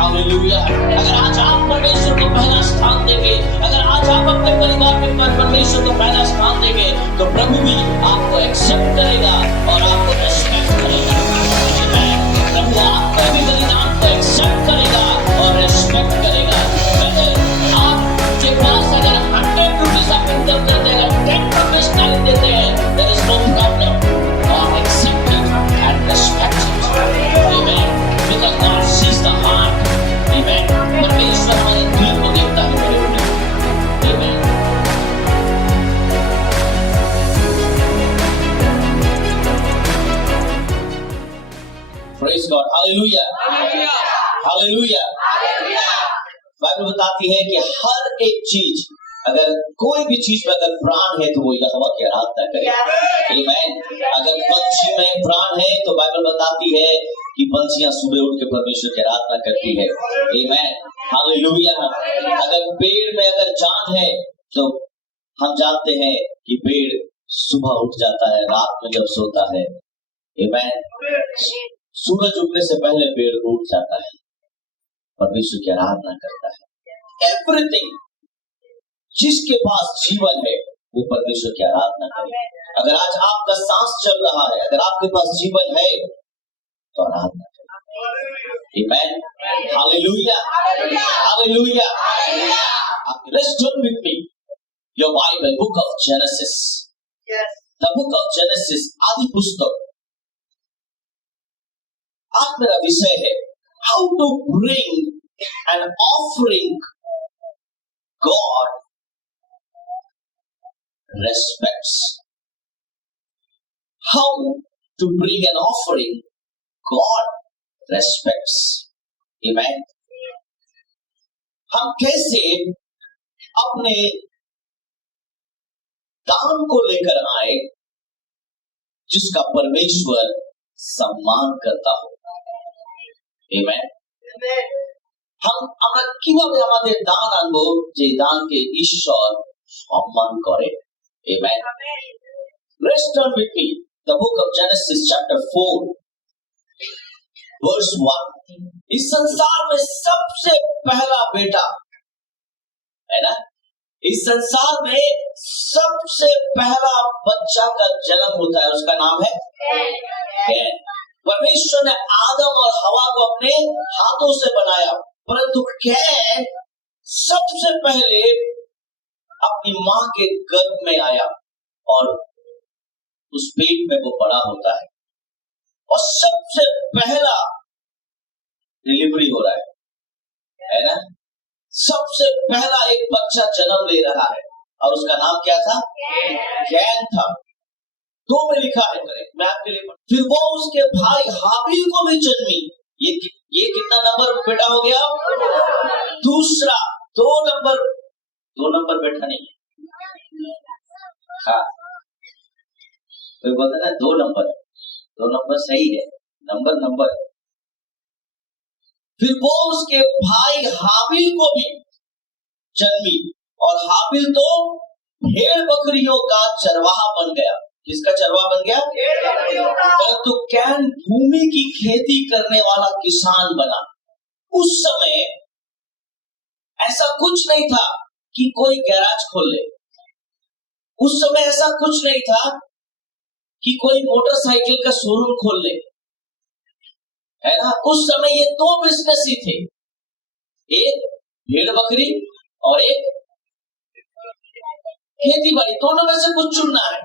Hallelujah. अगर आज आप परमेश्वर को पहला स्थान देंगे, अगर आज आप अपने परिवार में परमेश्वर को पहला स्थान देंगे, तो प्रभु भी आपको एक्सेप्ट करेगा और आपको रिस्पेक्ट करेगा। प्रभु आपके भी बलिदान को एक्सेप्ट करेगा और रिस्पेक्ट करेगा। आपके पास अगर 100 रुपीज आप इनकम करते हैं, 10 रुपीज टाइम देते हैं, there is no problem. God accept it and respect it. Amen. Because God sees the heart. Amen. परमेश्वर हमारे दिल को देखता है मेरे प्रिय। Amen. Praise God. Hallelujah. Hallelujah. Bible बताती है कि हर एक चीज, अगर कोई भी चीज में अगर प्राण है तो वो यहोवा की आराधना करे। आमीन। अगर पंछी में प्राण है तो बाइबल बताती है कि पंछियां सुबह उठ के परमेश्वर की आराधना करती है। आमीन। हालेलुया। अगर पेड़ में अगर जान है तो हम जानते हैं कि पेड़ सुबह उठ जाता है, रात में जब सोता है। आमीन। सूरज उगने से पहले पेड़ उठ जाता है, परमेश्वर की आराधना करता है। एवरीथिंग, जिसके पास जीवन है वो परमेश्वर की आराधना करे। अगर आज आपका सांस चल रहा है, अगर आपके पास जीवन है तो आराधना करें। आमीन। हालेलुया। Hallelujah. Let's turn with me your Bible, book of Genesis. Yes. The book of Genesis, आदि पुस्तक। आज मेरा विषय है how to bring an offering God respects. How to bring an offering God respects. Amen. हम कैसे अपने दान को लेकर आए जिसका परमेश्वर सम्मान करता हो। Amen. আমরা কিভাবে আমাদের দান আনবো যে দানকে ঈশ্বর সম্মান করে। Amen. Let's turn with me the book of Genesis chapter 4 verse 1. इस संसार में सबसे पहला बेटा है ना, इस संसार में सबसे पहला बच्चा का जन्म होता है, उसका नाम है कैन। परमेश्वर ने आदम और हवा को अपने हाथों से बनाया, परंतु कैन सबसे पहले अपनी मां के गर्भ में आया और उस पेट में वो बड़ा होता है और सबसे पहला डिलीवरी हो रहा है ना। सबसे पहला एक बच्चा जन्म ले रहा है और उसका नाम क्या था? कैन था। 2 में लिखा है, मैं आपके लिए। फिर वो उसके भाई हाबिल को भी जन्मी। ये कितना नंबर बेटा हो गया? दूसरा। 2 नंबर बेटा नहीं है। हाँ, कोई बोलता ना 2 नंबर सही है, नंबर। फिर वो उसके भाई हाबिल को भी जन्मी और हाबिल तो भेड़ बकरियों का चरवाहा बन गया। किसका चरवाहा बन गया? परंतु कैन भूमि की खेती करने वाला किसान बना। उस समय ऐसा कुछ नहीं था कि कोई गैराज खोल ले। उस समय ऐसा कुछ नहीं था कि कोई मोटरसाइकिल का शोरूम खोल ले, है ना। उस समय ये 2 बिजनेस ही थे, एक भेड़ बकरी और एक खेती बाड़ी। दोनों में से कुछ चुनना है।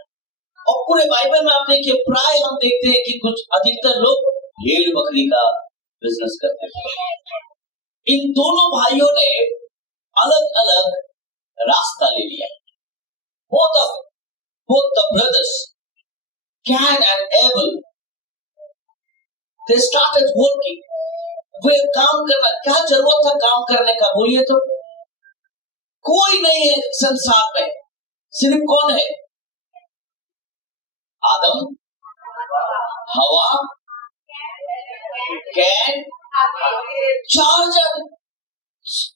और पूरे बाइबल में आप देखिए, प्राय हम देखते हैं कि कुछ अधिकतर लोग भेड़ बकरी का बिजनेस करते हैं। इन दोनों भाइयों ने अलग अलग रास्ता ले लिया। Both the brothers, Cain and Abel, they started working. वे काम करना, क्या जरूरत था काम करने का बोलिए तो? कोई नहीं है संसार में, सिर्फ कौन है? आदम, हवा, कैन, 4 जन।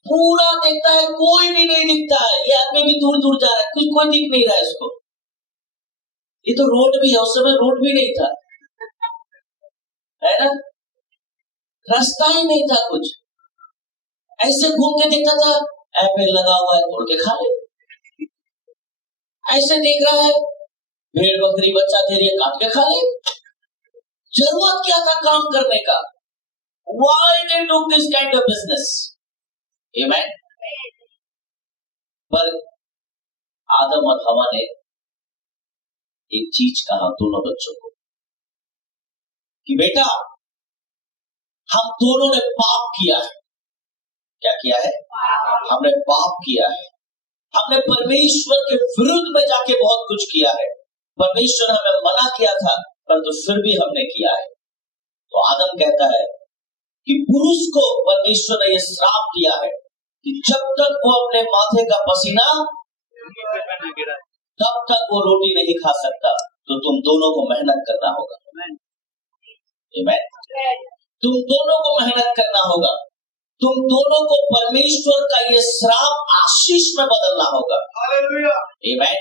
पूरा देखता है, कोई भी नहीं दिखता है। ये आदमी भी दूर दूर जा रहा है, कोई दिख नहीं रहा है इसको। ये तो रोड भी है, उस समय रोड भी नहीं था, है ना, रास्ता ही नहीं था कुछ। ऐसे घूम के देखता था, एप्पल लगा हुआ है, तोड़ के खा ले। ऐसे देख रहा है, भेड़ बकरी बच्चा दे रही है, काट के खा ले। जरूरत क्या था काम करने का? Why they took this kind of business? Amen. पर आदम और हवा ने एक चीज कहा दोनों बच्चों को कि बेटा, हम दोनों ने पाप किया है। क्या किया है? हमने पाप किया है। हमने परमेश्वर के विरुद्ध में जाके बहुत कुछ किया है। परमेश्वर ने हमें मना किया था, परंतु फिर भी हमने किया है। तो आदम कहता है कि पुरुष को परमेश्वर ने यह श्राप दिया है कि जब तक वो अपने माथे का पसीना तब तक वो रोटी नहीं खा सकता। तो तुम दोनों को मेहनत करना होगा। आमीन। तुम दोनों को मेहनत करना होगा। तुम दोनों को परमेश्वर का ये श्राप आशीष में बदलना होगा। आमीन।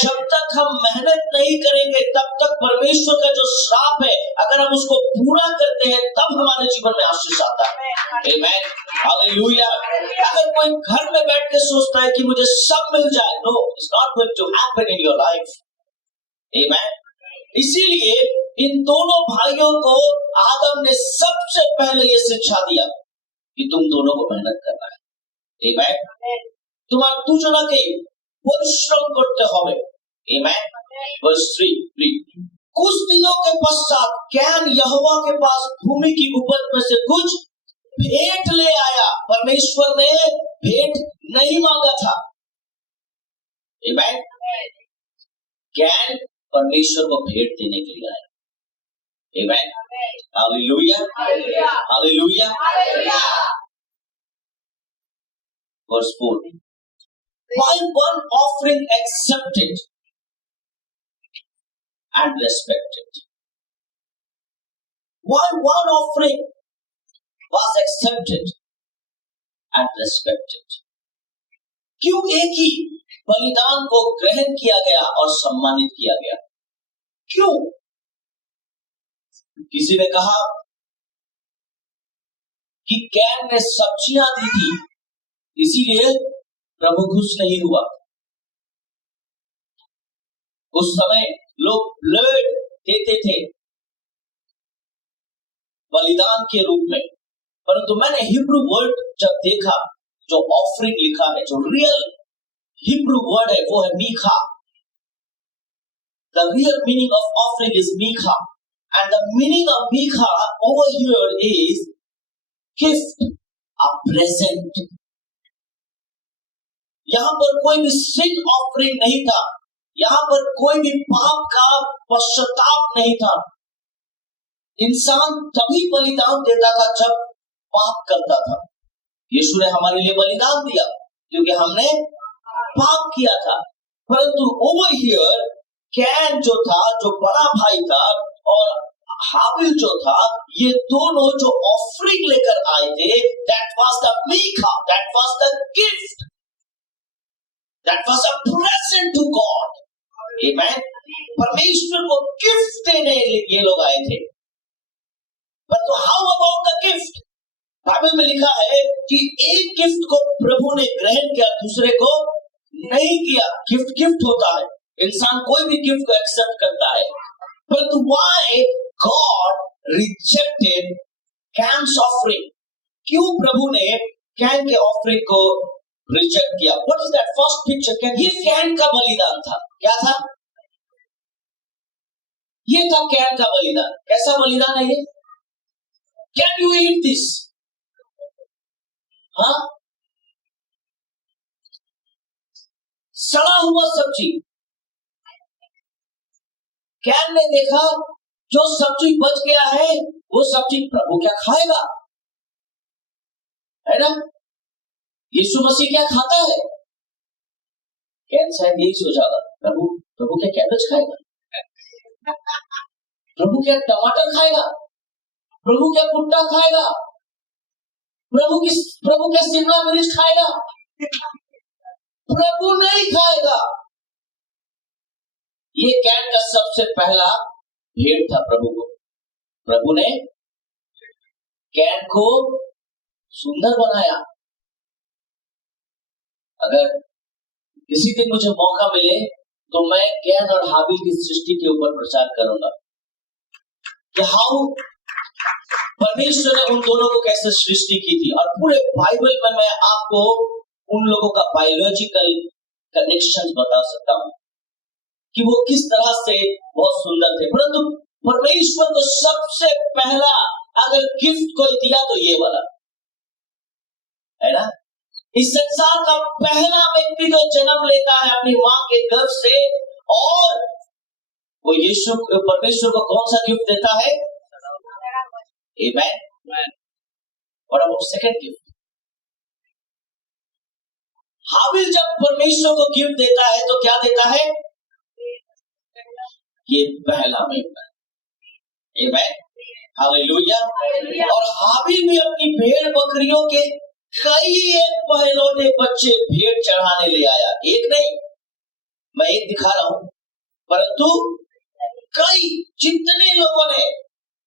जब तक हम मेहनत नहीं करेंगे तब तक परमेश्वर का जो श्राप है, अगर हम उसको पूरा करते हैं तब हमारे जीवन में आशीष आता है। आमीन। हालेलुया। अगर कोई घर में बैठ के सोचता है कि मुझे सब मिल जाए, no, it's not going to happen in your life. आमीन। इसीलिए इन दोनों भाइयों को आदम ने सबसे पहले ये शिक्षा दिया कि तुम दोनों को मेहनत करना है। आमीन। তোমার দুজনকে परिश्रम करते হবে। आमीन। वर्स 3। कुछ दिनों के पश्चात कैन यहोवा के पास भूमि की उपज में से कुछ भेंट ले आया। परमेश्वर ने भेंट नहीं मांगा था। आमीन। कैन परमेश्वर को भेंट देने के लिए आया। आमीन। हालेलुया, हालेलुया, हालेलुया। Verse 4। Why one offering accepted and respected? Why one offering was accepted and respected? क्यों एक ही बलिदान को ग्रहण किया गया और सम्मानित किया गया? क्यों? किसी ने कहा कि कैन ने सब्जियां दी थी, इसीलिए प्रभु खुश नहीं हुआ। उस समय लोग ब्लड देते थे बलिदान के रूप में, परंतु मैंने हिब्रू वर्ड जब देखा, जो ऑफरिंग लिखा है, जो रियल हिब्रू वर्ड है वो है मीखा। The real meaning of offering is मीखा, and the meaning of मीखा over here is gift, a present। यहां पर कोई भी सिन ऑफरिंग नहीं था, यहां पर कोई भी पाप का पश्चाताप नहीं था। इंसान तभी बलिदान देता था जब पाप करता था। यीशु ने हमारे लिए बलिदान दिया क्योंकि हमने पाप किया था। परंतु ओवर हियर कैन जो था, जो बड़ा भाई था, और हाबिल जो था, ये दोनों जो ऑफरिंग लेकर आए थे, दैट वाज द मीखा, that was the gift, that was a present to God. आमीन। परमेश्वर को गिफ्ट देने ये लोग आए थे। परंतु how about the gift? Bible में लिखा है कि एक गिफ्ट को प्रभु ने ग्रहण किया, दूसरे को नहीं किया। गिफ्ट गिफ्ट होता है, इंसान कोई भी गिफ्ट को एक्सेप्ट करता है, परंतु why God rejected cans offering? क्यों प्रभु ने कैन के ऑफरिंग को रिजेक्ट किया? What is that first picture? Can, ये कैन का बलिदान था। क्या था? ये था कैन का बलिदान। कैसा बलिदान है ये? Can you eat this? हाँ, सड़ा हुआ सब्जी। कैन ने देखा जो सब्जी बच गया है वो सब्जी प्रभु क्या खाएगा, है ना? यीशु मसीह क्या खाता है? कैन शायद यही सोचा, प्रभु क्या कैबेज खाएगा? प्रभु क्या टमाटर खाएगा? प्रभु क्या भुट्टा खाएगा? प्रभु क्या शिमला मिर्च खाएगा? प्रभु नहीं खाएगा। ये कैन का सबसे पहला भेंट था प्रभु को। प्रभु ने कैन को सुंदर बनाया, अगर किसी दिन मुझे मौका मिले तो मैं कैन और हाबिल की सृष्टि के ऊपर प्रचार करूंगा कि हाउ परमेश्वर ने उन दोनों को कैसे सृष्टि की थी, और पूरे बाइबल में मैं आपको उन लोगों का बायोलॉजिकल कनेक्शन बता सकता हूं कि वो किस तरह से बहुत सुंदर थे। परंतु परमेश्वर को सबसे पहला अगर गिफ्ट कोई दिया तो ये वाला है ना। इस संसार का पहला व्यक्ति जो जन्म लेता है अपनी मां के गर्भ से, और वो यीशु परमेश्वर को कौन सा गिफ्ट देता है? आमेन। और अब सेकंड गिफ्ट, हाबिल जब परमेश्वर को गिफ्ट देता है तो क्या देता है? ये पहला बेटा। आमेन, हालेलुया। और हाबिल भी अपनी भेड़ बकरियों के कई एक पहलौठे बच्चे भेड़ चढ़ाने ले आया। एक नहीं, मैं एक दिखा रहा हूं, परंतु कई जितने लोगों ने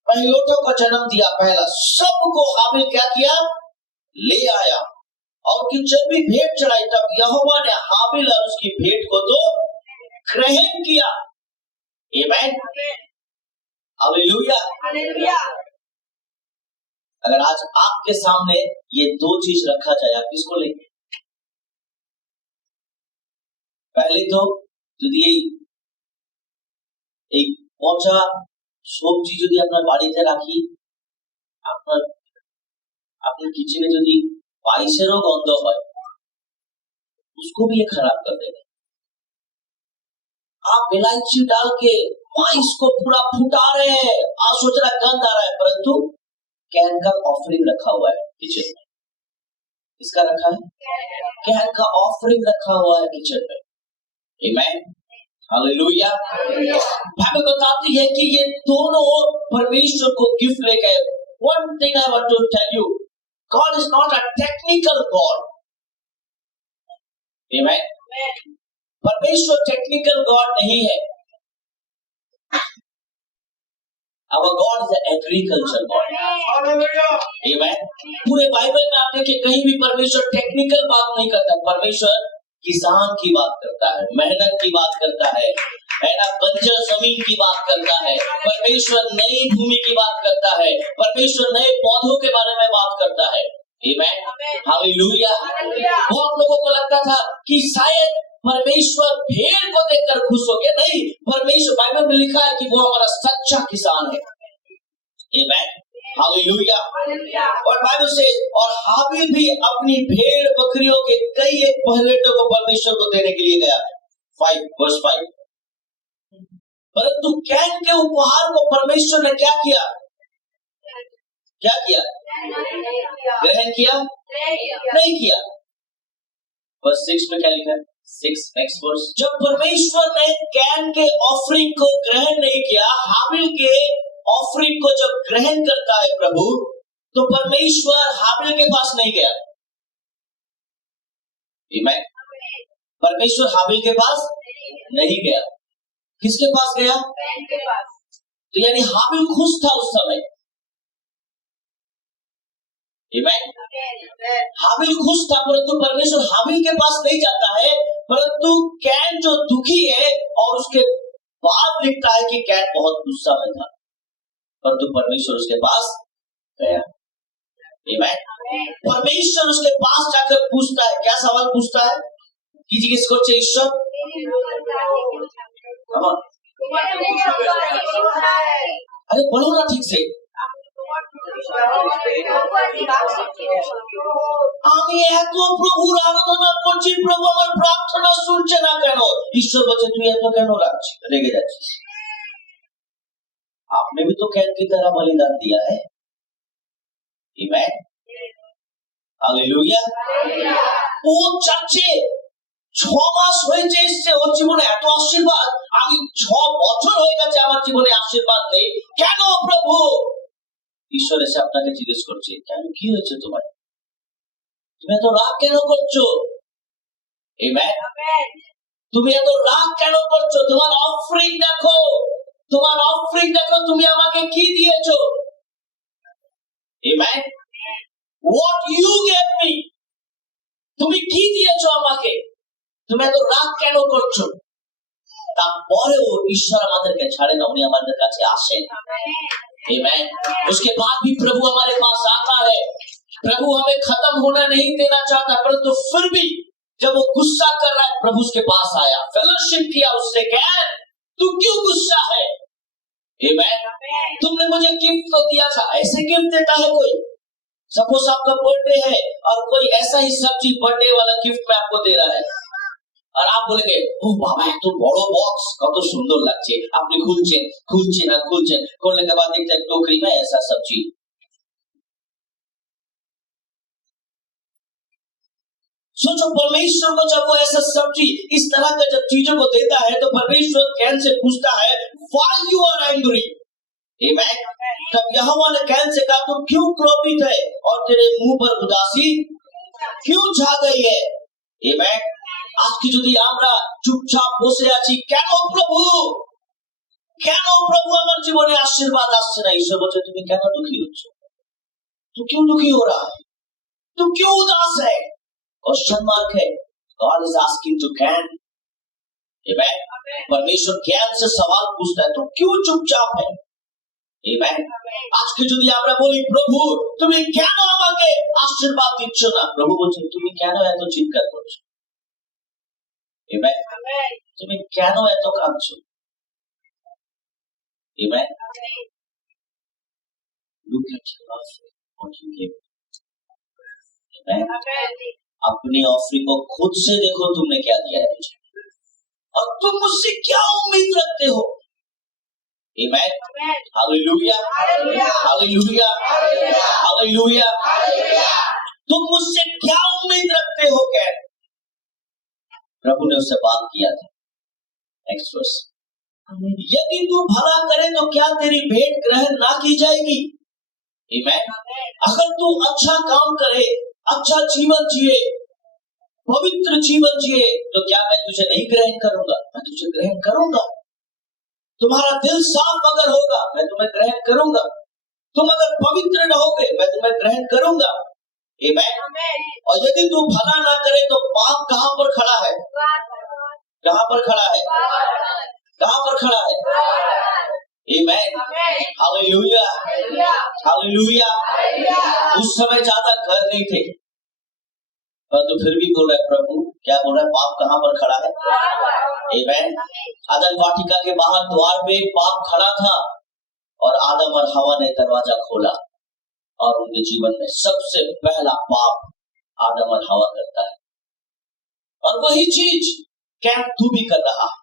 पहलौठों का जन्म दिया पहला, सबको हाबिल क्या किया? ले आया। और कि जब भी भेड़ चढ़ाई तब यहोवा ने हाबिल और उसकी भेड़ को तो ग्रहण किया। आमेन, हालेलुया। अगर आज आपके सामने ये दो चीज रखा जाए, आप किसको लेंगे? पहले तो যদি এই পচা সবজি যদি আপনার বাড়িতে রাখি, আপনার আপনার কিচেনে যদি পাইসেরও গন্ধ হয়, उसको भी ये खराब कर देगा। आप इलायची डाल के पाइस को पूरा फुटा रहे हैं, आप सोच रहा गंध आ रहा है, परंतु कैन का ऑफरिंग रखा हुआ है किचन में। किसका रखा है? कैन का ऑफरिंग रखा हुआ है किचन में। आमेन, हालेलुया। बाइबल बताती है कि ये दोनों परमेश्वर को गिफ्ट लेके। One thing I want to tell you, God is not a technical God. Amen. परमेश्वर टेक्निकल गॉड नहीं है। Our God is an agriculture God. Amen. पूरे बाइबल में आप देखिए कहीं भी परमेश्वर टेक्निकल बात नहीं करता। परमेश्वर किसान की बात करता है, मेहनत की बात करता है ना, बंजर जमीन की बात करता है। परमेश्वर नई भूमि की बात करता है, परमेश्वर नए पौधों के बारे में बात करता है। आमेन, हालेलुया। बहुत लोगों को लगता था कि शायद परमेश्वर भेड़ को देखकर खुश हो गया। नहीं, परमेश्वर बाइबल में लिखा है कि वो हमारा सच्चा किसान है। आमेन, हालेलुया। और बाइबल से और हाबिल भी अपनी भेड़ बकरियों के कई एक पहलेटों को परमेश्वर को देने के लिए गया। 5:5। परंतु कैन के उपहार को परमेश्वर ने क्या किया? क्या किया? ग्रहण किया? नहीं किया। वर्स 6 में क्या लिखा है? 6 नेक्स्ट वर्स। जब परमेश्वर ने कैन के ऑफरिंग को ग्रहण नहीं किया, हाबिल के ऑफरिंग को जब ग्रहण करता है प्रभु, तो परमेश्वर हाबिल के पास नहीं गया। आमेन। परमेश्वर हाबिल के पास नहीं गया। किसके पास गया? कैन के पास। तो यानी हाबिल खुश था उस समय। आमेन। हाबिल खुश था, परंतु परमेश्वर हाबिल के पास नहीं जाता है, परंतु कैन जो दुखी है, और उसके बाद लिखता है कि कैन बहुत गुस्सा में था, परंतु परमेश्वर उसके पास गया। आमेन। परमेश्वर उसके पास जाकर पूछता है, क्या सवाल पूछता है? किसी किसको चाहिए ईश्वर? अरे बोलो ना ठीक से। আমি এত প্রভুর আরাধনা করছি, প্রভু আমার প্রার্থনা শুনছে না কেন? ঈশ্বর বলছে তুই এত কেন রেগে যাচ্ছিস? आपने भी तो कैन की तरह बलिदान दिया है। आमेन, हालेलुया। ও চাচ্ছে 6 মাস হয়েছে এসছে, ওর জীবনে এত আশীর্বাদ, আমি 6 বছর হয়ে গেছে আমার জীবনে আশীর্বাদ নেই, কেন প্রভু? ঈশ্বর এসে আপনাকে জিজ্ঞেস করছে, কেন কি হয়েছে তোমার? তুমি এত রাগ কেন করছো? আমেন। তুমি এত রাগ কেন করছো? তোমার অফরিং দেখো, তোমার অফরিং দেখো, তুমি আমাকে কি দিয়েছো? Amen. What you gave me, তুমি কি দিয়েছো আমাকে, তুমি এত রাগ কেন করছো? তারপরেও ঈশ্বর আমাদেরকে ছাড়ে না, উনি আমাদের কাছে আসেন। आमेन। उसके बाद भी प्रभु हमारे पास आता है। प्रभु हमें खत्म होना नहीं देना चाहता, परंतु फिर भी जब वो गुस्सा कर रहा है, प्रभु उसके पास आया, फेलोशिप किया उससे, कह तू क्यों गुस्सा है? आमेन। तुमने मुझे गिफ्ट तो दिया था, ऐसे गिफ्ट देता है कोई? सपोज आपका बर्थडे है और कोई ऐसा ही सब्जी बर्थडे वाला गिफ्ट में आपको दे रहा है और आप बोलेंगे ओ बाबा एक तो बड़ो बॉक्स कत सुंदर লাগছে, আপনি খুলছেন खोलने के बाद देखते हैं टोकरी में ऐसा सब्जी। सोचो परमेश्वर को जब वो ऐसा सब्जी इस तरह का जब चीजों को देता है तो परमेश्वर कैन से पूछता है why you are angry? आमेन। तब यहोवा ने कैन से कहा तू क्यों क्रोधित है और तेरे मुंह पर उदासी क्यों छा गई है? आमेन। আজকে যদি আমরা চুপচাপ বসে আছি, কেন প্রভু আমার জীবনে আশীর্বাদ আসছে না? ঈশ্বর বলছে তুমি কেন দুঃখী হচ্ছ? तू क्यों दुखी हो रहा है? तू क्यों उदास है? क्वेश्चन मार्क है। God is asking to Cain. आमेन। परमेश्वर ज्ञान से सवाल पूछता है, तू क्यों चुपचाप है? आमेन। আজকে যদি আমরা বলি প্রভু তুমি কেন আমাকে আশীর্বাদ দিচ্ছ না? প্রভু বলছেন তুমি কেন এত চিৎকার করছো? आमेन। তুমি কেন এত কাঁদছো? आमेन। Look at your offering, what you gave. Amen. अपनी ऑफरिंग को खुद से देखो, तुमने क्या दिया है मुझे और तुम मुझसे क्या उम्मीद रखते हो? Amen. Hallelujah. Hallelujah. Hallelujah. तुम मुझसे क्या उम्मीद रखते हो? क्या प्रभु ने उससे बात किया था। नेक्स्ट वर्स, यदि तू भला करे तो क्या तेरी भेंट ग्रहण ना की जाएगी? आमेन। अगर तू अच्छा काम करे, अच्छा जीवन जिए, पवित्र जीवन जिए, तो क्या मैं तुझे नहीं ग्रहण करूंगा? मैं तुझे ग्रहण करूंगा। तुम्हारा दिल साफ अगर होगा, मैं तुम्हें ग्रहण करूंगा। तुम अगर पवित्र रहोगे, मैं तुम्हें ग्रहण करूंगा। आमेन। और यदि तू भला ना करे तो पाप कहां पर खड़ा है? कहां पर खड़ा है? कहां पर खड़ा है? आमेन। हालेलुया। हालेलुया। उस समय ज्यादा घर नहीं थे, तो फिर भी बोल रहा है प्रभु, क्या बोल रहा है? पाप कहां पर खड़ा है? आमेन। आदम वाटिका के बाहर द्वार पे पाप खड़ा था और आदम और हवा ने दरवाजा खोला और उनके जीवन में सबसे पहला पाप आदम और हवा करता है। और वही चीज क्या तू भी कर रहा है?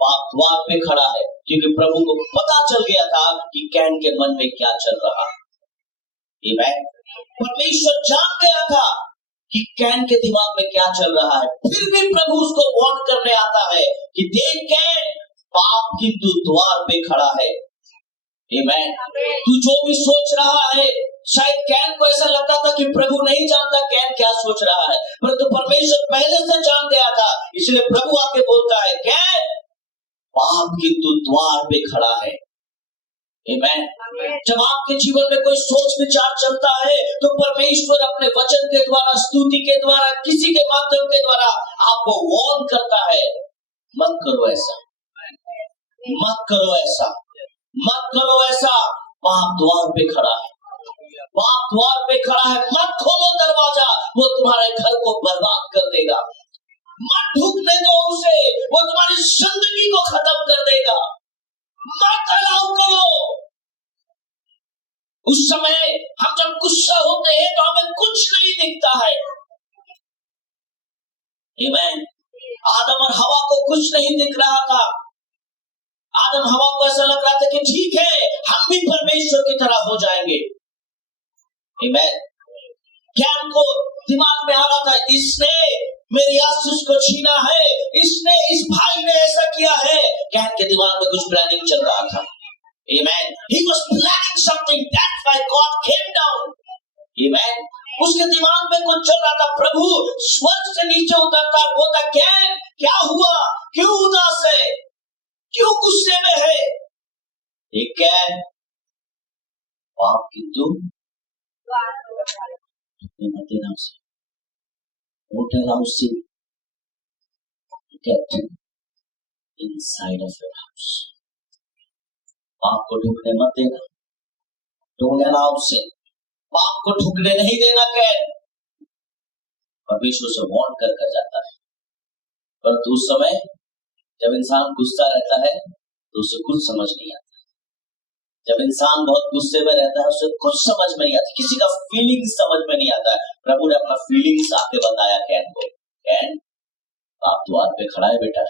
पाप द्वार पे खड़ा है, क्योंकि प्रभु को पता चल गया था कि कैन के मन में क्या चल रहा है। आमेन। परमेश्वर जान गया था कि कैन के दिमाग में क्या चल रहा है, फिर भी प्रभु उसको वार्न करने आता है कि देख कैन, पाप किंतु द्वार पे खड़ा है। आमेन। तू जो भी सोच रहा है, शायद कैन को ऐसा लगता था कि प्रभु नहीं जानता कैन क्या सोच रहा है, परंतु परमेश्वर पहले से जान गया था, इसलिए प्रभु आके बोलता है कैन, पाप किंतु द्वार पे खड़ा है। आमेन। जब आपके जीवन में कोई सोच विचार चलता है तो परमेश्वर अपने वचन के द्वारा, स्तुति के द्वारा, किसी के माध्यम के द्वारा आपको वार्न करता है, मत करो ऐसा, मत करो ऐसा, मत करो ऐसा। पाप द्वार पे खड़ा है, पाप द्वार पे खड़ा है, मत खोलो दरवाजा, वो तुम्हारे घर को बर्बाद कर देगा। मत ढूंढने दो उसे, वो तुम्हारी जिंदगी को खत्म कर देगा। मत अलाउ करो। उस समय हम जब गुस्सा होते हैं तो हमें कुछ नहीं दिखता है। आमेन। आदम और हवा को कुछ नहीं दिख रहा था। आदम हवा को ऐसा लग रहा था कि ठीक है, हम भी परमेश्वर की तरह हो जाएंगे। आमेन। ज्ञान को दिमाग में आ रहा था, इसने मेरी आशीष को छीना है, इसने, इस भाई ने ऐसा किया है। ज्ञान के दिमाग में कुछ प्लानिंग चल रहा था। Amen. He was planning something. That's why God came down. Amen. उसके दिमाग में कुछ चल रहा था। प्रभु स्वर्ग से नीचे उतरता बोलता क्या हुआ? क्यों उदास है? क्यों गुस्से में है? एक कैन पाप किंतु Don't allow sin to get inside of your house. पाप को ढुकने मत देना. Don't allow sin. पाप को ढुकने नहीं देना. कैन परमेश्वर से वार्न कर जाता है, परंतु उस समय जब इंसान गुस्सा रहता है तो उसे कुछ समझ नहीं आता. जब इंसान बहुत गुस्से में रहता है उसे कुछ समझ में नहीं आता, किसी का फीलिंग्स समझ में नहीं आता है. प्रभु ने अपना फीलिंग्स आके बताया कैन को. कैन, आप द्वार पे खड़ा है बेटा,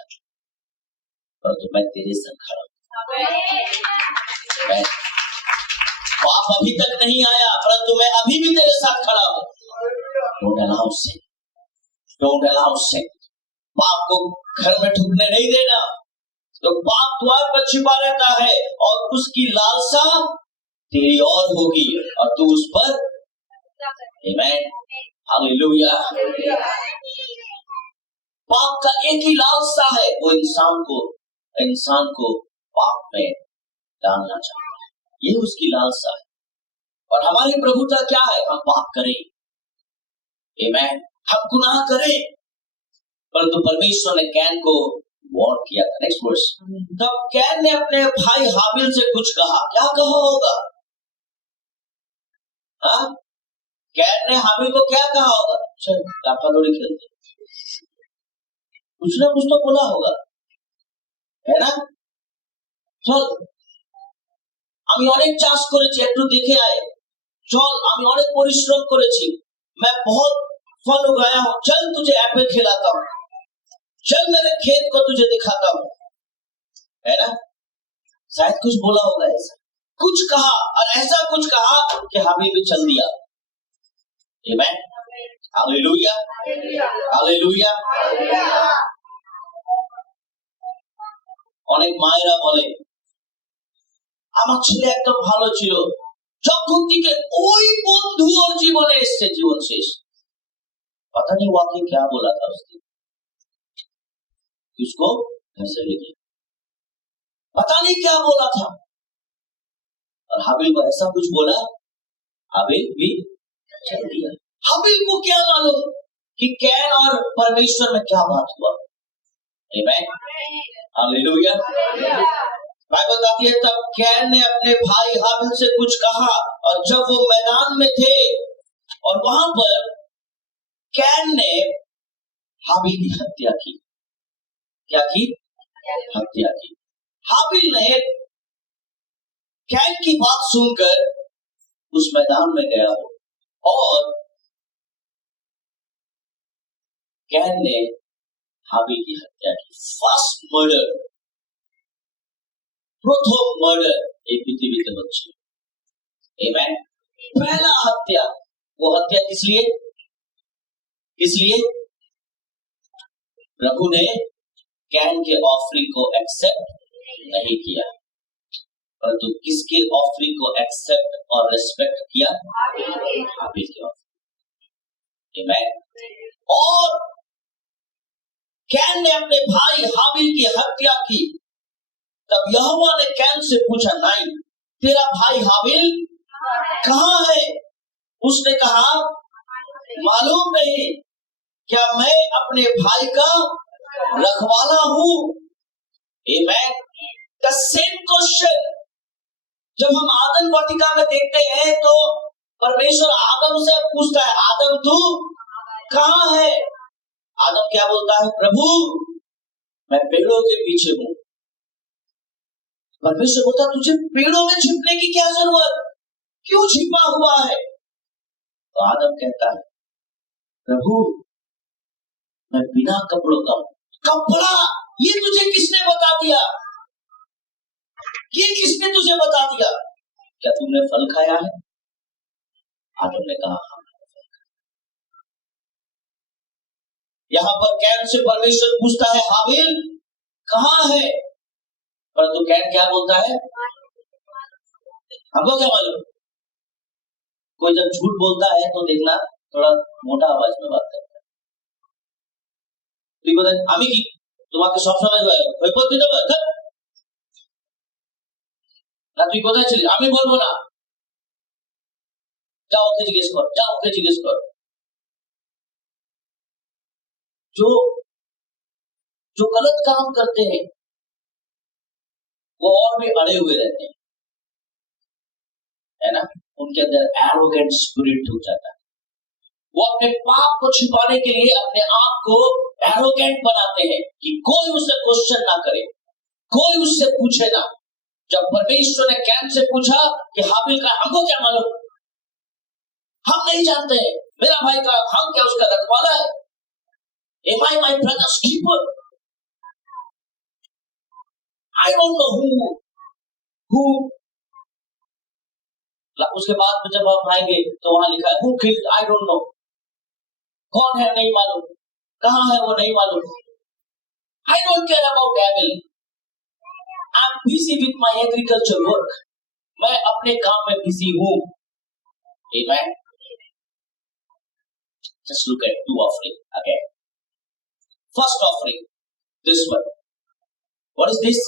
परंतु मैं तेरे संग खड़ा हूं. पाप अभी तक नहीं आया, परंतु मैं अभी भी तेरे साथ खड़ा हूं. Don't allow sin. Don't allow sin. पाप को घर में ढुकने नहीं देना. तो पाप द्वार पर छिपा रहता है और उसकी लालसा तेरी और होगी और तू उस पर. आमीन, हालेलुया. पाप का एक ही लालसा है, वो इंसान को पाप में डालना चाहता है. ये उसकी लालसा है. और हमारी प्रभुता क्या है? हम पाप करें, आमीन, हम गुनाह करें. परंतु परमेश्वर ने कैन को वार्न किया था. Next verse. तब कैन ने अपने भाई हाबिल से कुछ कहा. क्या कहा होगा? कैन ने हाबिल को क्या कहा होगा? चल टापा थोड़ी खेलते, कुछ ना कुछ तो बोला होगा, है ना? चल আমি অনেক চাষ করেছি, একটু দেখে আয়. চল আমি অনেক পরিশ্রম করেছি, मैं बहुत फल उगाया हूं, चल तुझे एप्पल खिलाता हूं, चल मेरे खेत को तुझे दिखाता हूं, है ना? शायद कुछ बोला होगा, ऐसा कुछ कहा और ऐसा कुछ कहा कि हाबिल भी चल दिया. आमीन, हालेलुया, हालेलुया. অনেক মায়েরা বলে আমার ছেলে একদম ভালো ছিল, যখন থেকে ওই বন্ধু ওর জীবনে এসেছে জীবন শেষ. पता नहीं वाकई क्या बोला था उसने, उसको ऐसे ले दिया, पता नहीं क्या बोला था. और हाबिल को ऐसा कुछ बोला, हाबिल भी चल दिया. हाबिल को क्या मालूम कि कैन और परमेश्वर में क्या बात हुआ. आमीन, हालेलुया. बाइबल बताती है तब कैन ने अपने भाई हाबिल से कुछ कहा, और जब वो मैदान में थे और वहां पर कैन ने हाबिल की हत्या की. क्या की? हत्या की. हाबिल ने कैन की बात सुनकर उस मैदान में गया हो और कैन ने हाबिल की हत्या की. फर्स्ट मर्डर, प्रथम मर्डर एक पृथ्वी बच्चे. आमीन. पहला हत्या. वो हत्या किस लिए? इसलिए प्रभु ने कैन के ऑफरिंग को एक्सेप्ट नहीं किया, परंतु किसके ऑफरिंग को एक्सेप्ट और रिस्पेक्ट किया? हाबिल के ऑफरिंग. आमीन. और कैन ने अपने भाई हाबिल की हत्या की. तब यहोवा ने कैन से पूछा, नहीं, तेरा भाई हाबिल कहाँ है? उसने कहा, मालूम नहीं क्या मैं अपने भाई का रखवाला हूं. आमीन. द सेम क्वेश्चन जब हम आदम वाटिका में देखते हैं तो परमेश्वर आदम से पूछता है, आदम तू कहाँ है? आदम क्या बोलता है? प्रभु मैं पेड़ों के पीछे हूं. परमेश्वर बोलता, तुझे पेड़ों में छिपने की क्या जरूरत, क्यों छिपा हुआ है? तो आदम कहता है, प्रभु मैं बिना कपड़ों का. कपड़ा ये तुझे किसने बता दिया? ये किसने तुझे बता दिया? क्या तुमने फल खाया है? आदम ने कहा, यहाँ पर कैन से परमेश्वर पूछता है, हाबिल कहाँ है? परंतु कैन क्या बोलता है? हमको क्या मालूम? कोई जब झूठ बोलता है तो देखना थोड़ा मोटा आवाज में बात करता है. তুই কোথায়? আমি কি তোমাকে সবসময় ভয়পদ দিতে পারবো না? তুই কোথায় ছিলি? আমি বলবো না, যাও ওকে জিজ্ঞেস কর, যাও ওকে জিজ্ঞেস কর. जो जो गलत काम करते हैं वो और भी अड़े हुए रहते हैं, है ना। उनके अंदर एरोगेंट स्पिरिट हो जाता है। वो अपने पाप को छिपाने के लिए अपने आप को एरोगेंट बनाते हैं कि कोई उससे क्वेश्चन ना करे, कोई उससे पूछे ना। जब परमेश्वर ने कैन से पूछा कि हाबिल का हमको क्या मालूम, हम नहीं जानते हैं, मेरा भाई का हम क्या उसका रखवाला है? Am I my brother's keeper? I don't know who उसके बाद में जब हम आएंगे तो वहां लिखा है who killed, I don't know, कौन है नहीं मालूम, कहां है वो नहीं मालूम। I don't care about Abel. I'm busy with my agriculture work. मैं अपने काम में बिजी हूं। Amen. Just look at two offering again. First offering, this one. What is this?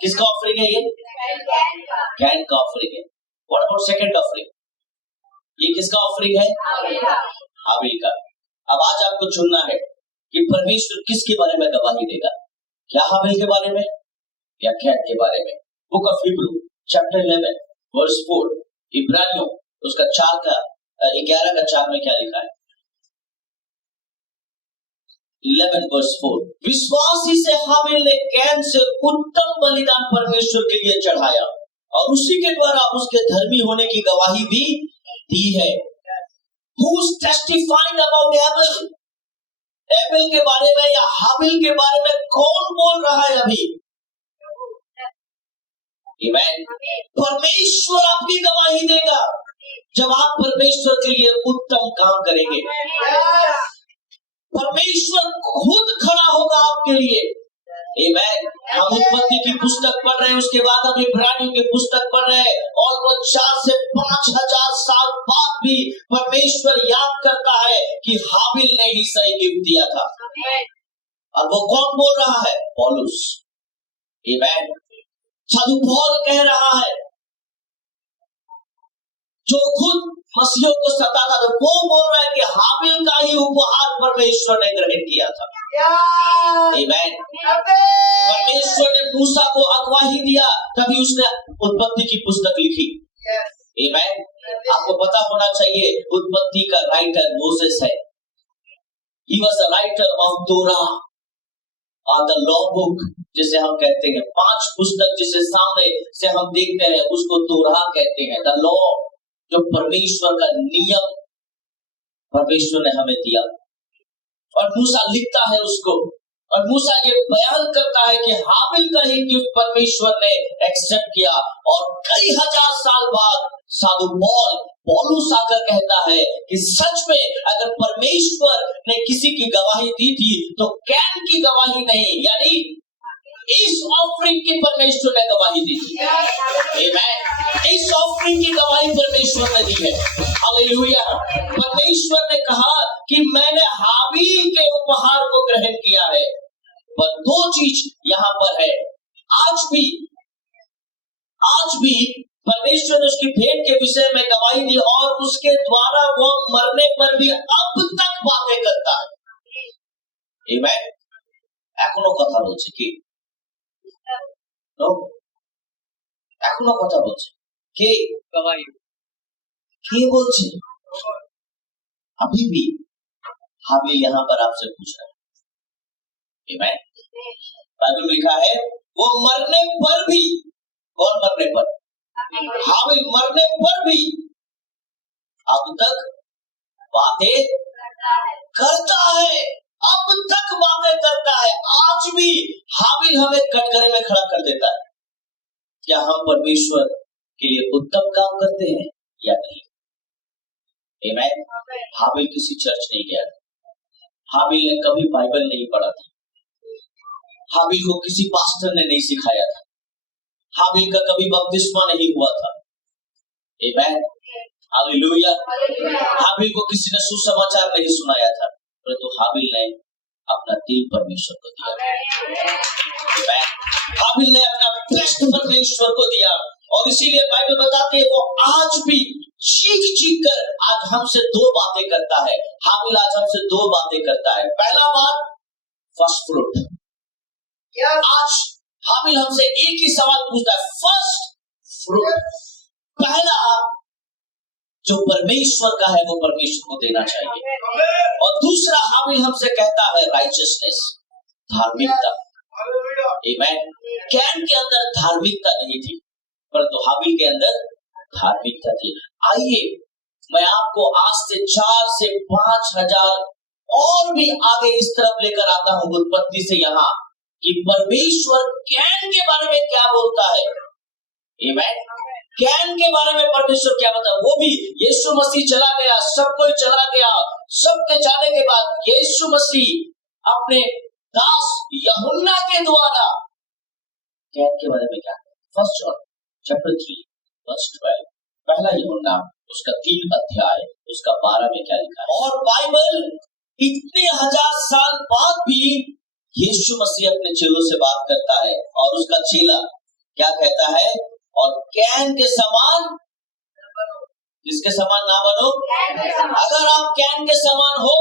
किसका ऑफरिंग है ये? कैन का ऑफरिंग है। What about second offering? ये किसका ऑफरिंग है? हाबिल का। अब आज आपको चुनना है कि परमेश्वर किसके बारे में गवाही देगा, क्या हाबिल के बारे में या कैन के बारे में। Book of Hebrew chapter 11 verse 4, इब्रानियों उसका 11 का 4 में क्या लिखा है? 11 वर्स 4, विश्वासी से हाबिल ने कैन से उत्तम बलिदान परमेश्वर के लिए चढ़ाया और उसी के द्वारा उसके धर्मी होने की गवाही भी दी है। Who's testifying about Abel? Abel के बारे में या हाबिल के बारे में कौन बोल रहा है अभी? Amen. परमेश्वर आपकी गवाही देगा जब आप परमेश्वर के लिए उत्तम काम करेंगे। परमेश्वर खुद खड़ा होगा आपके लिए। Amen. हम उत्पत्ति की पुस्तक पढ़ रहे हैं, उसके बाद हम इब्रानियों की पुस्तक पढ़ रहे हैं, और वो 4 से 5,000 साल बाद भी परमेश्वर याद करता है कि हाबिल ने ही सही गिफ्ट दिया था। और वो कौन बोल रहा है? पौलुस। Amen. साधु पौल कह रहा है, जो खुद मसीहों को सताता था, वो बोल रहा है कि हाबिल का ही उपहार परमेश्वर ने ग्रहण किया था। Amen. परमेश्वर ने मूसा को अगवाही दिया, तभी उसने उत्पत्ति की पुस्तक लिखी। Amen. आपको पता होना चाहिए उत्पत्ति का राइटर मोसेस है। He was the writer of Torah और the law book जिसे हम कहते हैं। 5 पुस्तक जिसे सामने से हम देखते हैं उसको तोरा कहते हैं। The law, जो परमेश्वर का नियम परमेश्वर ने हमें दिया, और मूसा लिखता है उसको, और मूसा ये बयान करता है कि हाबिल का ही गिफ्ट परमेश्वर ने एक्सेप्ट किया। और कई हजार साल बाद साधु पौलुस आकर कहता है कि सच में अगर परमेश्वर ने किसी की गवाही दी थी तो कैन की गवाही नहीं, यानी इस ऑफरिंग की परमेश्वर ने गवाही दी थी। आमीन। इस ऑफरिंग की गवाही परमेश्वर ने दी है। हालेलुया। परमेश्वर ने कहा कि मैंने हाबिल के उपहार को ग्रहण किया है। पर 2 चीज यहां पर है, आज भी परमेश्वर ने उसकी भेंट के विषय में गवाही दी, और उसके द्वारा वो मरने पर भी अब तक बातें करता है। आमीन। এখনো কথা বলছে কি? এখনো কথা বলছে কে? गवाही কে বলছে? अभी भी हाबिल यहां पर आपसे पूछ रहा है। आमीन। बाइबल में लिखा है वो मरने पर भी, कौन मरने पर? हाबिल मरने पर भी अब तक बातें करता है। अब तक बातें करता है। आज भी हाबिल हमें कटघरे में खड़ा कर देता है। क्या हम परमेश्वर के लिए उत्तम काम करते हैं या नहीं? आमीन। हाबिल किसी चर्च नहीं गया था। हाबिल ने कभी बाइबल नहीं पढ़ा था। हाबिल को किसी पास्टर ने नहीं सिखाया था। हाबिल का कभी बपतिस्मा नहीं हुआ था। आमीन। हालेलुया। हाबिल को किसी ने सुसमाचार नहीं सुनाया था, परंतु हाबिल ने अपना दिल परमेश्वर को दिया। हाबिल ने अपना बेस्ट परमेश्वर को दिया, और इसीलिए बाइबल बताती है वो आज भी चीख कर आज हमसे 2 बातें करता है। हाबिल आज हमसे दो बातें करता है। पहला बात फर्स्ट फ्रूट। आज हाबिल हमसे एक ही सवाल पूछता है, फर्स्ट फ्रूट, पहला जो परमेश्वर का है वो परमेश्वर को देना चाहिए। और दूसरा हाबिल हमसे कहता है राइचियसनेस, धार्मिकता। आमीन। कैन के अंदर धार्मिकता नहीं थी, परंतु हाबिल के अंदर धार्मिकता थी। आइए मैं आपको आज से 4 से 5,000 और भी आगे इस तरफ लेकर आता हूं, उत्पत्ति से यहाँ, कि परमेश्वर कैन के बारे में क्या बोलता है। आमीन। कैन के बारे में परमेश्वर क्या बता, वो भी यीशु मसीह चला गया, सब कोई चला गया, सबके जाने के बाद यीशु मसीह अपने दास यूहन्ना के द्वारा कैन के बारे में क्या, फर्स्ट जॉन चैप्टर 3 वर्स 12, पहला यूहन्ना उसका 3 अध्याय उसका 12 में क्या लिखा है। और बाइबल इतने 1000 साल बाद भी यीशु मसीह अपने चेलों से बात करता है और उसका चेला क्या कहता है, और कैन के समान, जिसके समान ना बनो, अगर आप कैन के समान हो,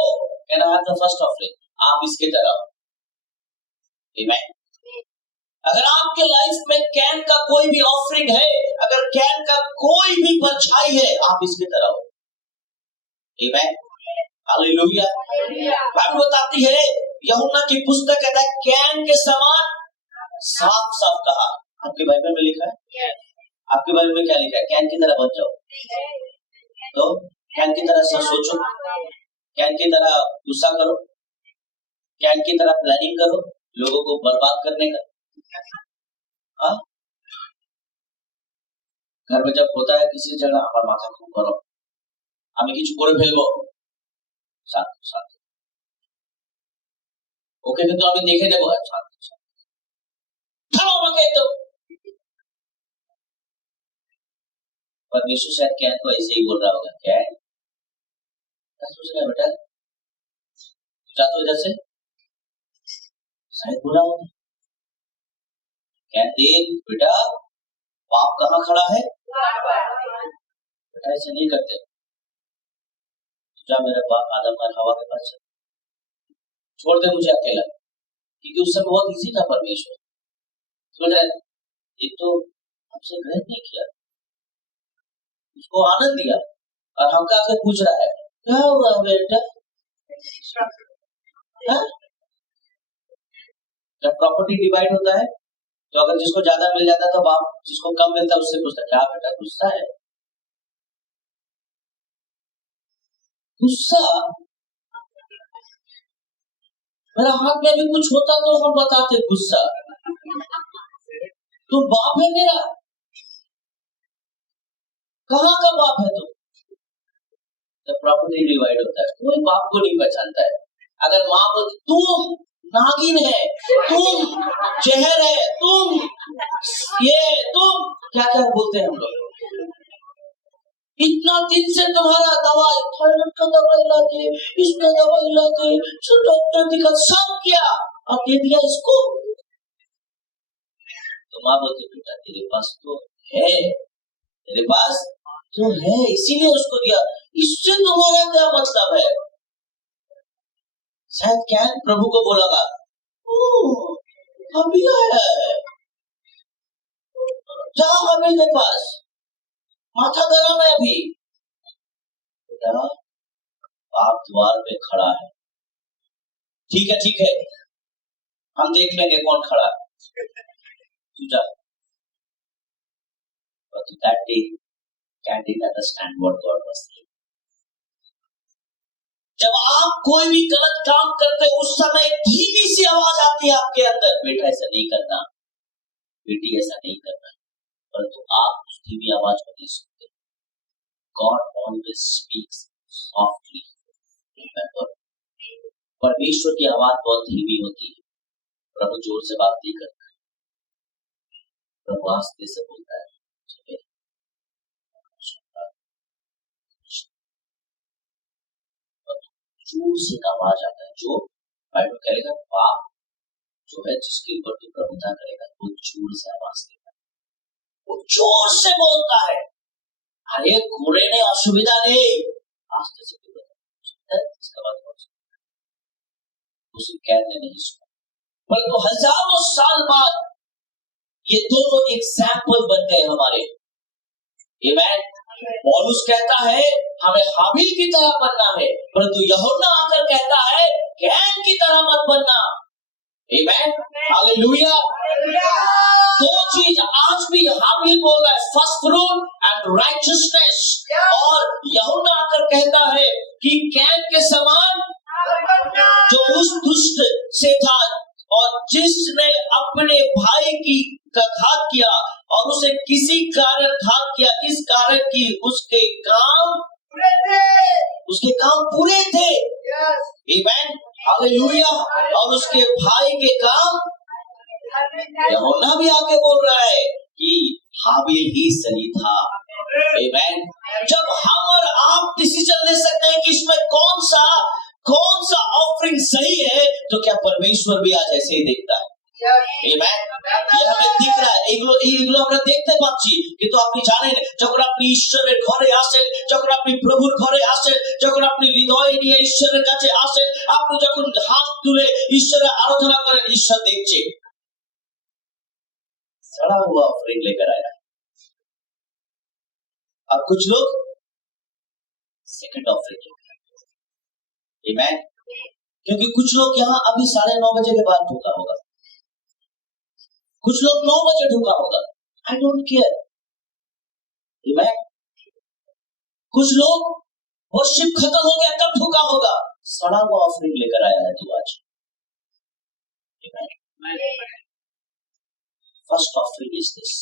can have the first offering, आप इसके तरह हो। आमीन। अगर आपके लाइफ में कैन का कोई भी ऑफरिंग है, अगर कैन का कोई भी परछाई है, आप इसके तरह हो। आमीन। हालेलुया। बाइबल बताती है, यूहन्ना की पुस्तक कहता है कैन के समान, साफ साफ कहा। आपके बाइबल में लिखा है, आपके बाइबल में क्या लिखा है, कैन की तरह बन जाओ। तो कैन की तरह सोचो, कैन की तरह गुस्सा करो, कैन की तरह प्लानिंग करो लोगों को बर्बाद करने का। हाँ, घर में जब होता है किसी जगह আমার মাথা খুব গরম, আমি কিছু করে ফেলবো, শান্ত শান্ত, ওকে কিন্তু আমি দেখে নেব, শান্ত শান্ত, খাও আমাকে तो। परमेश्वर शायद कैन को ऐसे ही बोल रहा होगा, कैन क्या सोच रहा है बेटा, जा तो इधर से, शायद बोला होगा कैन देख बेटा बाप कहाँ खड़ा है, बेटा ऐसे नहीं करते, जा मेरा बाप आदम और हवा के पास छोड़ दे मुझे अकेला, क्योंकि उस समय बहुत इजी था। परमेश्वर समझ रहे, एक तो हमसे ग्रहण नहीं किया, उसको आनंद दिया, और हमका आके पूछ रहा है क्या हुआ बेटा। जब प्रॉपर्टी डिवाइड होता है तो अगर जिसको ज्यादा मिल जाता है तो बाप जिसको कम मिलता है उससे पूछता क्या बेटा गुस्सा है, गुस्सा। मेरा हाथ में भी कुछ होता तो हम बताते गुस्सा, तो बाप है मेरा, कहाँ का बाप है तुम। जब प्रॉपर्टी डिवाइड होता है कोई बाप को नहीं पहचानता है। अगर माँ बोलती तुम नागिन है, तुम जहर है, तुम ये, तुम क्या क्या बोलते हैं हम लोग, इतना दिन से तुम्हारा दवाई, थायराइड का दवाई लाते, इसका दवाई लाते, डॉक्टर दिखा सब किया और दे दिया इसको। तो माँ बोलती बेटा तेरे पास तो है, तेरे पास तो है इसीलिए उसको दिया, इससे तुम्हारा क्या मतलब है। शायद क्या प्रभु को बोला अभी आया है, जाओ हाबिल के पास, माथा गरम है अभी, बाप द्वार पे खड़ा है, ठीक है हम देख लेंगे कौन खड़ा है, तू जा। But that day, Cat didn't understand what God was saying. जब आप कोई भी गलत काम करते उस समय धीमी सी आवाज आती है आपके अंदर, बेटा ऐसा नहीं करना, बेटी ऐसा नहीं करना, परंतु आप उस धीमी आवाज को नहीं सुनते। God always speaks softly. Remember, परमेश्वर की आवाज बहुत धीमी होती है, प्रभु जोर से बात नहीं करता, प्रभु आस्ते से बोलता है। जोर से आवाज आता है, जो बाइबल कहेगा पाप जो है जिसके ऊपर तू प्रभुता करेगा वो जोर से आवाज देगा, वो जोर से बोलता है। अरे घोड़े ने असुविधा नहीं, आस्ते से बोलता है, इसका उसे कैन ने नहीं सुना, परंतु हजारों साल बाद ये दोनों एग्जाम्पल बन गए हमारे। आमेन। पौलुस कहता है हमें हाबिल की तरह बनना है, परंतु यूहन्ना आकर कहता है कैन की तरह मत बनना। आमेन, हालेलुया। दो चीज आज भी हाबिल बोल रहा है, फर्स्ट फ्रूट एंड राइचियसनेस, और यूहन्ना आकर कहता है कि कैन के समान जो उस दुष्ट से था और जिसने अपने भाई की का घात किया और उसे किसी कारण घात किया, इस कारण की उसके काम पूरे थे। आमेन, हालेलुया। और उसके भाई के काम, यूहन्ना भी आके बोल रहा है कि हाबिल ही सही था। आमेन। जब हम और आप डिसीजन ले सकते हैं कि इसमें कौन सा ऑफरिंग सही है, तो क्या परमेश्वर भी आज ऐसे ही देखता है? आमेन। ये हमें दिख रहा है, এগুলো আমরা দেখতে পাচ্ছি, কিন্তু আপনি জানেন যখন আপনি ঈশ্বরের ঘরে আসেন, যখন আপনি প্রভুর ঘরে আসেন, যখন আপনি হৃদয় নিয়ে ঈশ্বরের কাছে আসেন, আপনি যখন হাত তুলে ঈশ্বরের আরাধনা করেন, ঈশ্বর দেখছে। सड़ा हुआ ऑफरिंग लेकर आया। अब कुछ लोग सेकंड ऑफरिंग लेकर आए। आमेन। क्योंकि कुछ लोग यहाँ अभी 9:30 बजे के बाद ढुका होगा, कुछ लोग 9 बजे ढुका होगा, आई डोंट केयर। आमेन। कुछ लोग वर्शिप खत्म हो गया तब ढुका होगा, सड़ा हुआ ऑफरिंग लेकर आया है तू आज। आमेन। First offering is this.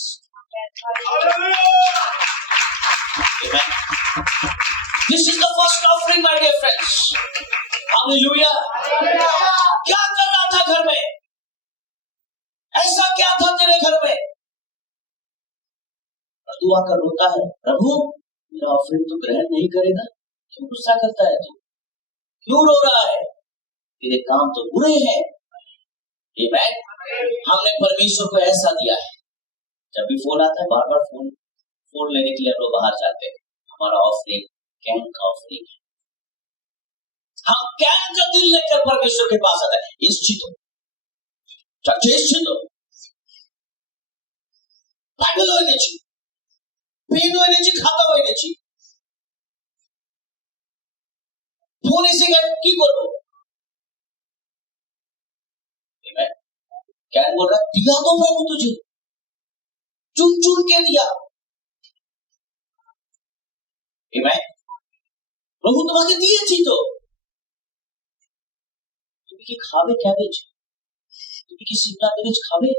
Amen. This is the first offering, my dear friends. Hallelujah. क्या कर रहा था घर में? ऐसा क्या था तेरे घर में? तू आकर रोता है, प्रभु मेरा ऑफरिंग तो ग्रहण नहीं करेगा। क्यों गुस्सा करता है तू? क्यों रो रहा है? तेरे काम तो बुरे हैं। आमेन। हमने परमेश्वर को ऐसा दिया है, जब भी फोन आता है बार बार फोन लेने के लिए हम लोग बाहर जाते हैं। हमारा ऑफरिंग कैन का ऑफरिंग है। हम कैन का दिल लेकर परमेश्वर के पास आते हैं। इच्छितो बाइबल होइनेছি, পেন होइनेছি, খাতা होइनेছি, ফোন এসে গেল কি করব? क्या बोल रहा है? दिया तो प्रभु तुझे, चुन चुन के दिया। आमेन। प्रभु তোমাকে দিয়েছি তো, তুমি কি খাবে ক্যাবেজ? তুমি কি সিমলা মির্চ খাবে?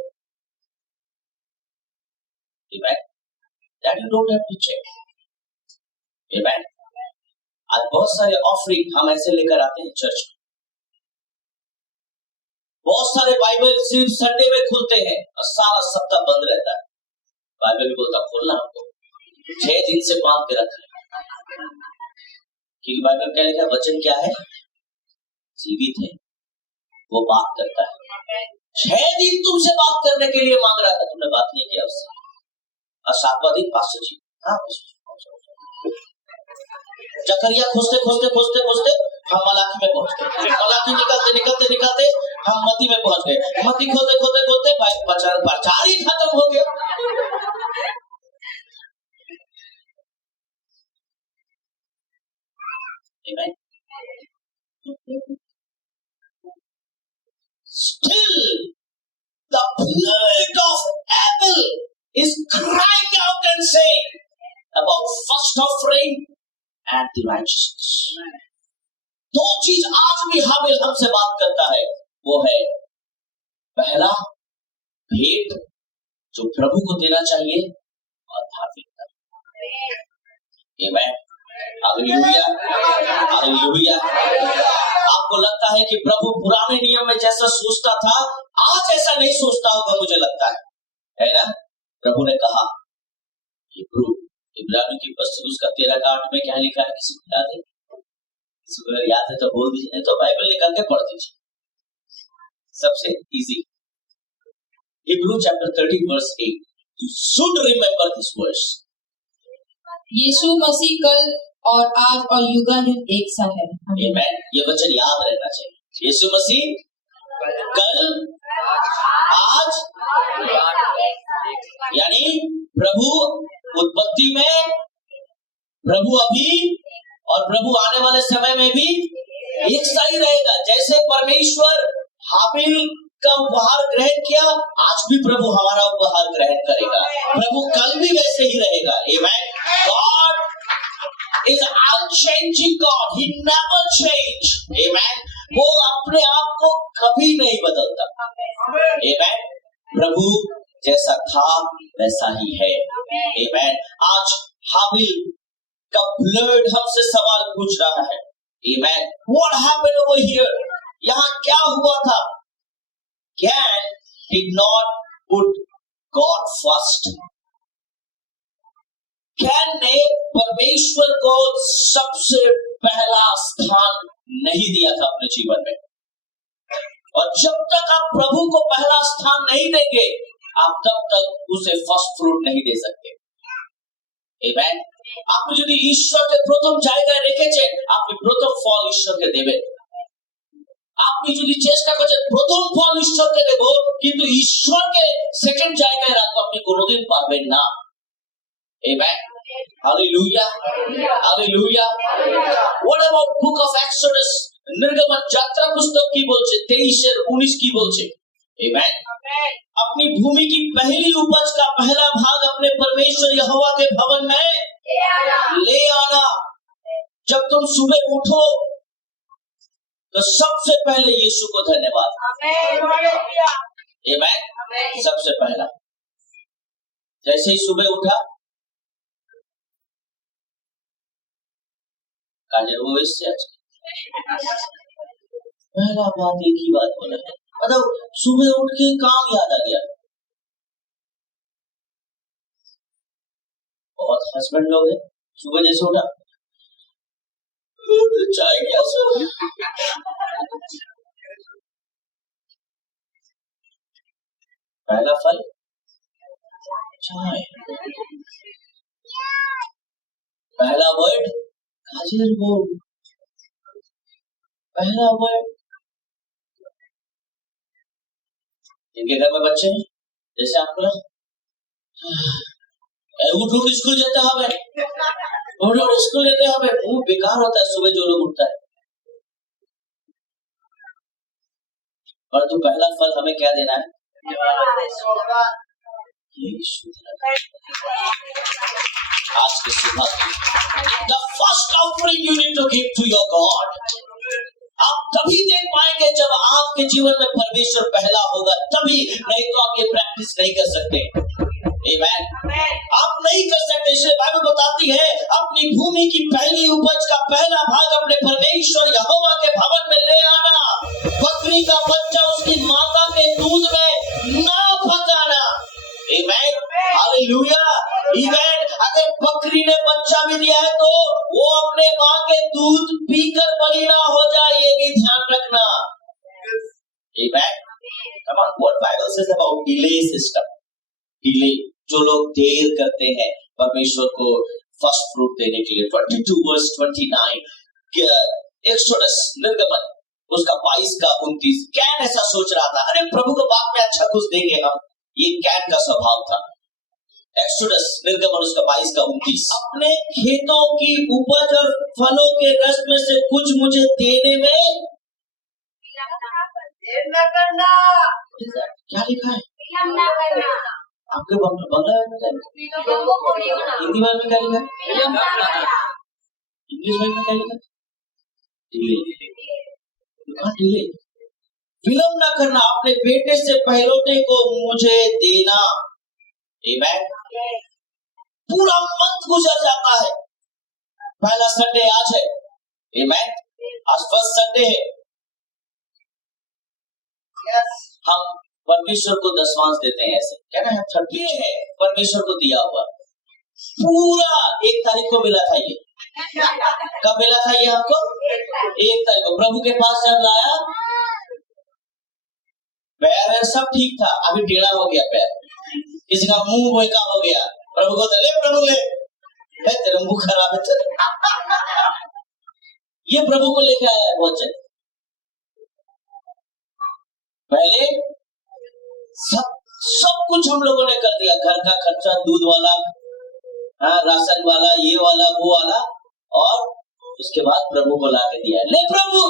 आमेन। That you don't have to check. आमेन। आज बहुत सारे ऑफरिंग हम ऐसे लेकर आते हैं चर्च में। बहुत सारे बाइबल सिर्फ संडे में खुलते हैं और सारा सप्ताह बंद रहता है। बाइबल भी बोलता खोलना हमको 6 दिन से बांध के रखा है, क्योंकि बाइबल क्या लिखा है? वचन क्या है? जीवित है, वो बात करता है। 6 दिन तुमसे बात करने के लिए मांग रहा था, तुमने बात नहीं किया उससे, और 7वां दिन पास्टर जी, हाँ जकरिया खोजते खोजते खोजते खोजते हम मलाकी में पहुंच गए। मलाकी निकलते निकलते निकलते हम मती में पहुंच गए। मती खोलते खोलते खोलते भाई प्रचार ही खत्म हो गया। Amen. Still the blood of Abel is crying out and saying about first offering and the righteousness. दो चीज आज भी हाबिल हमसे बात करता है, वो है पहला भेंट जो प्रभु को देना चाहिए, और धार्मिकता। आमेन, हालेलुया, हालेलुया। आपको लगता है कि प्रभु पुराने नियम में जैसा सोचता था आज ऐसा नहीं सोचता होगा, मुझे लगता है ना? प्रभु ने कहा इब्रानियों की पुस्तक उसका 13:8 में क्या लिखा है? किसी को याद है? किसी को याद है तो बोल दीजिए, नहीं तो बाइबल निकाल के पढ़ दीजिए, सबसे easy. Hebrew chapter 13 verse 8. You should remember this verse. यीशु मसीह कल और आज और युगानुग एक सा है। Amen. ये वचन याद रहना चाहिए। यीशु मसीह कल, आज, यानी प्रभु उत्पत्ति में, प्रभु अभी और प्रभु आने वाले समय में भी एक सा ही रहेगा। जैसे परमेश्वर हाबिल का उपहार ग्रहण किया, आज भी प्रभु हमारा उपहार ग्रहण करेगा। प्रभु कल भी वैसे ही रहेगा। आमेन। God is unchanging God, he never change. आमेन। वो अपने आप को कभी नहीं बदलता। आमेन। प्रभु जैसा था वैसा ही है। आमेन। आज हाबिल का ब्लड हमसे सवाल पूछ रहा है। आमेन। What happened over here? यहाँ क्या हुआ था? Cain did not put God first. Can ने परमेश्वर को सबसे पहला स्थान नहीं दिया था अपने जीवन में। और जब तक आप प्रभु को पहला स्थान नहीं देंगे, आप तब तक उसे फर्स्ट फ्रूट नहीं दे सकते। आमेन। আপনি যদি ঈশ্বরকে প্রথম জায়গায় রেখেছেন, আপনি প্রথম ফল ঈশ্বরকে দেবেন। আপনি যদি চেষ্টা করছেন প্রথম ফল ঈশ্বরকে দেব, কিন্তু ঈশ্বরকে সেকেন্ড জায়গায় রাখবো, আপনি কোনোদিন পারবেন না। Amen. Hallelujah, hallelujah. What about book of Exodus? निर्गमन यात्रा पुस्तक की बोलছে 23-19 की बोलছে। आमेन। अपनी भूमि की पहली उपज का पहला भाग अपने परमेश्वर यहोवा के भवन में ले आना। जब तुम सुबह उठो तो सबसे पहले यीशु को धन्यवाद। आमेन। सबसे पहला जैसे ही सुबह उठा, काजर वो इससे पहला बात एक ही बात बोला है, मतलब सुबह उठ के काम याद आ गया। बहुत हस्बैंड लोग हैं, सुबह जैसे उठा चाय कैसे, पहला फल चाय, पहला वर्ड काजर वो, पहला वर्ड। जिनके घर में बच्चे हैं, जैसे आपको उठ स्कूल जाते हैं, उठ स्कूल जाते हैं, वो बेकार होता है सुबह जो लोग उठता है। और तो पहला फल हमें क्या देना है? आज के सुबह the first offering you need to give to your God. आप तभी दे पाएंगे जब आपके जीवन में परमेश्वर पहला होगा, तभी, नहीं तो आप ये प्रैक्टिस नहीं कर सकते। आमेन। आप नहीं कर सकते। इसलिए बाइबल बताती है अपनी भूमि की पहली उपज का पहला भाग अपने परमेश्वर यहोवा के भवन में ले आना। बकरी का बच्चा उसकी माता के दूध में ना पकाना। आमेन। हालेलुया। आमेन। अगर बकरी ने बच्चा भी दिया है तो वो अपने माँ के दूध पीकर बड़ी ना हो जाए, ये भी ध्यान रखना। आमेन। Come on, what Bible says about delay system? delay, जो लोग देर करते हैं परमेश्वर को फर्स्ट फ्रूट देने के लिए। 22:29 एक्सोडस निर्गमन उसका 22 का 29। कैन ऐसा सोच रहा था, अरे प्रभु को बाद में अच्छा कुछ देंगे हम, ये कैन का स्वभाव था। एक्सोडस निर्गमन उसका 22 का 29। अपने खेतों की उपज और फलों के रस में से कुछ मुझे देने में क्या लिखा है? आपके बंगला में क्या लिखा है? हिंदी में क्या लिखा है? इंग्लिश में क्या लिखा है? डिले। विलंब ना करना, अपने बेटे से पहलौठे को मुझे देना। आमेन। पूरा मंथ गुजर जाता है, पहला संडे आज है। आमेन। आज फर्स्ट संडे है। हम परमेश्वर को दशमांश देते हैं, ऐसे क्या ना, 30 है परमेश्वर को दिया हुआ। पूरा 1 तारीख को मिला था ये। कब मिला था ये हमको? 1 तारीख को। प्रभु के पास जब लाया, पैर सब ठीक था, अभी टेढ़ा हो गया पैर, किसी का मुंह बेका हो गया। प्रभु को ले, प्रभु ले, तेरा मुंह खराब है। ये प्रभु को लेके आया है वचन। पहले सब सब कुछ हम लोगों ने कर दिया, घर का खर्चा, दूध वाला, राशन वाला, ये वाला वो वाला, और उसके बाद प्रभु को ला के दिया, ले प्रभु।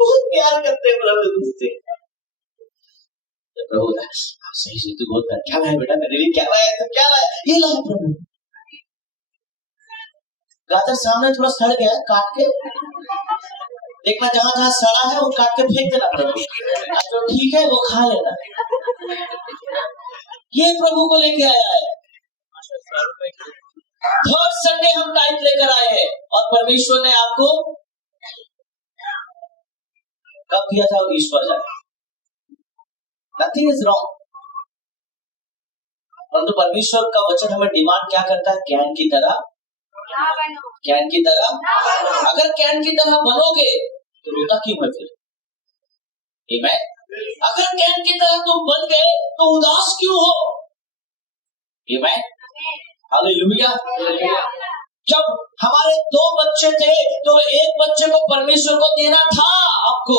बहुत प्यार करते हैं प्रभु तुझसे। प्रभु सही से तू बोलता है, क्या लाया बेटा मेरे लिए, क्या लाया, तू क्या लाया, ये लाया प्रभु। गाजर सामने थोड़ा सड़ गया, काट के देखना, जहां जहां सड़ा है वो काट के फेंक देना प्रभु, तो ठीक है वो खा लेना। ये प्रभु को लेके आया है। थर्ड संडे हम टाइम लेकर आए हैं, और परमेश्वर ने आपको कब दिया था, ईश्वर जाने। नथिंग इज रॉन्ग, परंतु परमेश्वर का वचन हमें डिमांड क्या करता है, कैन की तरह, कैन की तरह। अगर कैन की तरह बनोगे तो रोता क्यों है फिर? आमेन। अगर कैन की तरह तुम बन गए तो उदास क्यों हो? आमेन, हालेलुया। जब हमारे 2 बच्चे थे तो एक बच्चे को परमेश्वर को देना था आपको।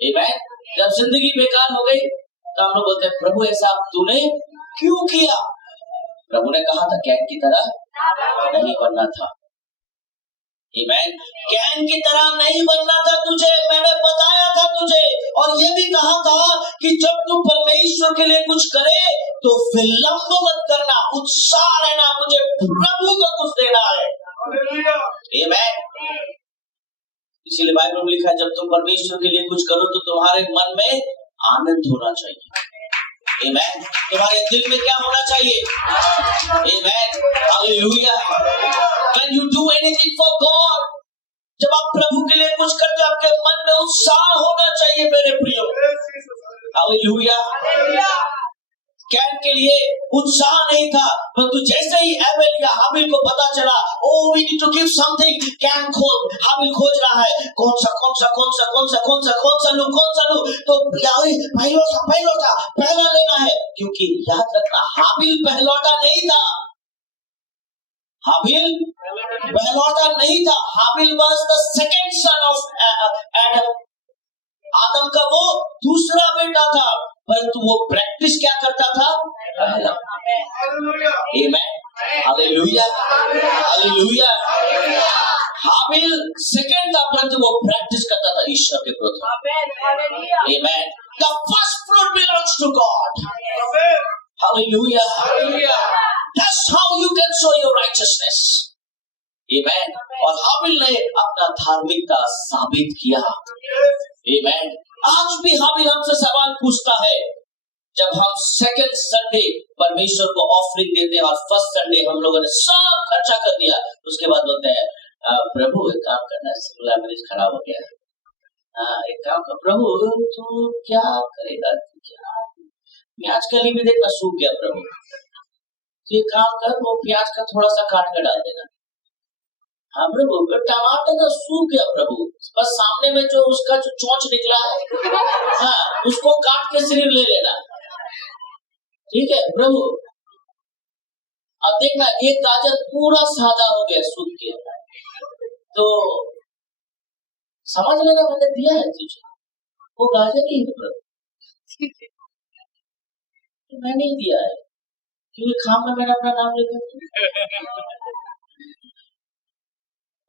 आमेन। जब जिंदगी बेकार हो गई तो हम लोग बोलते हैं, प्रभु ऐसा तूने क्यों किया? प्रभु ने कहा था कैन की तरह नहीं बनना था। आमेन। कैन की तरह नहीं बनना था तुझे, मैंने बताया था तुझे, और ये भी कहा था कि जब तू परमेश्वर के लिए कुछ करे तो विलंब मत करना, उत्साह रहना, मुझे प्रभु को कुछ देना है। आमेन। इसीलिए बाइबल में लिखा है, जब तुम परमेश्वर के लिए कुछ करो तो तुम्हारे मन में आनंद होना चाहिए। आमेन। तुम्हारे दिल में क्या होना चाहिए? आमेन, hallelujah. When you do anything for God, जब आप प्रभु के लिए कुछ करते हो आपके मन में उत्साह होना चाहिए मेरे प्रियो। हालेलुया। कैन के लिए उत्साह नहीं था, परंतु जैसे ही एबेल या हाबिल को पता चला, oh we need to give something, Cain खोल, हाबिल खोज रहा है, कौन सा लूं, तो पहला लेना है, क्योंकि याद रखना हाबिल पहलौटा नहीं था, हाबिल पहलौटा नहीं था। हाबिल was the second son of Adam, आदम का वो दूसरा बेटा था, परंतु वो प्रैक्टिस क्या करता था? पहला। आमेन, हालेलुया, हालेलुया। हाबिल सेकंड था, परंतु वो प्रैक्टिस करता था ईश्वर के विरुद्ध। आमेन। The first fruit belongs to God. हालेलुया। That's how you can show your righteousness. Amen. और हाबिल ने अपना धार्मिकता साबित किया। Amen. आज भी हाबिल हमसे सवाल पूछता है, जब हम सेकंड संडे परमेश्वर को ऑफरिंग देते हैं और फर्स्ट संडे हम लोगों ने सब खर्चा कर दिया, उसके बाद बोलते हैं, प्रभु एक काम करना, सिंगुलर मैरिज खराब हो गया, एक काम कर प्रभु, तू क्या करेगा, क्या प्याज कली भी देखना सूख गया प्रभु, ये काम कर, वो प्याज का थोड़ा सा काट कर डाल देना। हाँ प्रभु, टमाटर तो सूख गया प्रभु, बस सामने में जो उसका जो चोंच निकला है, हाँ उसको काट के सिर्फ ले लेना, ठीक है प्रभु। अब देखना, एक गाजर पूरा सादा हो गया, सूख गया, तो समझ लेना मैंने दिया है तुझे, वो गाजर ही है प्रभु, मैंने ही दिया है, क्योंकि खाम में मैंने अपना नाम लिखा,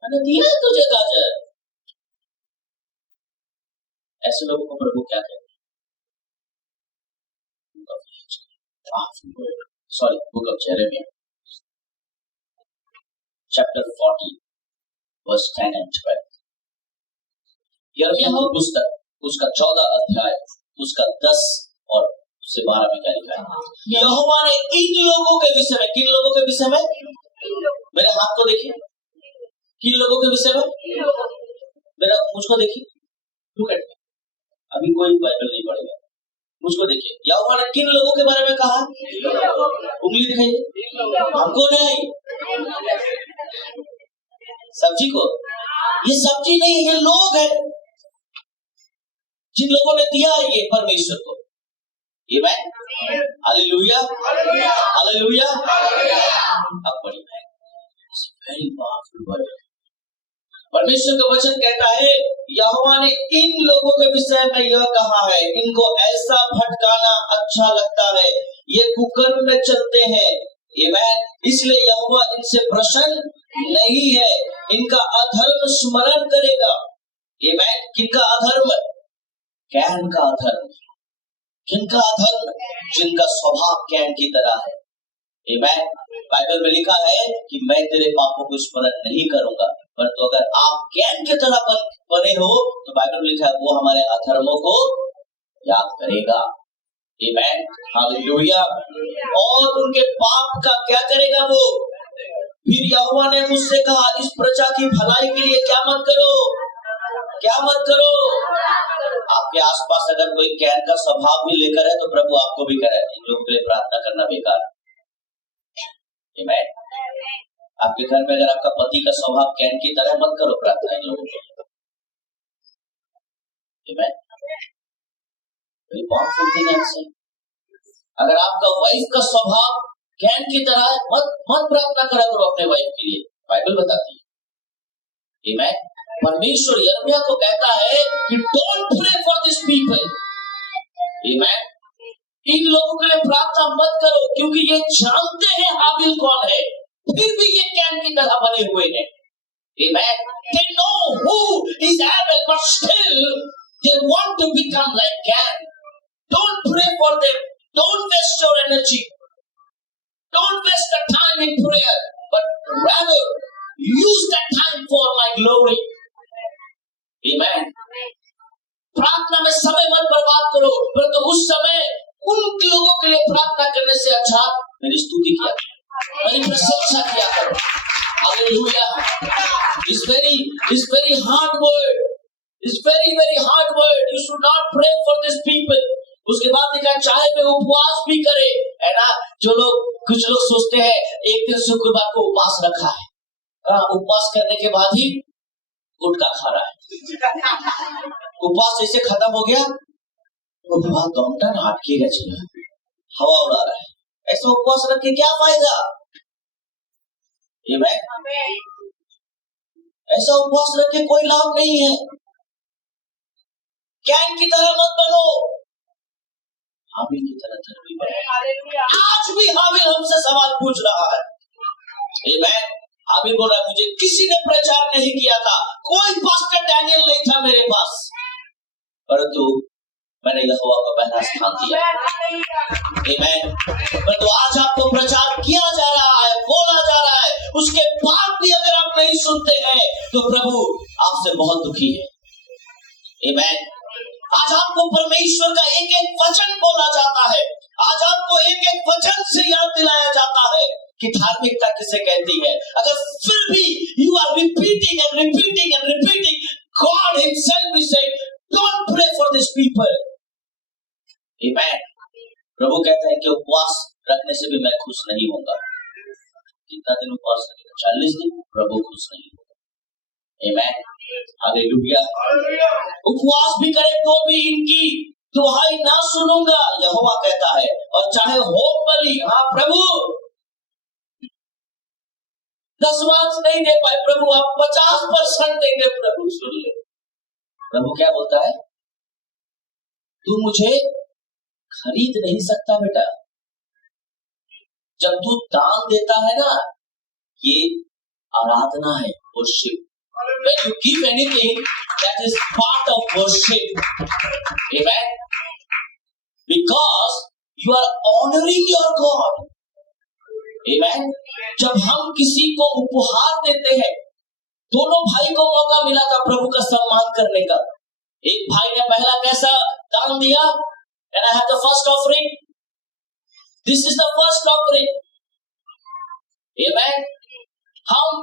मैंने दिया है तुझे गाजर। ऐसे लोगों को प्रभु क्या कहते हैं? Book of Jeremiah chapter 40 verse 10 and 12। यिर्मयाह की पुस्तक उसका 14 अध्याय उसका 10 और से 12 में क्या लिखा है? यहोवा ने इन लोगों के विषय में, किन लोगों के विषय में? मेरे हाथ को देखिए, किन लोगों के विषय में? मेरा मुझको देखिए, लुक एट मी। अभी कोई बाइबल नहीं पढ़ेगा, मुझको देखिए। यहोवा ने किन लोगों के बारे में कहा? उंगली दिखाइए, हमको नहीं, सब्जी को। ये सब्जी नहीं, ये लोग हैं जिन लोगों ने दिया है ये परमेश्वर को। आमेन, हालेलुया, हालेलुया। अब पढ़िए, वेरी पावरफुल वर्ड। परमेश्वर का वचन कहता है, यहोवा ने इन लोगों के विषय में यह कहा है, इनको ऐसा भटकाना अच्छा लगता है, ये कुकर्म में चलते हैं। आमीन। इसलिए यहोवा इनसे प्रसन्न नहीं है, इनका अधर्म स्मरण करेगा। आमीन। किनका अधर्म? कैन का अधर्म। किनका अधर्म? जिनका स्वभाव कैन की तरह है। आमीन। बाइबल में लिखा है कि मैं तेरे पापों को स्मरण नहीं करूंगा, परंतु अगर आप कैन की तरह बने हो तो बाइबल में लिखा है वो हमारे अधर्मों को याद करेगा। आमीन। हालेलुया। और उनके पाप का क्या करेगा वो? फिर यहोवा ने मुझसे कहा, इस प्रजा की भलाई के लिए क्या मत करो, क्या मत करो। आपके आसपास अगर कोई कैन का स्वभाव भी लेकर है तो प्रभु आपको भी करे। इन लोगों के लिए प्रार्थना करना बेकार। आमीन। आपके घर में अगर आपका पति का स्वभाव कैन की तरह, मत करो प्रार्थना इन लोगों के लिए। आमीन। वेरी पावरफुल थिंग है से। अगर आपका वाइफ का स्वभाव कैन की तरह है, मत प्रार्थना करा करो अपने वाइफ के लिए। बाइबल बताती है। आमीन। परमेश्वर यिर्मयाह को कहता है कि don't pray for this people. आमीन। इन लोगों के लिए प्रार्थना मत करो, क्योंकि ये जानते हैं हाबिल कौन है, फिर भी ये कैन की तरह बने हुए हैं। Amen. They know who is Abel, but still they want to become like Cain. Don't pray for them. Don't waste your energy. Don't waste the time in prayer, but rather use that time for my glory. Amen. प्रार्थना में समय मत बर्बाद करो, परंतु उस समय उन लोगों के लिए प्रार्थना करने से अच्छा मेरी स्तुति किया करो, मेरी प्रशंसा किया करो। Hallelujah. It's very hard word. It's very hard word. You should not pray for these people. उसके बाद देखा, चाहे वे उपवास भी करे, है ना। कुछ लोग सोचते हैं एक दिन शुक्रवार को उपवास रखा है, उपवास करने के बाद ही गुटखा खा रहा है। उपवास जैसे खत्म हो गया तो बहुत घंटा हटकेगा, चला हवा उड़ा रहा है। ऐसा उपवास रख के क्या फायदा? ऐसा उपवास रख के कोई लाभ नहीं है। कैन की तरह मत बनो, हाबिल की तरह धर्मी बनो। आज भी हाबिल हमसे सवाल पूछ रहा है। आमीन। हाबिल बोल रहा है, मुझे किसी ने प्रचार नहीं किया था, कोई पास्टर डैनियल नहीं था मेरे पास, परंतु मैंने यहोवा को पहला स्थान दिया। आमीन। परंतु आज आपको प्रचार किया जा रहा है, बोला जा रहा है, उसके बाद भी अगर आप नहीं सुनते हैं तो प्रभु आपसे बहुत दुखी है। आमीन। आज आपको परमेश्वर का एक एक वचन बोला जाता है, आज आपको एक एक वचन से याद दिलाया जाता है कि धार्मिकता किसे कहती है। अगर फिर भी you are repeating and repeating and repeating, God himself is saying don't pray for this people. आमीन। प्रभु कहता है कि उपवास रखने से भी मैं खुश नहीं होगा। कितना दिन उपवास रखेगा? 40 दिन। प्रभु खुश नहीं होगा। आमीन। हालेलुया। उपवास भी करे तो भी इनकी दुहाई ना सुनूंगा, यहोवा कहता है। और चाहे होम बलि, हाँ प्रभु 10 नहीं दे पाए प्रभु, आप 50% देंगे प्रभु, सुन ले। प्रभु क्या बोलता है? तू मुझे खरीद नहीं सकता बेटा। जब तू दान देता है ना, ये आराधना है, worship. When you give anything, that is part of worship. Amen. Because you are honoring your God. Amen. जब हम किसी को उपहार देते हैं, दोनों भाई को मौका मिला था प्रभु का सम्मान करने का। एक भाई ने पहला कैसा दान दिया? Can I have the first offering? This is the first offering. Amen. हम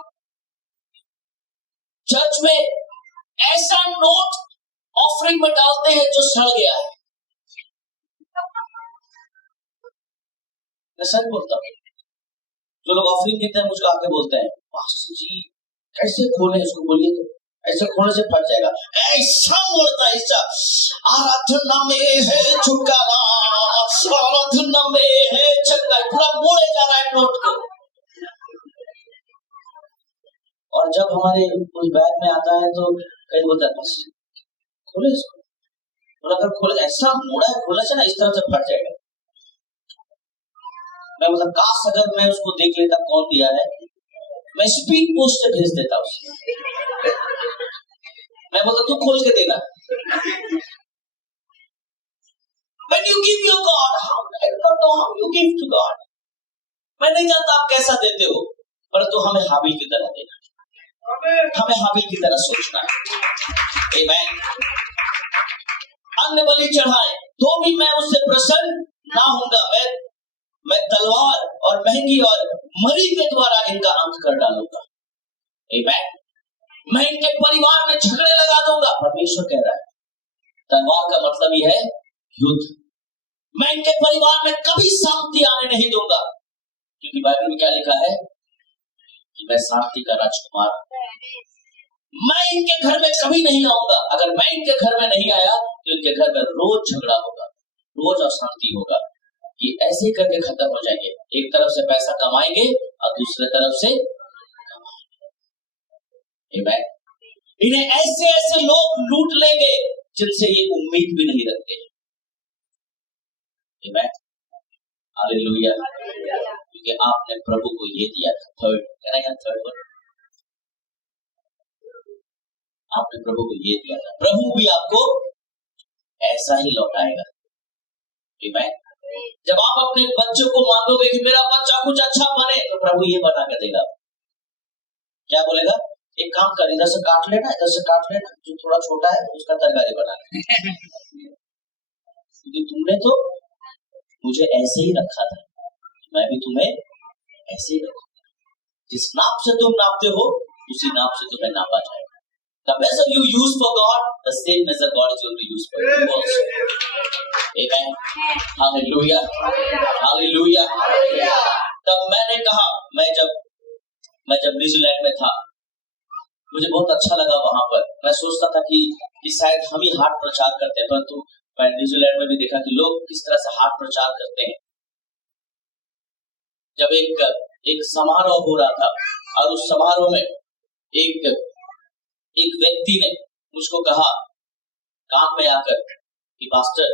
चर्च में ऐसा नोट ऑफरिंग में डालते हैं जो सड़ गया है। मैं सच बोलता हूँ, जो लोग ऑफरिंग देते हैं मुझको आके बोलते हैं, पास्टर जी कैसे खोले इसको, बोलिए तो ऐसे खोलने से फट जाएगा। ऐसा बोलता है, ऐसा आराधना में है छुटकारा, आराधना में है छुटकारा, पूरा मोड़े जा रहा है नोट को। और जब हमारे उस बैग में आता है तो कहीं बोलता है बस खोले इसको, बोला अगर खोले ऐसा मोड़ा है खोलना चाहिए ना, इस तरह से फट जाएगा। मैं मतलब काश अगर मैं उसको देख लेता कौन दिया है, मैं स्पीड पोस्ट से भेज देता उसे। मैं बोलता तू खोल के देना। When you give your God, I don't know how you give to God. मैं नहीं जानता आप कैसा देते हो, परंतु हमें हाबिल की तरह देना, हमें हाबिल की तरह सोचना है। आमीन। अन्न बलि चढ़ाए तो भी मैं उससे प्रसन्न ना होऊंगा, मैं तलवार और महंगी और मरी के द्वारा इनका अंत कर डालूंगा। आमीन। मैं इनके परिवार में झगड़े लगा दूंगा, परमेश्वर कह रहा है। तलवार का मतलब यह है युद्ध। मैं इनके परिवार में कभी शांति आने नहीं दूंगा, क्योंकि बाइबल में क्या लिखा है कि मैं शांति का राजकुमार हूं। मैं इनके घर में कभी नहीं आऊंगा। अगर मैं इनके घर में नहीं आया तो इनके घर में रोज झगड़ा होगा, रोज अशांति होगा। ये ऐसे करके खत्म हो जाएंगे। एक तरफ से पैसा कमाएंगे और दूसरे तरफ से आमीन। इन्हें ऐसे ऐसे लोग लूट लेंगे जिनसे ये उम्मीद भी नहीं रखते। आमीन। हालेलुया। क्योंकि आपने प्रभु को ये दिया था। थर्ड वन, आपने प्रभु को ये दिया था, प्रभु भी आपको ऐसा ही लौटाएगा। आमीन। जब आप अपने बच्चों को मांगोगे कि मेरा बच्चा कुछ अच्छा बने, तो प्रभु ये बना के देगा। क्या बोलेगा? एक काम कर, इधर से काट लेना, इधर से काट लेना, जो थोड़ा छोटा है उसका तरकारी बना लेना। क्योंकि तुमने तो मुझे ऐसे ही रखा था, मैं भी तुम्हें ऐसे ही रखूंगा। जिस नाप से तुम नापते हो उसी नाप से तुम्हें नापा जाएगा। The measure you use for God, the same measure God is going to use for you also. Amen. Hallelujah. Hallelujah. तब मैंने कहा, मैं जब न्यूजीलैंड में था, मुझे बहुत अच्छा लगा वहां पर। मैं सोचता था कि शायद हम ही हाट प्रचार करते हैं, परंतु मैं न्यूजीलैंड में भी देखा कि लोग किस तरह से हाट प्रचार करते हैं। जब एक समारोह हो रहा था और उस समारोह में एक व्यक्ति ने मुझको कहा काम में आकर कि pastor,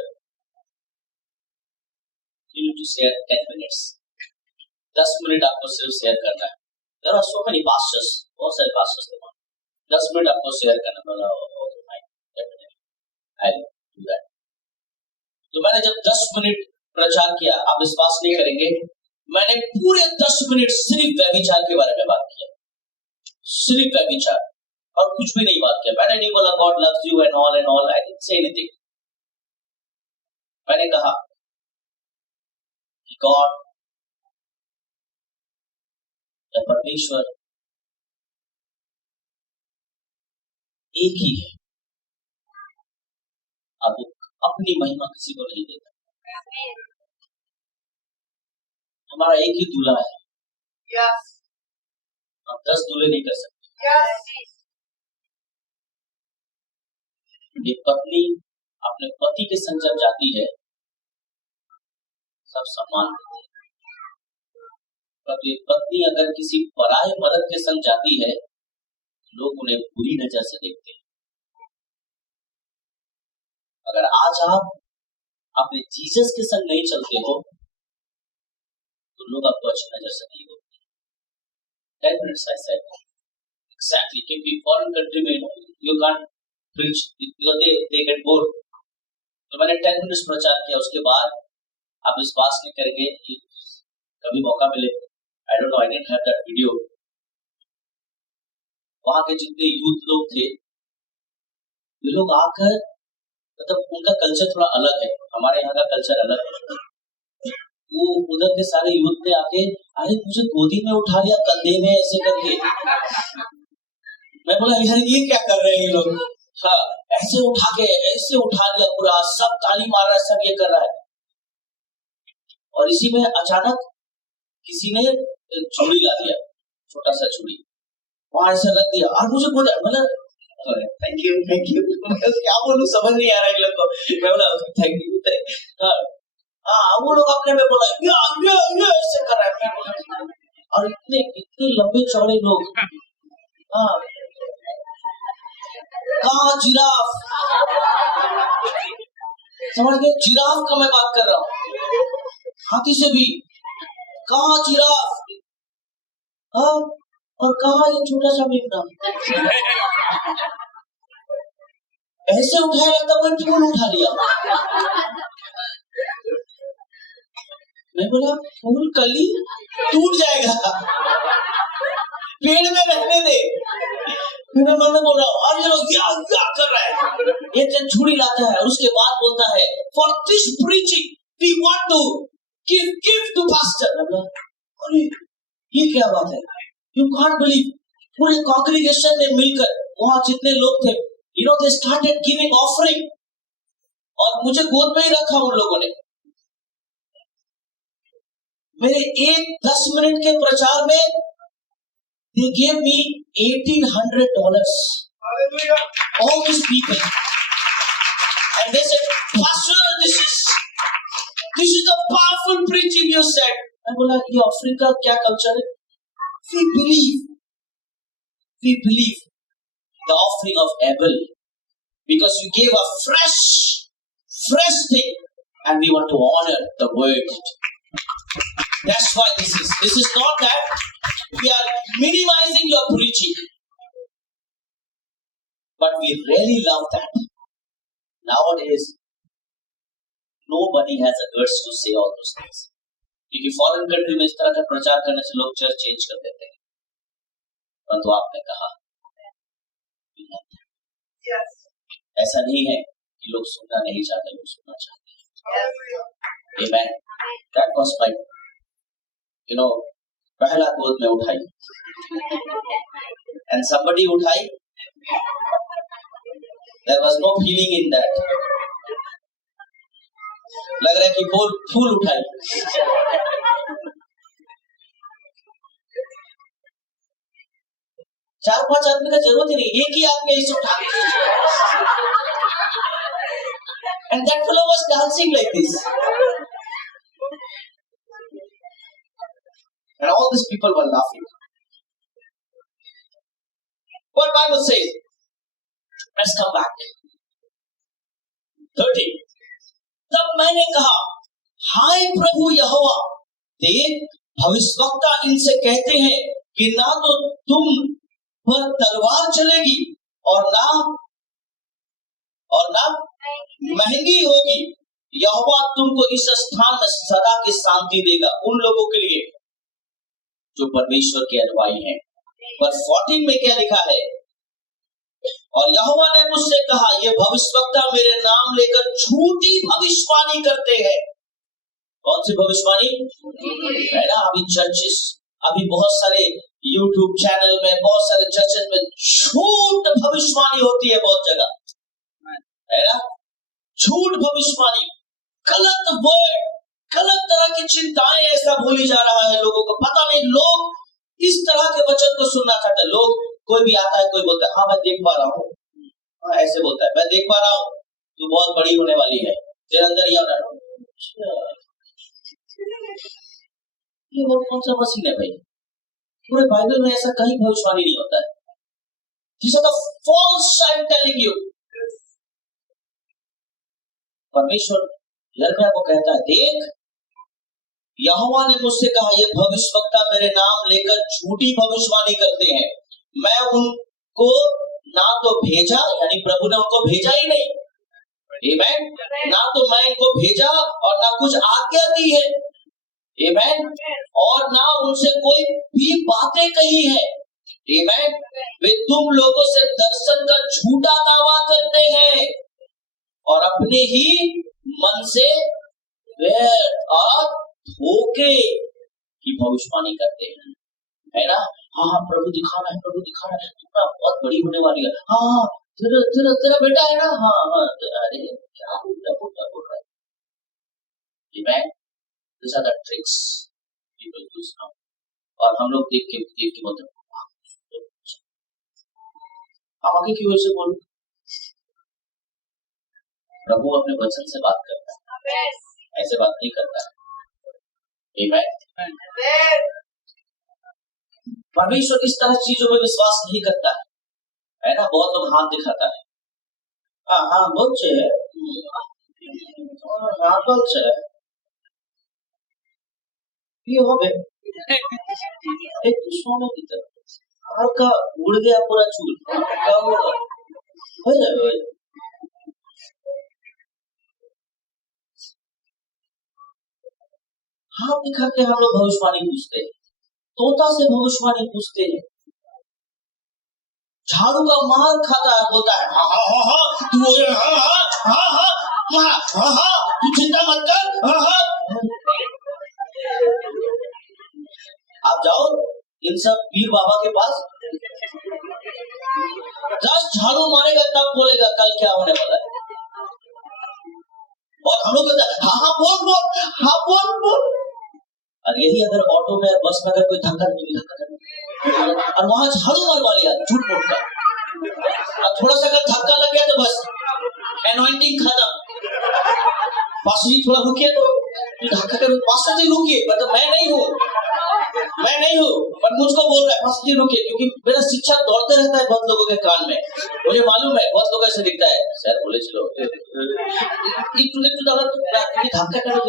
you need to share 10 minutes, 10 minute आपको सिर्फ शेयर करना है। There are so many pastors, बहुत सारे pastors थे वहाँ। 10 मिनट आपको शेयर करना, बोला okay fine, definitely I'll do that। तो मैंने जब 10 मिनट प्रचार किया, आप विश्वास नहीं करेंगे, मैंने पूरे 10 मिनट सिर्फ व्यभिचार के बारे में बात किया, सिर्फ व्यभिचार, और कुछ भी नहीं बात किया। मैंने नहीं बोला God loves you and all, I didn't say anything। मैंने कहा कि God या परमेश्वर एक ही है, अब अपनी महिमा किसी को नहीं देता। हमारा एक ही दूल्हा है, yes। हम 10 दूल्हे नहीं कर सकते। yes। एक पत्नी अपने पति के संग जब जाती है सब सम्मान करते हैं, पर एक पत्नी अगर किसी पराये मर्द के संग जाती है लोग उन्हें बुरी नजर से देखते हैं। अगर आज आप अपने जीसस के संग नहीं चलते हो तो लोग आपको अच्छी नजर से नहीं देखते। 10 minutes I said exactly, क्योंकि फॉरेन कंट्री में you can't preach because they get bored। तो मैंने 10 मिनट्स प्रचार किया। उसके बाद आप विश्वास नहीं करेंगे कि कभी मौका मिले, I don't know, I didn't have that video। वहां के जितने यूथ लोग थे वे लोग आकर, मतलब उनका कल्चर थोड़ा अलग है, हमारे यहाँ का कल्चर अलग है। वो उधर के सारे यूथ ने आके अरे मुझे गोदी में उठा लिया, कंधे में ऐसे करके। मैं बोला यार ये क्या कर रहे हैं ये लोग? हाँ, ऐसे उठा लिया पूरा, सब ताली मार रहा है, सब ये कर रहा है। और इसी में अचानक किसी ने चूड़ी ला दिया, छोटा सा चूड़ी वहां ऐसे रख दिया और मुझे बोला, मतलब थैंक यू क्या बोलूं समझ नहीं आ रहा है लोग को। मैं बोला थैंक यू। हाँ वो लोग अपने में बोला ये ऐसे कर रहा है। और इतने लंबे चौड़े लोग, हाँ, कहाँ जिराफ? समझ गए? जिराफ का मैं बात कर रहा हूँ, हाथी से भी। कहाँ जिराफ? हाँ, और कहाँ ये छोटा सा मेमना? ऐसे उठाया लगता कोई फूल उठा लिया। मैं बोला फूल कली टूट जाएगा, पेड़ में रहने दे। मेरे मन में बोल रहा हूँ, और ये लोग क्या कर रहा है? एक जन छुरी लाता है, उसके बाद बोलता है, for this preaching we want to give gift to pastor. अरे ये क्या बात है? यू कांट बिलीव, पूरे कांग्रेगेशन ने मिलकर, वहां जितने लोग थे, you know, they started giving offering, और मुझे गोद में ही रखा उन लोगों ने। मेरे 10 मिनट के प्रचार में they gave me $1,800. All these people, and they said, Pastor, this is the powerful preaching you said. मैं बोला ये अफ्रीका क्या कल्चर है? We believe the offering of Abel because you gave a fresh thing, and we want to honor the word. That's why this is not that we are minimizing your preaching, but we really love that. Nowadays, nobody has a guts to say all those things. क्योंकि foreign country में इस तरह का प्रचार करने से लोग church change कर देते हैं, परंतु आपने कहा ऐसा नहीं है कि लोग सुनना नहीं चाहते, लोग सुनना चाहते हैं। Amen. That was my, पहला गोद में उठाई, and somebody उठाई, there was no feeling in that. लग रहा है कि फूल उठाई। चार पांच आदमी का जरूरत ही नहीं, एक ही आदमी इसे उठा, and that fellow was dancing like this, and all these people were laughing. What Bible says? Let's come back. 13. तब मैंने कहा, हाय प्रभु यहोवा, देख भविष्यवक्ता इनसे कहते हैं कि ना तो तुम पर तलवार चलेगी और ना महंगी होगी। यहोवा तुमको इस स्थान में सदा की शांति देगा, उन लोगों के लिए जो परमेश्वर के अनुयायी हैं। पर 14 में क्या लिखा है? और यहोवा ने मुझसे कहा, ये भविष्यवक्ता मेरे नाम लेकर झूठी भविष्यवाणी करते हैं। कौन सी भविष्यवाणी है ना? अभी चर्चेस, अभी बहुत सारे यूट्यूब चैनल में, बहुत सारे चर्चेस में झूठ भविष्यवाणी होती है, बहुत जगह है ना, झूठ भविष्यवाणी, गलत वर्ड, गलत तरह की चिंताएं, ऐसा बोली जा रहा है लोगों को। पता नहीं लोग इस तरह के वचन को सुनना चाहते हैं। लोग, कोई भी आता है, कोई बोलता है, हाँ मैं देख पा रहा हूँ, हाँ ऐसे बोलता है, मैं देख पा रहा हूँ, तू बहुत बड़ी होने वाली है, तेरे अंदर ये कौन सा मसीह है भाई? पूरे बाइबल में ऐसा कहीं भविष्यवाणी नहीं होता है। These are the false I'm telling you. परमेश्वर यिर्मयाह को कहता है, देख यहोवा ने मुझसे कहा, ये भविष्यवक्ता मेरे नाम लेकर झूठी भविष्यवाणी करते हैं। मैं उनको ना तो भेजा, यानी प्रभु ने उनको भेजा ही नहीं, आमेन, ना तो मैं इनको भेजा और ना कुछ आज्ञा दी है, आमेन, और ना उनसे कोई भी बातें कही है, आमेन। वे तुम लोगों से दर्शन का झूठा दावा करते हैं और अपने ही मन से व्यर्थ और धोखे की भविष्यवाणी करते हैं, है ना? हाँ प्रभु दिखा रहा है, प्रभु दिखा रहा है, तुम्हारा बहुत बड़ी होने वाली है। हाँ तेरा बेटा है ना, हाँ अरे क्या उल्टा पुल्टा बोल रहा है। Amen. These are the tricks people use now. और हम लोग देख के बोलते हैं, हम आगे की वजह से बोलो। प्रभु अपने वचन से बात करता है, ऐसे बात नहीं करता है। Amen. परमेश्वर इस तरह चीजों में विश्वास नहीं करता है ना। बहुत लोग हाथ दिखाता है, हाँ हाँ बोलছে हाँ बोलছে ये हो गए एक सोने की तरह हल्का उड़ गया पूरा चूल क्या होगा, हो जाएगा। हाथ दिखा के हम लोग भविष्यवाणी पूछते हैं, तोता से भविष्यवाणी पूछते हैं, झाड़ू का मार खाता है, बोलता है हाँ हाँ हाँ हाँ तू हाँ हाँ हाँ हाँ हाँ हाँ तू चिंता मत कर हाँ हाँ। आप जाओ इन सब पीर बाबा के पास, 10 झाड़ू मारेगा तब बोलेगा कल क्या होने वाला है। और हम लोग कहते हैं हाँ हाँ बोल बोल हाँ बोल बोल। और यही अगर ऑटो में बस में अगर कोई धक्का और वहां झाड़ू मरवा लिया झूठ मूठ का, और थोड़ा सा अगर धक्का लग गया तो बस एनॉइंटिंग खत्म। पास्टर जी थोड़ा रुकिए, तो धक्का कर पास्टर जी रुकिए, मतलब मैं नहीं हूँ पर मुझको बोल रहा है पास्टर जी रुकिए, क्योंकि मेरा शिक्षा दौड़ते रहता है बहुत लोगों के कान में, मुझे मालूम है बहुत लोग ऐसे दिखता है सर बोले चलो धक्का कर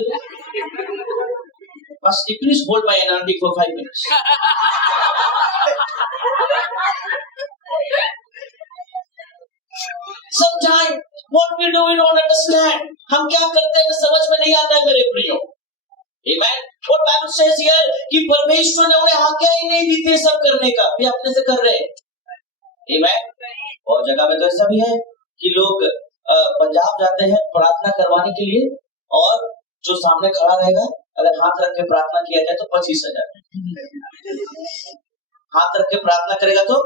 Pastor, please hold my NRD for 5 minutes. Sometimes what we do we don't understand. हम क्या करते हैं समझ में नहीं आता है मेरे प्रियो। Amen. What Bible says here कि परमेश्वर ने उन्हें आज्ञा ही नहीं दी थी सब करने का, वे अपने से कर रहे हैं। Amen. और जगह में तो ऐसा भी है कि लोग पंजाब जाते हैं प्रार्थना करवाने के लिए, और जो सामने खड़ा रहेगा अगर हाथ रख के प्रार्थना किया जाए तो 25,000, हाथ रख के प्रार्थना करेगा तो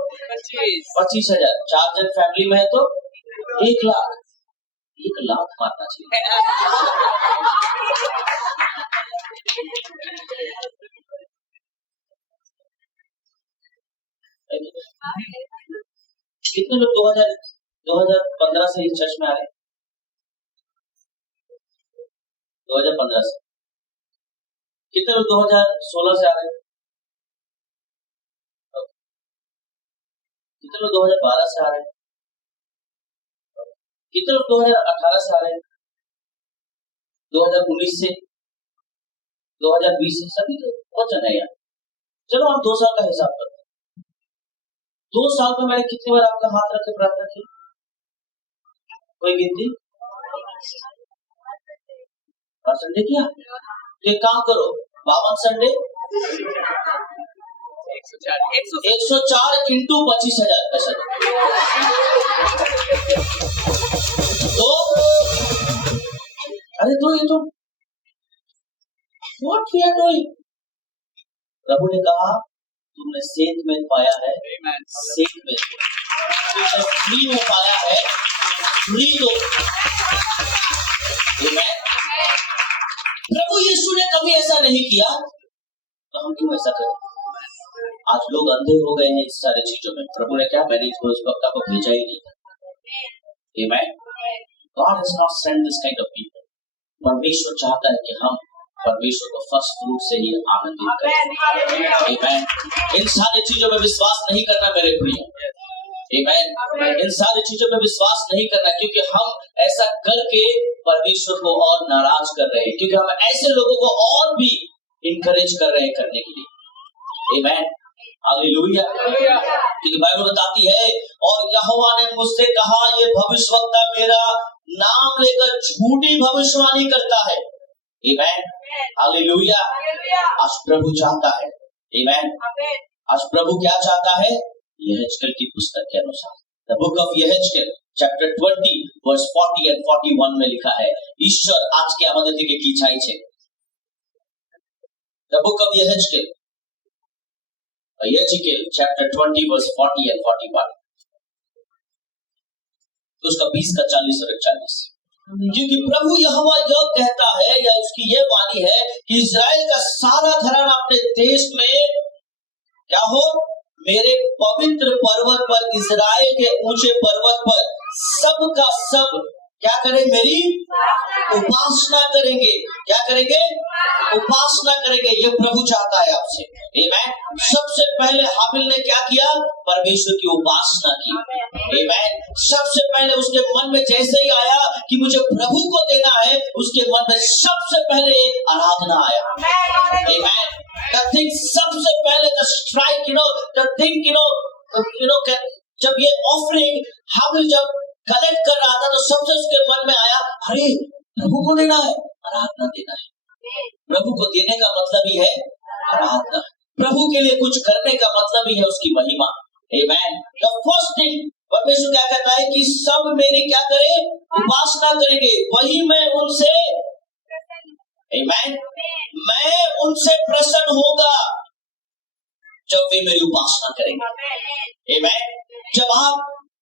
25,000, 4 जन फैमिली में है तो 1 लाख, 1 लाख मारना चाहिए। कितने लोग 2015 से इस चर्च में आ रहे हैं? 2015 से कितने लोग 2016 से आ रहे हैं? कितने लोग 2012 से आ रहे हैं? कितने लोग 2018 से आ रहे हैं? 2019 से, 2020 से, सभी तो बहुत जन है यार। चलो हम 2 साल का हिसाब करते हैं। 2 साल में मैंने कितनी बार आपका हाथ रख के प्रार्थना की? कोई गिनती? हर संडे किया? तो एक काम करो 52 संडे 104 इंटू 25,000 पैसा तो अरे तो ये तो what we are doing? प्रभु ने कहा तुमने सेठ में पाया है, सेठ में तुमने फ्री में पाया है, फ्री दो। प्रभु यीशु ने कभी ऐसा नहीं किया, तो हम क्यों ऐसा करें? आज लोग अंधे हो गए हैं इस सारे चीजों में। प्रभु ने क्या, मैंने इसको इस वक्ता को भेजा ही नहीं था। Amen. God has not sent this kind of people. परमेश्वर चाहता है कि हम परमेश्वर को फर्स्ट फ्रूट से ही आनंदित करें। Amen. इन सारी चीजों में विश्वास नहीं करना मेरे प्रियो। Amen. इन सारी चीजों में विश्वास नहीं करना, क्योंकि हम ऐसा करके परमेश्वर को और नाराज कर रहे हैं, क्योंकि हम ऐसे लोगों को और भी इनकरेज कर रहे हैं करने के लिए। Amen. हालेलुया। क्योंकि बाइबल बताती है और यहोवा ने मुझसे कहा ये भविष्यवक्ता मेरा नाम लेकर झूठी भविष्यवाणी करता है। Amen. हालेलुया। आज प्रभु चाहता है, Amen. आज प्रभु क्या चाहता है? यहेजकेल की पुस्तक के अनुसार, द बुक ऑफ यहेजकेल चैप्टर 20 वर्स 40 and 41 में लिखा है, ईश्वर आज के আমাদের দিকে কি চাইছে। द बुक ऑफ यहेजकेल चैप्टर 20 वर्स 40 and 41, तो उसका 20 का 40 और 41। क्योंकि प्रभु यहोवा यह कहता है, या उसकी यह वाणी है कि इस्राएल का सारा घराना अपने देश में क्या हो, मेरे पवित्र पर्वत पर, इस्राएल के ऊंचे पर्वत पर सब का सब क्या करें? मेरी उपासना करेंगे। क्या करेंगे? उपासना करेंगे। ये प्रभु चाहता है आपसे। आमेन। सबसे पहले हाबिल ने क्या किया? परमेश्वर की उपासना की। आमेन। सबसे पहले उसके मन में जैसे ही आया कि मुझे प्रभु को देना है, उसके मन में सबसे पहले आराधना आया। आमेन। The thing सबसे पहले the strike, the thing, जब ये ऑफरिंग हाबिल जब कलेक्ट कर रहा था तो सबसे उसके मन में आया, अरे प्रभु को देना है, आराधना देना है। प्रभु को देने का मतलब ही है आराधना। प्रभु के लिए कुछ करने का मतलब ही है उसकी महिमा। आमेन। The first thing परमेश्वर क्या कहता है कि सब मेरी क्या करे? उपासना करेंगे, वही मैं उनसे, आमेन, मैं उनसे प्रसन्न होगा जब वे मेरी उपासना करेंगे। आमेन। जब आप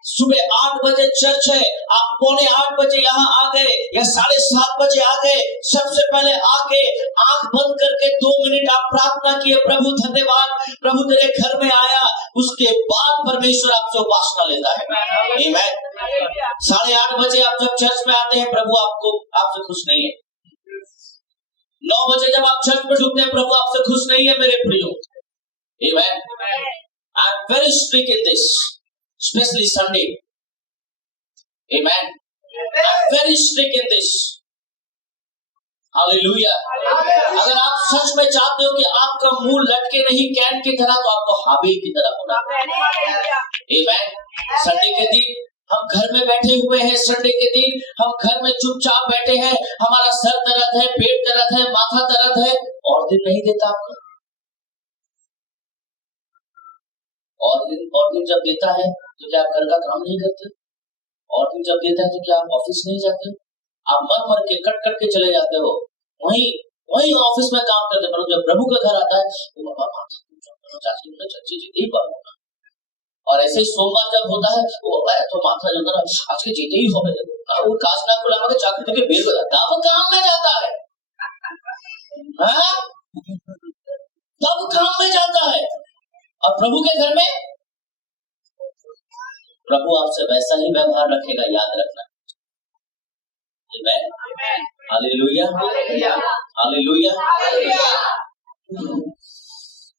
सुबह 8 बजे चर्च है, आप 7:45 बजे यहाँ आ गए या 7:30 बजे आ गए, सबसे पहले आके आंख बंद करके 2 मिनट आप प्रार्थना किए, प्रभु धन्यवाद, प्रभु तेरे घर में आया, उसके बाद परमेश्वर आपसे उपासना लेता है। आमेन। 8:30 बजे आप जब चर्च में आते हैं, प्रभु आपसे खुश नहीं है। 9 बजे जब आप चर्च में ढुकते हैं, प्रभु आपसे खुश नहीं है मेरे प्रियो। आमेन। I am very strict in this, especially Sunday. Amen. I am very strict in this. Hallelujah. अगर आप सच में चाहते हो कि आपका मुंह लटके नहीं कैन की तरह, तो आपको हाबिल की तरह होना। Amen. संडे के दिन हम घर में बैठे हुए हैं, संडे के दिन हम घर में चुपचाप बैठे हैं, हमारा सर दर्द है, पेट दर्द है, माथा दर्द है, और दिन नहीं देता आपको। और दिन जब देता है तो क्या आप घर का काम नहीं करते? और दिन जब देता है तो क्या आप ऑफिस नहीं जाते? आप मर के कट के चले जाते हो, वही ऑफिस में काम करते। पर जब प्रभु का घर आता है, वो बाबा माथा चच्ची जीते ही पाऊंगा। और ऐसे ही सोमवार जब होता है, वो तो माथा जो ना आज के जीते ही हो गए, वो काशना को लगा के चाकरी देके बेल बजाता, वो काम में जाता है, तब काम में जाता है। और प्रभु के घर में प्रभु आपसे वैसा ही व्यवहार रखेगा, याद रखना। आमेन। हालेलुया, हालेलुया।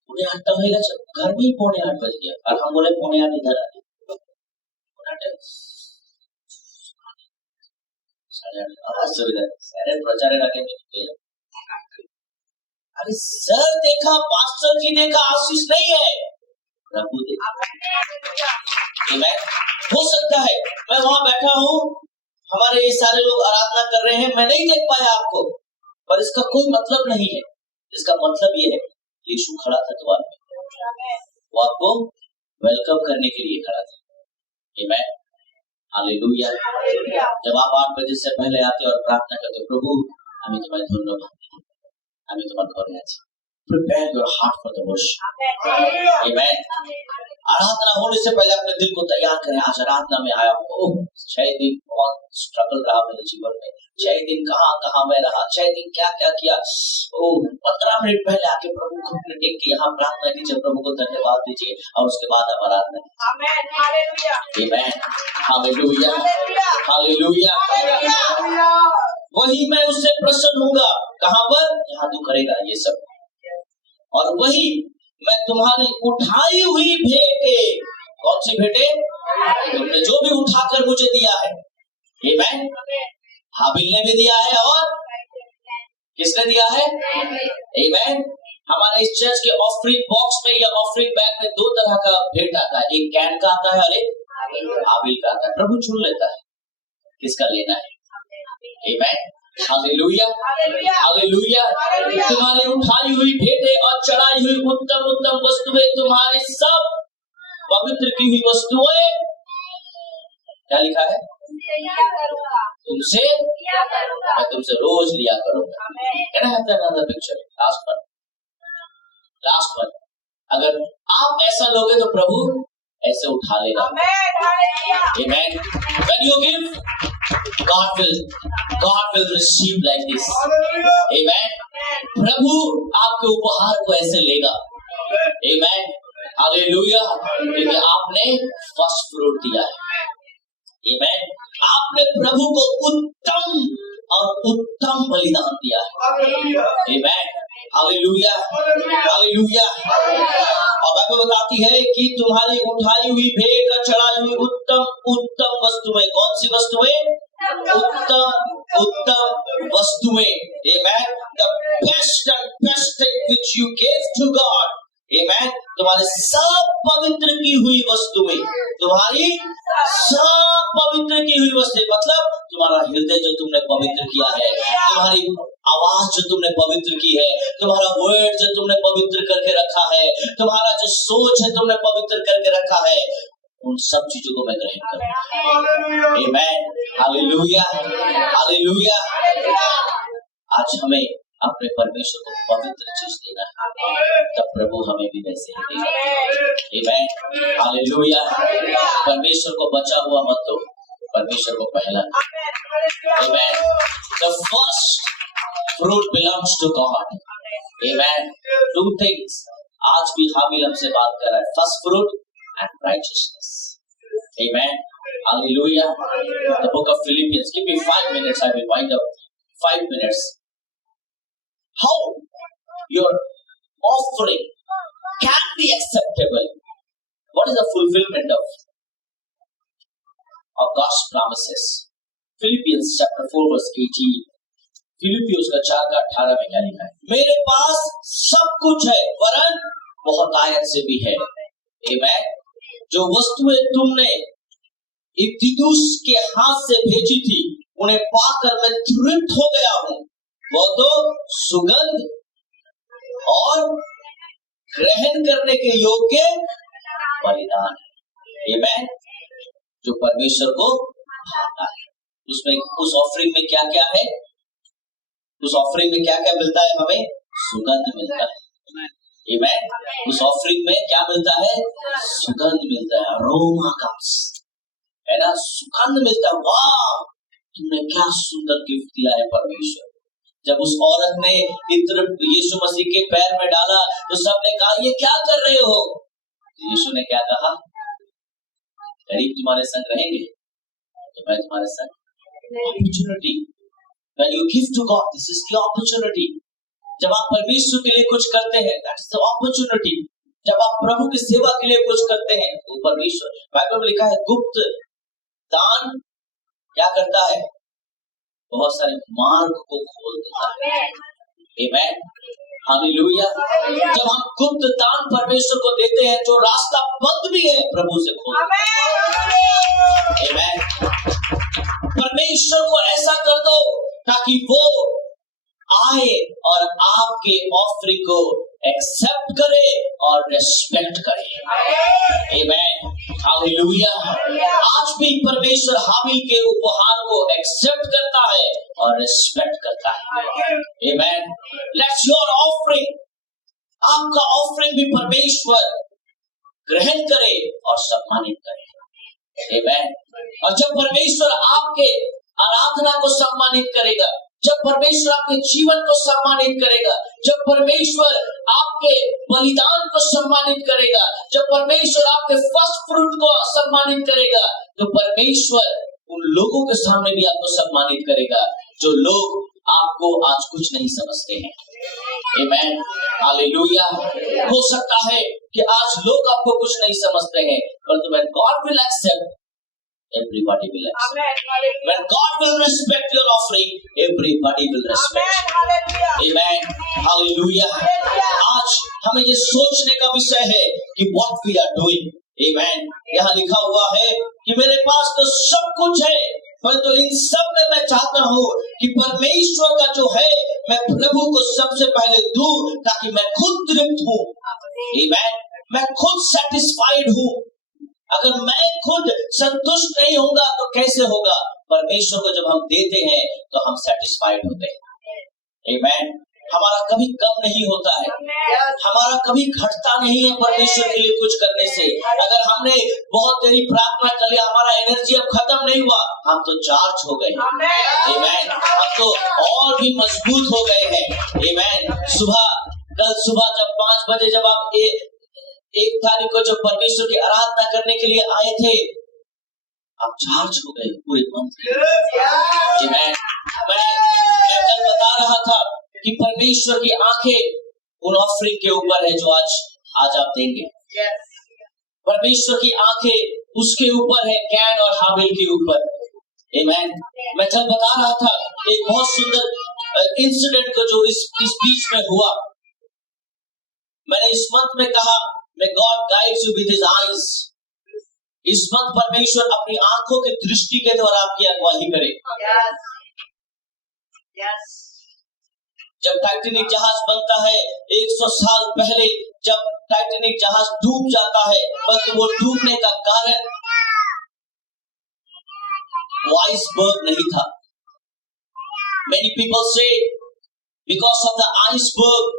8:30 होगा, घर में ही 7:45 बज गया और हम बोले 7:45 इधर आ गए। 8:30 प्रचार रखे। अरे सर देखा, पास्टर जी देखा, आशीष नहीं है, प्रभु देखा। हो सकता है मैं वहां बैठा हूँ, हमारे ये सारे लोग आराधना कर रहे हैं, मैं नहीं देख पाया आपको, पर इसका कोई मतलब नहीं है। इसका मतलब ये है यीशु खड़ा था द्वार में, वो आपको वेलकम करने के लिए खड़ा था। आमेन। हालेलुया। जब आप 8 बजे से पहले आते और प्रार्थना करते, प्रभु हमें तुम्हारे धन्यवाद, हमें तुम्हारे घरे आছি। Prepare your heart for the worship. Amen. आराधना होने से पहले अपने दिल को तैयार करें। आज आराधना में आया हूँ, 6 दिन बहुत स्ट्रगल रहा मेरे जीवन में, 6 दिन कहाँ मैं रहा, 6 दिन क्या किया। 15 मिनट पहले आके प्रभु को अपने टेक के यहाँ प्रार्थना कीजिए, प्रभु को धन्यवाद दीजिए, और उसके बाद आप आराधना। आमेन। हालेलुया, हालेलुया। वही मैं उससे प्रसन्न होगा। कहाँ पर? यहाँ तू करेगा ये सब, और वही मैं तुम्हारी उठाई हुई भेंटें। कौन सी भेंटें? तुमने जो भी उठाकर मुझे दिया है। आमेन। हाबिल ने भी दिया है, और किसने दिया है? आमेन। हमारे इस चर्च के ऑफरिंग बॉक्स में या ऑफरिंग बैग में 2 तरह का भेंट आता है, एक कैन का आता है और एक हाबिल का आता है। प्रभु चुन लेता है किसका लेना है। आमेन। हालेलुया, हालेलुया। तुम्हारी उठाई हुई भेंटें और चढ़ाई हुई उत्तम उत्तम वस्तुएं, तुम्हारी सब पवित्र की हुई वस्तुएं, क्या लिखा है? तुमसे मैं तुमसे रोज लिया करूंगा। Can I have another picture? Last one. अगर आप ऐसा लोगे तो प्रभु ऐसे उठा लेगा। Amen. When you give, God will receive like this. Amen. प्रभु आपके उपहार को ऐसे लेगा। Amen. हालेलुया। क्योंकि आपने फर्स्ट फ्रूट दिया है। Amen. आपने प्रभु को उत्तम और उत्तम बलिदान दिया है। आमीन, हालेलुया, हालेलुया। और बाइबल बताती है कि तुम्हारी उठाई हुई भेंट और चढ़ाई हुई उत्तम उत्तम वस्तुएं, कौन सी वस्तुएं? उत्तम उत्तम वस्तुएं। आमीन, the best and best thing which you gave to God. आमीन, तुम्हारे सब पवित्र की हुई वस्तुएं, तुम्हारी सब पवित्र की हुई वस्तुएं, मतलब तुम्हारा हृदय जो तुमने पवित्र किया है, तुम्हारी आवाज जो तुमने पवित्र की है, तुम्हारा वर्ड जो तुमने पवित्र करके रखा है, तुम्हारा जो सोच है तुमने पवित्र करके रखा है, उन सब चीजों को मैं ग्रहण करूं। आमीन, हालेलुया, हालेलुया। आज हमें अपने परमेश्वर को पवित्र चीज देना है, तब प्रभु हमें भी वैसे ही देगा। आमीन, हालेलुया। परमेश्वर को बचा हुआ मत दो, परमेश्वर को पहला। आमीन, the first fruit belongs to God. Amen. Two things. आज भी हाबिल हमसे बात कर रहा है, first fruit and righteousness. Amen. Hallelujah. The book of Philippians. Give me 5 minutes. I will wind up. 5 minutes. How your offering can be acceptable? What is the fulfillment of God's promises? Philippians chapter 4 verse 18. फिलिपियोस का 4:18 में क्या लिखा है? मेरे पास सब कुछ है, वरन बहुतायत से भी है। आमीन। जो वस्तुएं तुमने इब्तिदुस के हाथ से भेजी थी, उन्हें पाकर मैं तृप्त हो गया हूं। वो तो सुगंध और ग्रहण करने के योग्य बलिदान है। आमीन। जो परमेश्वर को भाता है, उसमें उस ऑफरिंग में क्या क्या है? उस ऑफरिंग में क्या क्या मिलता है? हमें सुगंध मिलता है। आमीन। उस ऑफरिंग में क्या मिलता है? सुगंध मिलता है, अरोमा कम्स, है ना, सुगंध मिलता है। वाह, तुमने क्या सुंदर गिफ्ट दिया है परमेश्वर। जब उस औरत ने इत्र यीशु मसीह के पैर में डाला तो सबने कहा, ये क्या कर रहे हो? यीशु ने क्या कहा? गरीब तुम्हारे संग रहेंगे तो मैं तुम्हारे संग। Opportunity, when you give to God, this is the opportunity. जब आप परमेश्वर के लिए कुछ करते हैं, that's the opportunity. जब आप प्रभु की सेवा के लिए कुछ करते हैं, वो परमेश्वर, बाइबल में लिखा है, गुप्त दान क्या करता है? बहुत सारे मार्ग को खोल देता है। आमीन, हालेलुया। जब हम गुप्त दान परमेश्वर को देते हैं, जो रास्ता बंद भी है प्रभु से खोल देता है। आमीन। परमेश्वर को ऐसा कर दो ताकि वो आए और आपके ऑफरिंग को एक्सेप्ट करे और रिस्पेक्ट करे। आमीन, हालेलुया। आज भी परमेश्वर हाबिल के उपहार को एक्सेप्ट करता है और रिस्पेक्ट करता है। आमीन। लेट्स योर ऑफरिंग, आपका ऑफरिंग भी परमेश्वर ग्रहण करे और सम्मानित करे। आमीन। और जब परमेश्वर आपके आराधना को सम्मानित करेगा, जब परमेश्वर आपके जीवन को सम्मानित करेगा, जब परमेश्वर आपके बलिदान को सम्मानित करेगा, जब परमेश्वर आपके फर्स्ट फ्रूट को सम्मानित करेगा, तो परमेश्वर उन लोगों के सामने भी आपको सम्मानित करेगा जो लोग आपको आज कुछ नहीं समझते हैं। आमीन, हालेलुया। हो सकता है कि आज लोग आपको कुछ नहीं समझते हैं, परंतु when God will accept, everybody will accept. When God will respect your offering, everybody will respect. Amen. Hallelujah. आज हमें ये सोचने का विषय है कि what we are doing. Amen. यहाँ लिखा हुआ है कि मेरे पास तो सब कुछ है, परंतु इन सब में मैं चाहता हूँ कि परमेश्वर का जो है मैं प्रभु को सबसे पहले दूं, ताकि मैं खुद तृप्त हूँ। Amen. मैं खुद सेटिस्फाइड हूँ। अगर मैं खुद संतुष्ट नहीं होगा तो कैसे होगा? परमेश्वर को जब हम देते हैं तो हम सेटिस्फाइड होते हैं। आमीन। हमारा कभी कम नहीं होता है, हमारा कभी घटता नहीं है परमेश्वर के लिए कुछ करने से। अगर हमने बहुत देरी प्रार्थना कर लिया, हमारा एनर्जी अब खत्म नहीं हुआ, हम तो चार्ज हो गए। आमीन। हम तो और भी मजबूत हो गए हैं। आमीन। कल सुबह जब 5 बजे जब आप 1 तारीख को जब परमेश्वर की आराधना करने के लिए आए थे, आप चार्ज हो गए पूरे मंथ के। मैं कल बता रहा था कि परमेश्वर की आंखें उन ऑफरिंग के ऊपर है जो आज आप देंगे। परमेश्वर की आंखें उसके ऊपर है, कैन और हाबिल के ऊपर। आमीन। मैं कल बता रहा था एक बहुत सुंदर इंसिडेंट को जो इस बीच में हुआ। मैंने इस मंथ में कहा, may God guides you with his eyes। इस मंथ परमेश्वर अपनी आंखों की दृष्टि के द्वारा आपकी अगुवाई करे। जब टाइटैनिक जहाज बनता है 100 साल पहले, जब टाइटैनिक जहाज डूब जाता है, परंतु वो डूबने का कारण वो आइसबर्ग नहीं था। Many people say because of the iceberg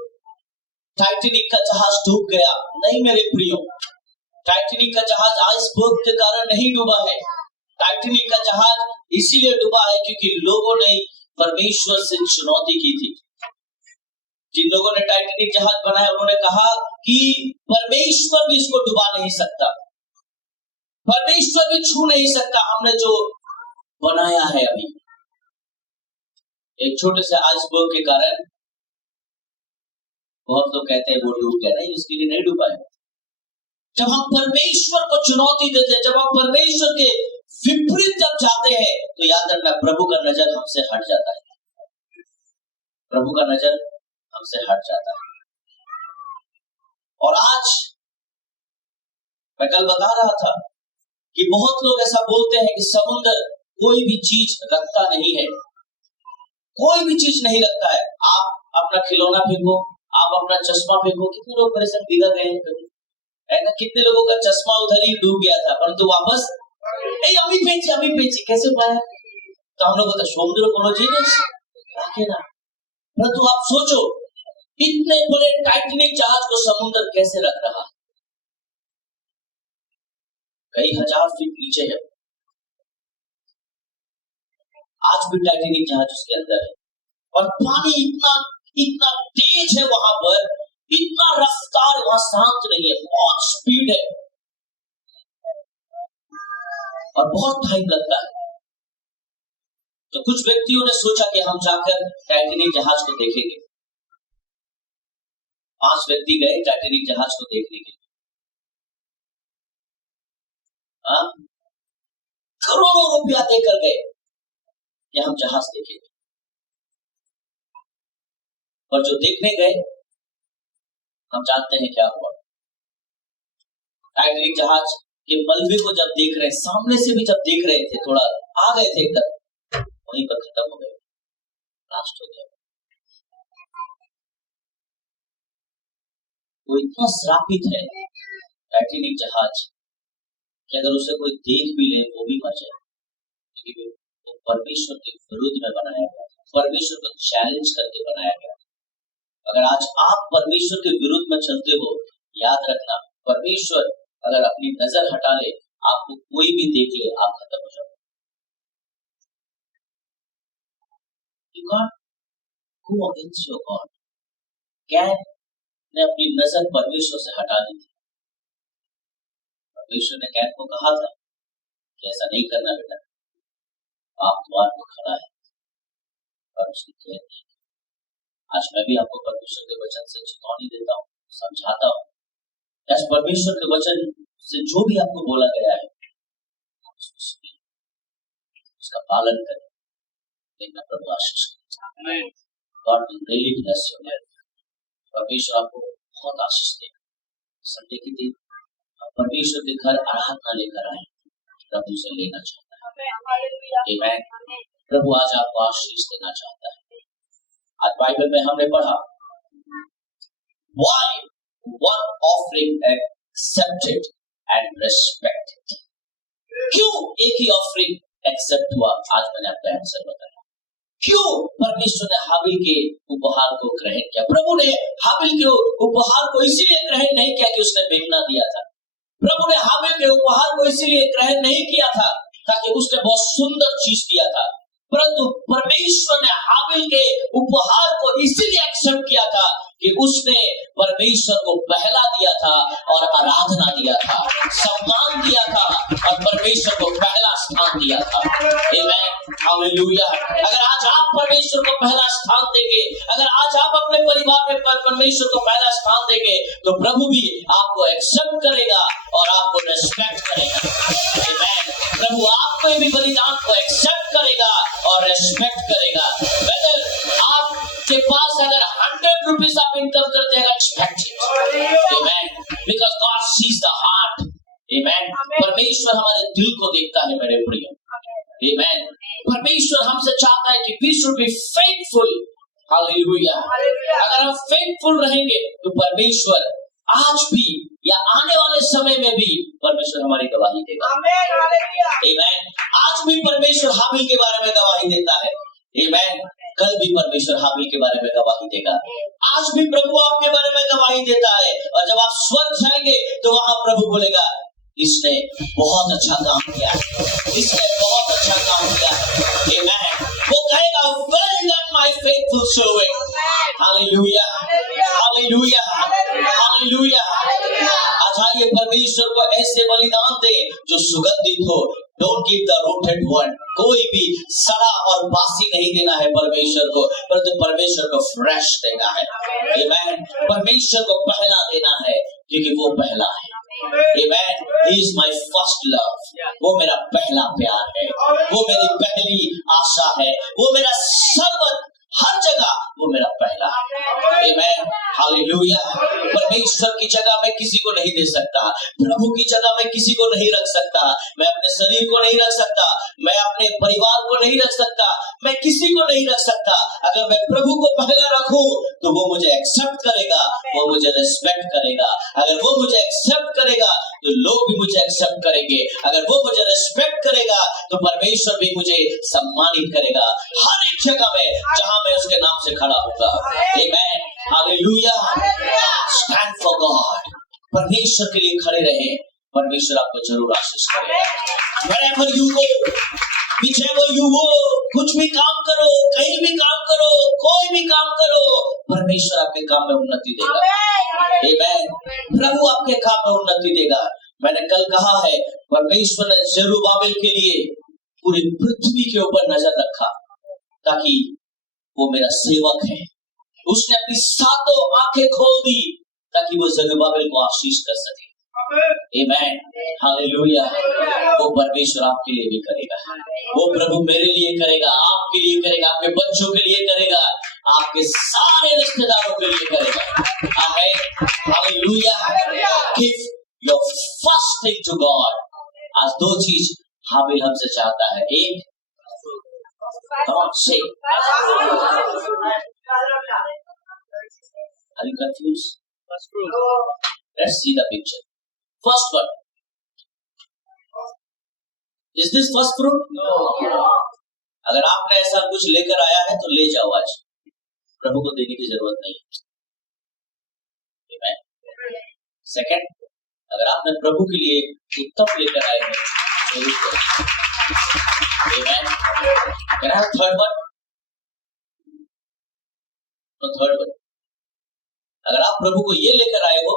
Titanic का जहाज डूब गया। नहीं मेरे प्रियो, टाइटैनिक का जहाज आइसबर्ग के कारण नहीं डूबा है। टाइटैनिक का जहाज इसीलिए डूबा है क्योंकि लोगों ने परमेश्वर से चुनौती की थी। जिन लोगों ने टाइटैनिक जहाज बनाया उन्होंने कहा कि परमेश्वर भी इसको डुबा नहीं सकता, परमेश्वर भी छू नहीं सकता हमने जो बनाया है। अभी एक छोटे से आइसबर्ग के कारण बहुत लोग कहते हैं वो डूब गया। नहीं, उसके लिए नहीं डूबा है। जब हम परमेश्वर को चुनौती देते हैं, जब हम परमेश्वर के विपरीत जब जाते हैं, तो याद रखना प्रभु का नजर हमसे हट जाता है। प्रभु का नजर हमसे हट जाता है। और आज मैं कल बता रहा था कि बहुत लोग ऐसा बोलते हैं कि समुद्र कोई भी चीज रखता नहीं है, कोई भी चीज नहीं रखता है। आप अपना खिलौना फेंको, आप अपना चश्मा फेंको। कितने लोग परेशान दिखा गए हैं, कितने लोगों का चश्मा उधर ही डूब गया था, परंतु वापस अभी पेची कैसे पाया? तो हम लोग बता समुद्र कोनो जीनिस रखे ना। परंतु आप सोचो, इतने बड़े टाइटैनिक जहाज को समुद्र कैसे रख रहा? कई हजार फीट नीचे है। आज भी टाइटैनिक जहाज उसके अंदर है और पानी इतना तेज है वहां पर, इतना रफ्तार वहां शांत नहीं है, बहुत स्पीड है और बहुत टाइम लगता है। तो कुछ व्यक्तियों ने सोचा कि हम जाकर टाइटैनिक जहाज को देखेंगे। 5 व्यक्ति गए टाइटैनिक जहाज को देखने के लिए। करोड़ों रुपया देकर गए कि हम जहाज देखेंगे। और जो देखने गए, हम जानते हैं क्या हुआ। टाइटैनिक जहाज के मलबे को जब देख रहे, सामने से भी जब देख रहे थे, थोड़ा आ गए थे एकदम, वहीं पर खत्म हो गए, लास्ट हो गया। वो इतना श्रापित है टाइटैनिक जहाज कि अगर उसे कोई देख भी ले वो भी मर जाए, क्योंकि वो परमेश्वर के विरुद्ध में बनाया गया, परमेश्वर को चैलेंज करके बनाया गया। अगर आज आप परमेश्वर के विरुद्ध में चलते हो, याद रखना परमेश्वर अगर अपनी नजर हटा ले, आपको कोई भी देख ले, आप खत्म हो जाओगे। You can't go against your God। Can ने अपनी नजर परमेश्वर से हटा दी थी। परमेश्वर ने कैन को कहा था कि ऐसा नहीं करना बेटा, आप द्वार पर खड़ा है, और उसने किया नहीं। आज मैं भी आपको परमेश्वर के वचन से चेतावनी देता हूँ, समझाता हूँ। आज परमेश्वर के वचन से जो भी आपको बोला गया है, उसका पालन करें। देखना प्रभु आशीष करें। God will really bless your life। परमेश्वर आपको बहुत आशीष देगा। संडे के दिन आप परमेश्वर के घर आराधना लेकर आए, प्रभु से लेना चाहता है। आमीन। प्रभु आज आपको आशीष देना चाहता है। आज बाइबल में हमने पढ़ा why one offering accepted and respected। क्यों एक ही ऑफरिंग एक्सेप्ट हुआ? आज मैंने आपका आंसर बताया। क्यों परमेश्वर ने हाबिल के उपहार को ग्रहण किया? प्रभु ने हाबिल के उपहार को इसीलिए ग्रहण नहीं किया कि उसने मेमना दिया था। प्रभु ने हाबिल के उपहार को इसीलिए ग्रहण नहीं किया था ताकि उसने बहुत सुंदर चीज दिया था, परंतु परमेश्वर ने हाबिल के उपहार को इसीलिए एक्सेप्ट किया था कि उसने परमेश्वर को पहला दिया था और आराधना दिया था, सम्मान दिया था और परमेश्वर को पहला स्थान दिया था। आमेन, हालेलुया। अगर आज आप परमेश्वर को पहला स्थान देंगे, अगर आज आप अपने परिवार में परमेश्वर को पहला स्थान देंगे, तो प्रभु भी आपको एक्सेप्ट करेगा और आपको रेस्पेक्ट करेगा। आमेन। प्रभु आपके भी बलिदान को एक्सेप्ट करेगा और रेस्पेक्ट करेगा। वेदर आपके पास अगर 100 रुपीज आप इनकम करते हैं, रेस्पेक्ट इट। आमेन, because God sees the heart. आमेन। परमेश्वर हमारे दिल को देखता है मेरे प्रिय। आमेन। परमेश्वर हमसे चाहता है कि वी शुड बी फेथफुल। हालेलुया। अगर हम फेथफुल रहेंगे तो परमेश्वर आज भी या आने वाले समय में भी परमेश्वर हमारी गवाही देगा। आमेन। आज भी परमेश्वर हाबिल के बारे में गवाही देता है। आमेन। कल भी परमेश्वर हाबिल के बारे में गवाही देगा। आज भी प्रभु आपके बारे में गवाही देता है, और जब आप स्वर्ग जाएंगे तो वहां प्रभु बोलेगा, इसने बहुत अच्छा काम किया है, इसने बहुत अच्छा काम किया है। आमेन। वो कहेगा, well done my faithful servant. Hallelujah, हालेलुया, हालेलुया। आज आइए परमेश्वर को ऐसे बलिदान दे जो सुगंधित हो। Don't give the rotted one. कोई भी सड़ा और बासी नहीं देना है परमेश्वर को, परंतु परमेश्वर को फ्रेश देना है। आमेन। परमेश्वर को पहला देना है, क्योंकि वो पहला है। Amen. He is my first love. वो मेरा पहला प्यार है, वो मेरी पहली आशा है, वो मेरा सर्वत हर जगह वो मेरा पहला है। Amen. हालेलुया। परमेश्वर की जगह मैं किसी को नहीं दे सकता, प्रभु की जगह मैं किसी को नहीं रख सकता, मैं अपने शरीर को नहीं रख सकता, मैं अपने परिवार को नहीं रख सकता, मैं किसी को नहीं रख सकता। अगर मैं प्रभु को पहला रखूं तो वो मुझे एक्सेप्ट करेगा, वो मुझे रिस्पेक्ट करेगा। अगर वो मुझे एक्सेप्ट करेगा तो लोग भी मुझे एक्सेप्ट करेंगे। अगर वो मुझे रिस्पेक्ट करेगा तो परमेश्वर भी मुझे सम्मानित करेगा हर एक जगह में जहां मैं उसके नाम से खड़ा होगा। आमेन, हालेलुया। Stand for God. परमेश्वर के लिए खड़े रहे, परमेश्वर आपको जरूर आशीष करेगा। Wherever you go, whichever you go, कुछ भी काम करो, कहीं भी काम करो, कोई भी काम करो, परमेश्वर आपके काम में उन्नति देगा। आमेन। प्रभु आपके काम में उन्नति देगा। मैंने कल कहा है, परमेश्वर ने जरुब्बाबिल के लिए पूरी पृथ्वी के ऊपर नजर रखा, ताकि वो मेरा सेवक है। उसने अपनी सातों आंखें खोल दी ताकि वो जरुब्बाबिल को आशीष कर सके। आमेन, हालेलुया। वो परमेश्वर आपके लिए भी करेगा, वो प्रभु मेरे लिए करेगा, आपके लिए करेगा, आपके बच्चों के लिए करेगा, आपके सारे रिश्तेदारों के लिए करेगा। आमेन, हालेलुया। Give your first thing to God. आज दो चीज हाबिल हमसे चाहता है। एक, come on, say. Are you confused? Let's see the picture. First one. Is this first fruit? No. अगर आपने ऐसा कुछ लेकर आया है तो ले जाओ आज, प्रभु को देने की जरूरत नहीं है। सेकंड, अगर आपने प्रभु के लिए उत्तम लेकर आए हैं जरूर करो। Amen. Can I have third one? No, third one. अगर आप प्रभु को ये लेकर आए हो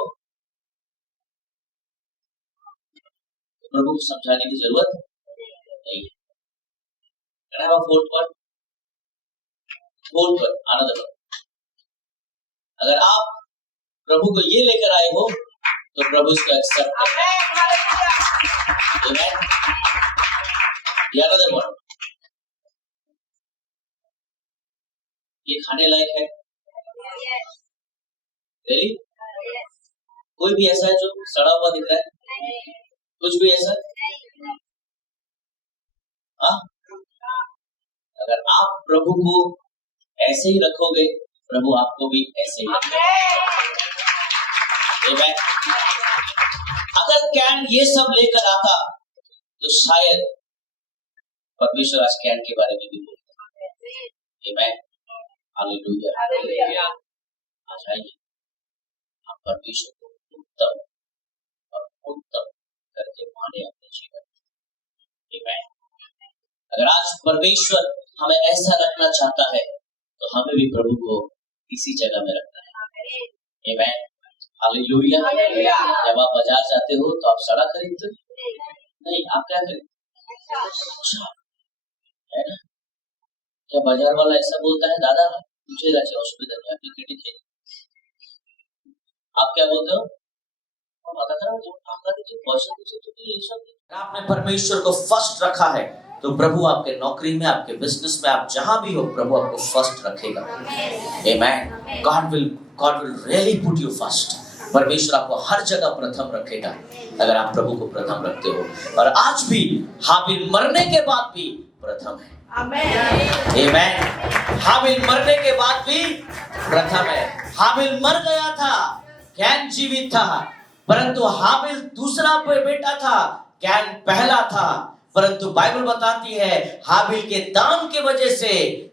तो प्रभु को समझाने की जरूरत नहीं है। Can I have a fourth one? Fourth one, another one. अगर आप प्रभु को ये लेकर आए हो तो प्रभु इसको एक्सेप्ट करता है। Amen. Another one. ये खाने लायक है? Really? कोई भी ऐसा है जो सड़ा हुआ दिख रहा है? कुछ भी ऐसा? हाँ? अगर आप प्रभु को ऐसे ही रखोगे, प्रभु आपको भी ऐसे ही रखेगा। अगर कैन ये सब लेकर आता तो शायद परमेश्वर आज कैन के बारे में भी बोलता। आमेन, हालेलुया। आज आइए हम परमेश्वर को उत्तम और उत्तम करके माने अपने जीवन में। आमेन। अगर आज परमेश्वर हमें ऐसा रखना चाहता है तो हमें भी प्रभु को इसी जगह में रखना है। आमेन, हालेलुया। जब आप बाजार जाते हो तो आप सड़ा खरीदते हो? नहीं, आप क्या खरीदते हो? अच्छा, है ना? क्या बाजार वाला ऐसा बोलता है, दादा मुझे जाके हॉस्पिटल में एप्लीकेशन चाहिए, आप क्या बोलते हो? आपने परमेश्वर को फर्स्ट रखा है तो प्रभु आपके नौकरी में, आपके बिजनेस में, आप जहां भी हो, प्रभु आपको फर्स्ट रखेगा। आमेन। God will really put you first. परमेश्वर आपको हर जगह प्रथम रखेगा अगर आप प्रभु को प्रथम रखते हो। और आज भी हाबिल मरने के बाद भी प्रथम है। आमेन। हाबिल मरने के बाद भी प्रथम है। हाबिल मर गया था, कैन जीवित था, परंतु हाबिल दूसरा बेटा था, कैन पहला था। परंतु बाइबल बताती है हाबिल के दान के वजह से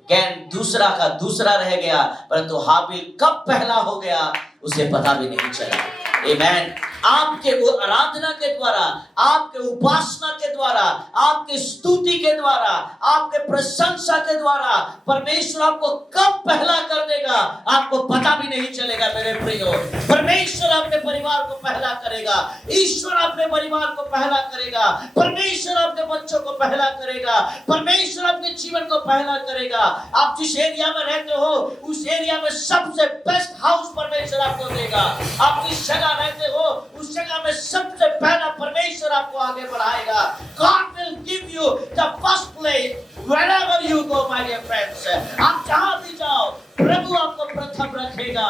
कैन दूसरा का दूसरा रह गया, परंतु हाबिल कब पहला हो गया उसे पता भी नहीं चला। आमेन। आपके वो आराधना के द्वारा, आपके उपासना के द्वारा, आपके स्तुति के द्वारा, आपके प्रशंसा के द्वारा परमेश्वर आपको कब पहला कर देगा आपको पता भी नहीं चलेगा। मेरे प्रियो, परमेश्वर अपने परिवार को पहला करेगा, ईश्वर अपने परिवार को पहला करेगा, परमेश्वर अपने बच्चों को पहला करेगा, परमेश्वर अपने जीवन को पहला करेगा। आप जिस एरिया में रहते हो उस एरिया में सबसे बेस्ट हाउस परमेश्वर आपको देगा। आप जिस जगह रहते हो उस जगह में सबसे पहला परमेश्वर आपको आगे बढ़ाएगा। God will give you the first place wherever you go, my dear friends. आप जहां भी जाओ प्रभु आपको प्रथम रखेगा।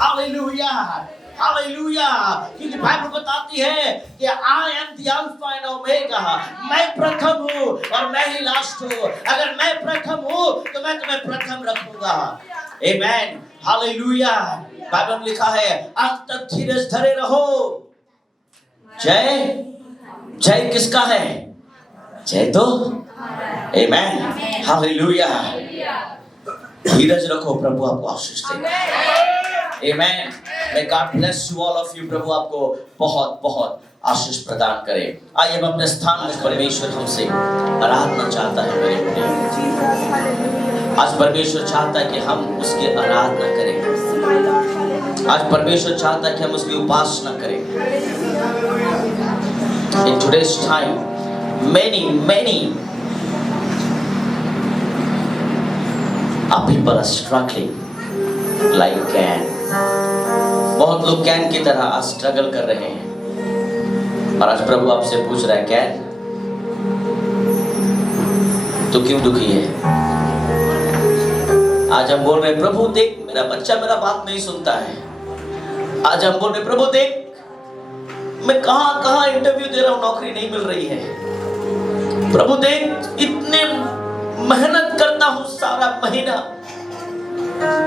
Hallelujah, hallelujah. क्योंकि बाइबल बताती है कि I am the Alpha and Omega, मैं प्रथम हूँ और मैं ही लास्ट हूँ। अगर मैं प्रथम हूँ तो मैं तुम्हें प्रथम रखूंगा। आमेन, हालेलुया। बाइबल में लिखा है अंत तक धीरज धरे रहो। जय, जय किसका है? जय तो आमेन, हालेलुया। धीरज रखो, प्रभु आपको आशीष देगा। आमेन। May God bless you all of you। प्रभु आपको बहुत बहुत आशीष प्रदान करे। आइए हम अपने स्थान में, परमेश्वर हमसे आराधना चाहता है। मेरे प्रिय, आज परमेश्वर चाहता है कि हम उसकी आराधना करें। आज परमेश्वर चाहता है कि हम उसकी उपासना करें। In today's time, many people are struggling like Cain। बहुत लोग कैन की तरह आज स्ट्रगल कर रहे हैं। और आज प्रभु आपसे पूछ रहा है, कैन तो क्यों दुखी है? आज हम बोल रहे हैं प्रभु देख मेरा बच्चा मेरा बात नहीं सुनता है। आज हम बोल रहे प्रभु देख मैं कहां इंटरव्यू दे रहा हूं, नौकरी नहीं मिल रही है। प्रभु देख इतने मेहनत करता हूं सारा महीना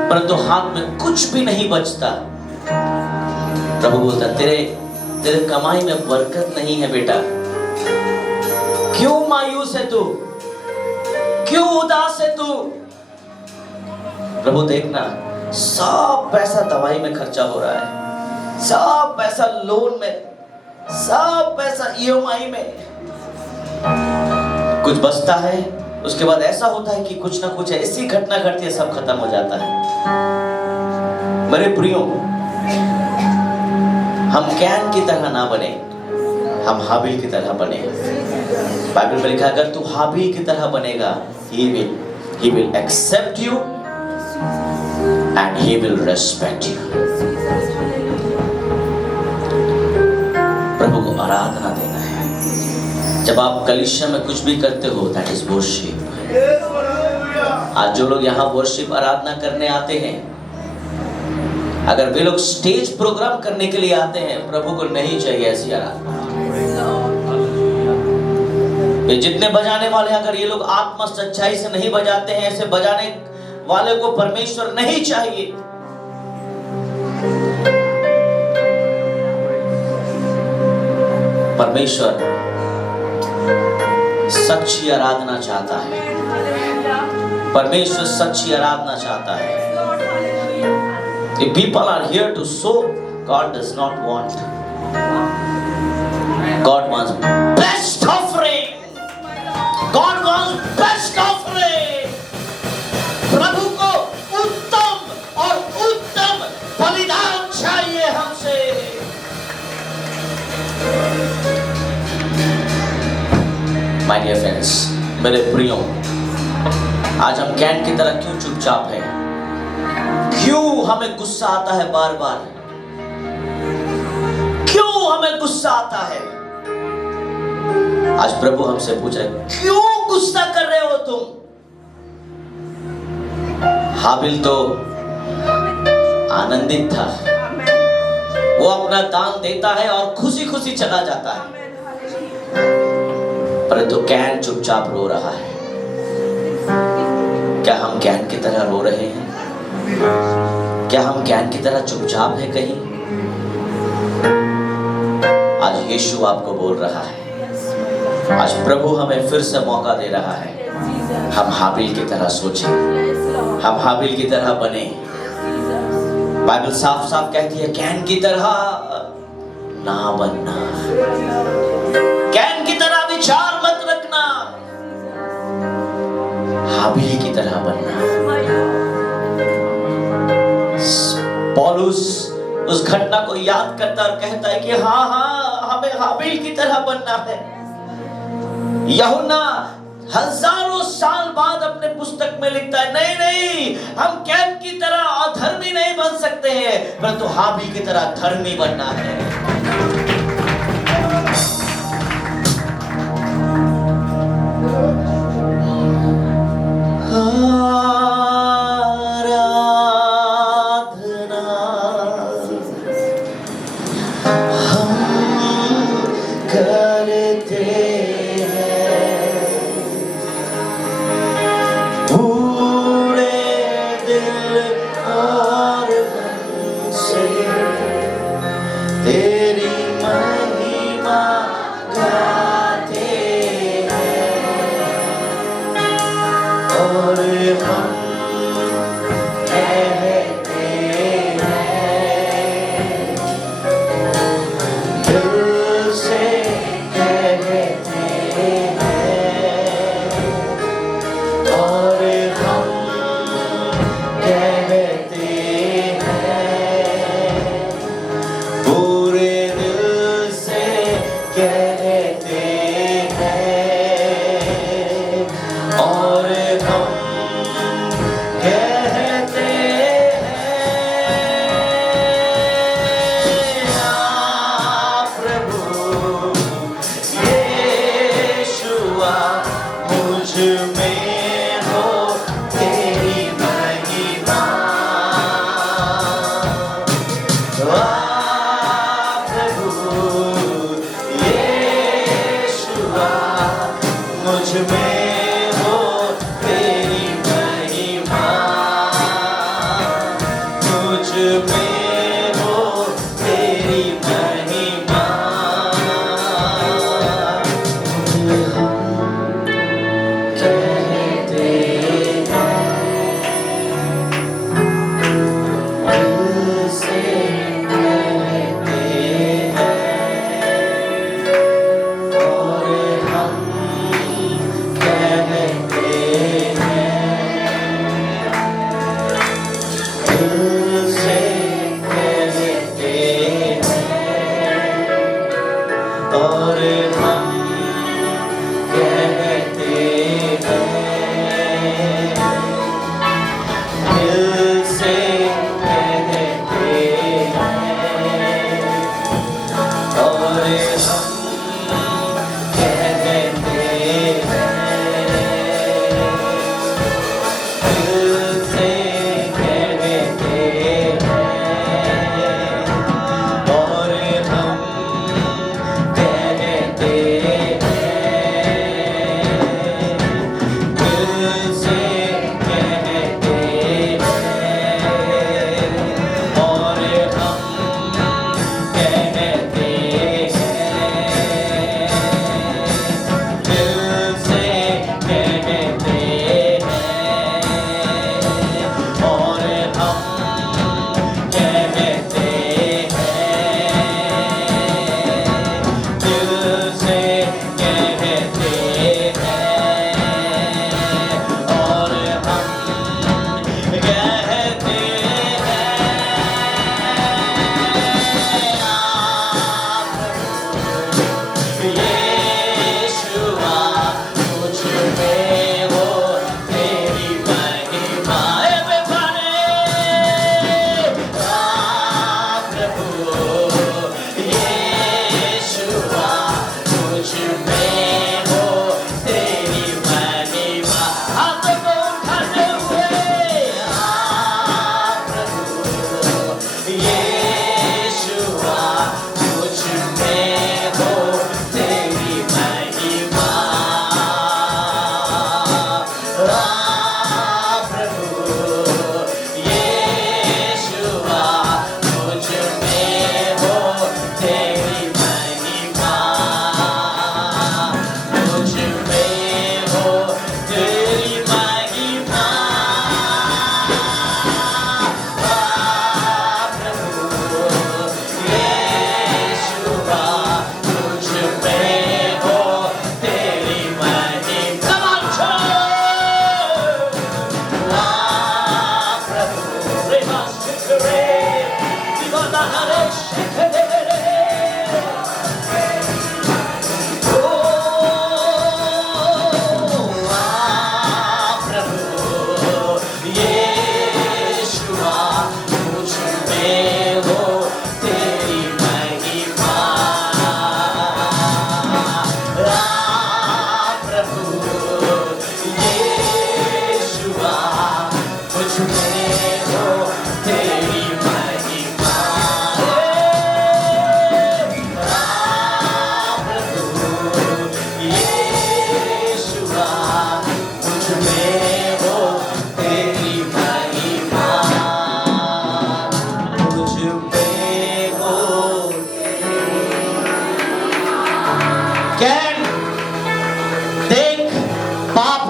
परंतु हाथ में कुछ भी नहीं बचता। प्रभु बोलता तेरे कमाई में बरकत नहीं है बेटा। क्यों मायूस है तू? क्यों उदास है तू? प्रभु देखना सब पैसा दवाई में खर्चा हो रहा है, सब पैसा लोन में, सब पैसा EMI में, कुछ बचता है। उसके बाद ऐसा होता है कि कुछ ना कुछ ऐसी घटना घटती है, सब खत्म हो जाता है। मेरे प्रियो, हम कैन की तरह ना बने, हम हाबिल की तरह बने। बाइबल में लिखा अगर तू हाबिल की तरह बनेगा, he will accept you and he will respect you। प्रभु को आराधना देना है। जब आप कलीसिया में कुछ भी करते हो, that is worship। आज जो लोग यहाँ वर्शिप आराधना करने आते हैं, अगर वे लोग स्टेज प्रोग्राम करने के लिए आते हैं, प्रभु को नहीं चाहिए ऐसी आराधना। ये जितने बजाने वाले, अगर ये लोग आत्मा सच्चाई से नहीं बजाते हैं, ऐसे बजाने वाले को परमेश्वर नहीं चाहिए। परमेश्वर सच्ची आराधना चाहता है। परमेश्वर सच्ची आराधना चाहता है। If people are here to sow, God does not want. God wants best offering. God wants best offering. प्रभु को उत्तम और उत्तम बलिदान माय डियर फ्रेंड्स, मेरे प्रियो, आज हम कैन की तरह क्यों चुपचाप हैं? क्यों हमें गुस्सा आता है बार बार? क्यों हमें गुस्सा आता है? आज प्रभु हमसे पूछ रहे, क्यों गुस्सा कर रहे हो तुम? हाबिल तो आनंदित था, वो अपना दान देता है और खुशी खुशी चला जाता है, परंतु कैन चुपचाप रो रहा है। क्या हम कैन की तरह रो रहे हैं? क्या हम कैन की तरह चुपचाप हैं कहीं? आज यीशु आपको बोल रहा है, आज प्रभु हमें फिर से मौका दे रहा है, हम हाबिल की तरह सोचें, हम हाबिल की तरह बने। बाइबल साफ साफ कहती है, कैन की तरह ना बनना, कैन की तरह विचार मत रखना, हाबिल की तरह बनना। पौलुस उस घटना को याद करता और कहता है कि हाँ, हमें हाबिल की तरह बनना है। यूहन्ना हजारों साल बाद अपने पुस्तक में लिखता है, नहीं, हम कैन की तरह अधर्मी नहीं बन सकते हैं, परंतु हाबिल की तरह धर्मी बनना है।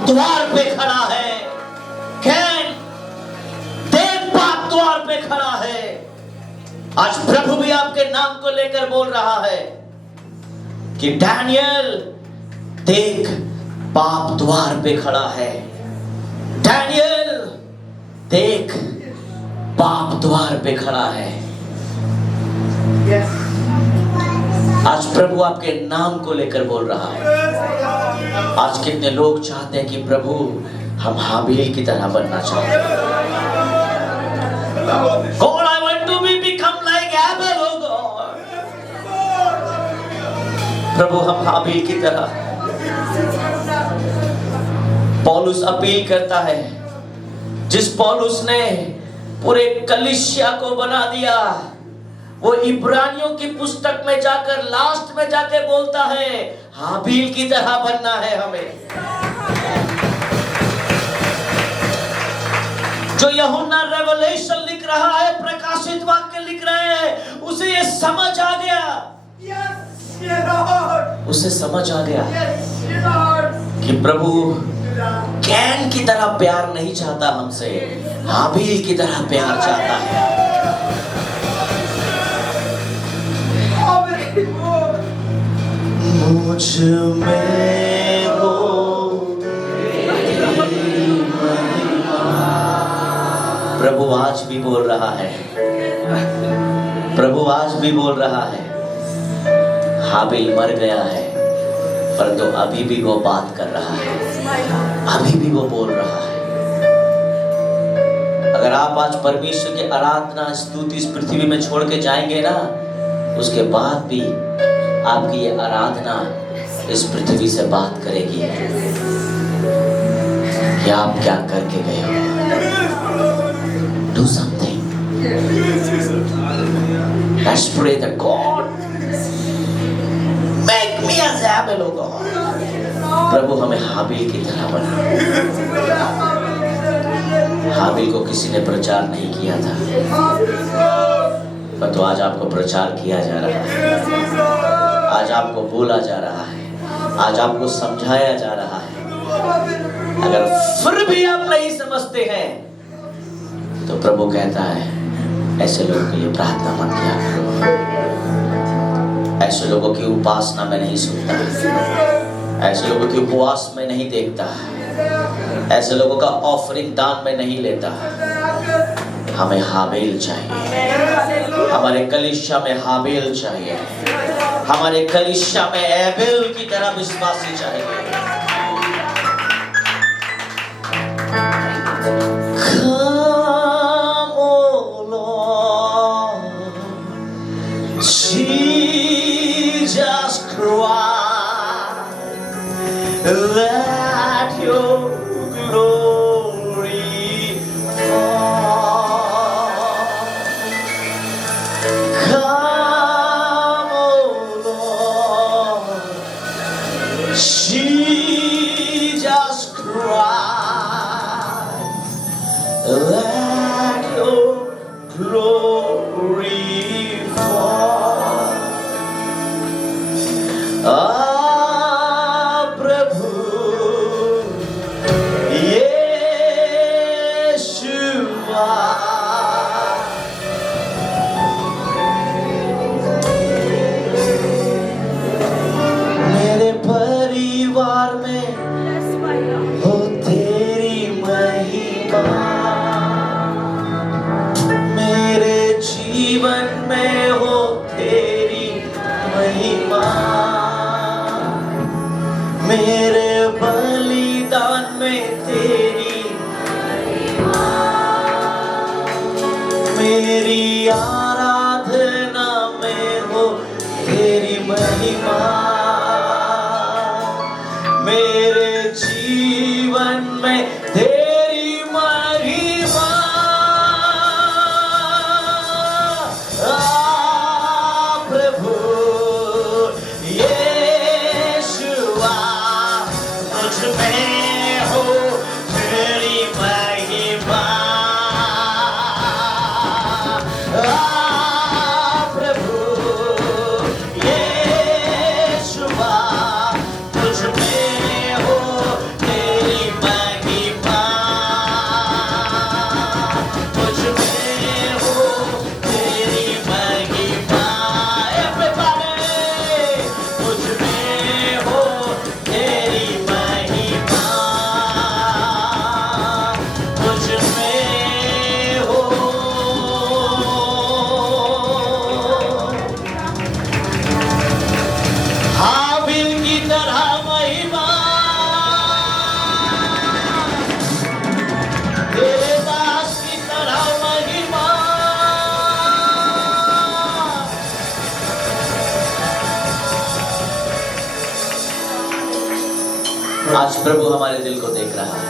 बाप द्वार पे खड़ा है। कैन, देख बाप द्वार पे खड़ा है। आज प्रभु भी आपके नाम को लेकर बोल रहा है कि डैनियल देख बाप द्वार पे खड़ा है। डैनियल देख बाप द्वार पे खड़ा है। आज प्रभु आपके नाम को लेकर बोल रहा है। आज कितने लोग चाहते हैं कि प्रभु हम हाबील की तरह बनना चाहते हैं। God, I want to become like Abel, oh God. प्रभु हम हाबील की तरह। पौलुस अपील करता है, जिस पौलुस ने पूरे कलीसिया को बना दिया, वो इब्रानियों की पुस्तक में जाकर लास्ट में जाके बोलता है हाबील की तरह बनना है हमें। जो यूहन्ना रेवलेशन लिख रहा है, प्रकाशित वाक्य लिख रहे हैं, उसे ये समझ आ गया। उसे समझ आ गया कि प्रभु कैन की तरह प्यार नहीं चाहता हमसे, हाबील की तरह प्यार चाहता है। मुझ में हो प्रभु आज भी बोल रहा है। प्रभु आज भी बोल रहा है। हाबील मर गया है, परंतु अभी भी वो बात कर रहा है, अभी भी वो बोल रहा है। अगर आप आज परमेश्वर की आराधना स्तुति इस पृथ्वी में छोड़ के जाएंगे ना, उसके बाद भी आपकी ये आराधना इस पृथ्वी से बात करेगी कि आप क्या करके गए हो। Do something. Let's pray that God make me as Abel, oh God. प्रभु हमें हाबील की तरह बना। हाबील को किसी ने प्रचार नहीं किया था, पर तो आज आपको प्रचार किया जा रहा है, आज आपको बोला जा रहा है, आज आपको समझाया जा रहा है। अगर फिर भी आप नहीं समझते हैं तो प्रभु कहता है ऐसे लोगों के लिए प्रार्थना मत किया करो। ऐसे लोगों की उपासना में नहीं सुनता, ऐसे लोगों की उपवास में नहीं देखता, ऐसे लोगों का ऑफरिंग दान में नहीं लेता। हमें हाबील चाहिए, हमारे कलीसिया में हाबील चाहिए, हमारे कलीसिया में एबेल की तरह विश्वासी चाहिए। Come, oh Lord, Jesus Christ, let your glory Jesus Christ, let your glory fall. Prabhu Yeshua, मेरे परिवार में हो तेरी महिमा, मेरे जीवन में हो तेरी महिमा, मेरे बलिदान में तेरी महिमा, मेरी आराधना में हो तेरी महिमा, मेरे जीवन में तेरी महिमा। प्रभु यीशुआ, मुझ में हो तेरी महिमा। प्रभु यीशुआ, मुझ में हो तेरी आज प्रभु हमारे दिल को देख रहा है,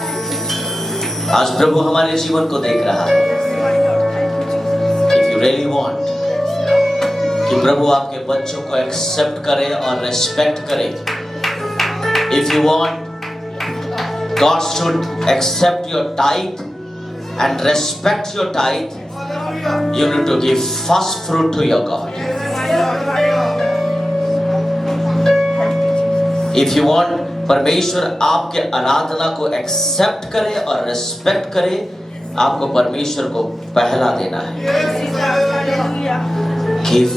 आज प्रभु हमारे जीवन को देख रहा है। If you really want कि प्रभु आपके बच्चों को एक्सेप्ट करे और रेस्पेक्ट करे, if you want God should accept your tithe and respect your tithe, you need to give first fruit to your God. If you want परमेश्वर आपके आराधना को एक्सेप्ट करे और रेस्पेक्ट करे, आपको परमेश्वर को पहला देना है। Give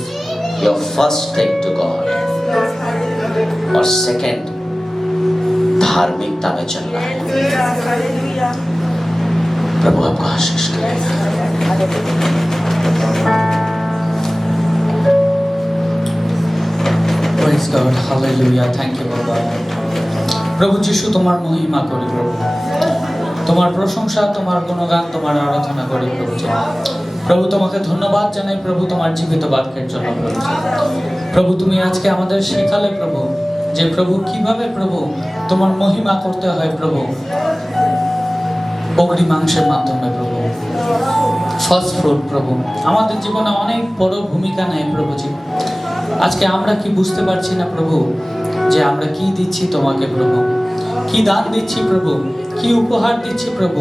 your first thing to God और सेकंड धार्मिकता में चलना है। प्रभु आपको आशीष करे। Praise God, hallelujah, thank you বাবা। প্রভু যিশু তোমার মহিমা করি প্রভু, তোমার প্রশংসা, তোমার গুণগান, তোমার আরাধনা করি প্রভু। প্রভু তোমাকে ধন্যবাদ জানাই প্রভু তোমার জীবিত বাক্যের জন্য প্রভু। প্রভু তুমি আজকে আমাদের শেখালে প্রভু যে প্রভু কিভাবে প্রভু তোমার মহিমা করতে হয় প্রভু, অগ্নিমাংসের মাধ্যমে প্রভু, ফার্স্ট ফ্রুট প্রভু আমাদের জীবনে অনেক বড় ভূমিকা নেয় প্রভুজি। আজকে আমরা কি বুঝতে পারছি না প্রভু যে আমরা কি দিচ্ছি তোমাকে প্রভু, কি দান দিচ্ছি প্রভু, কি উপহার দিচ্ছি প্রভু।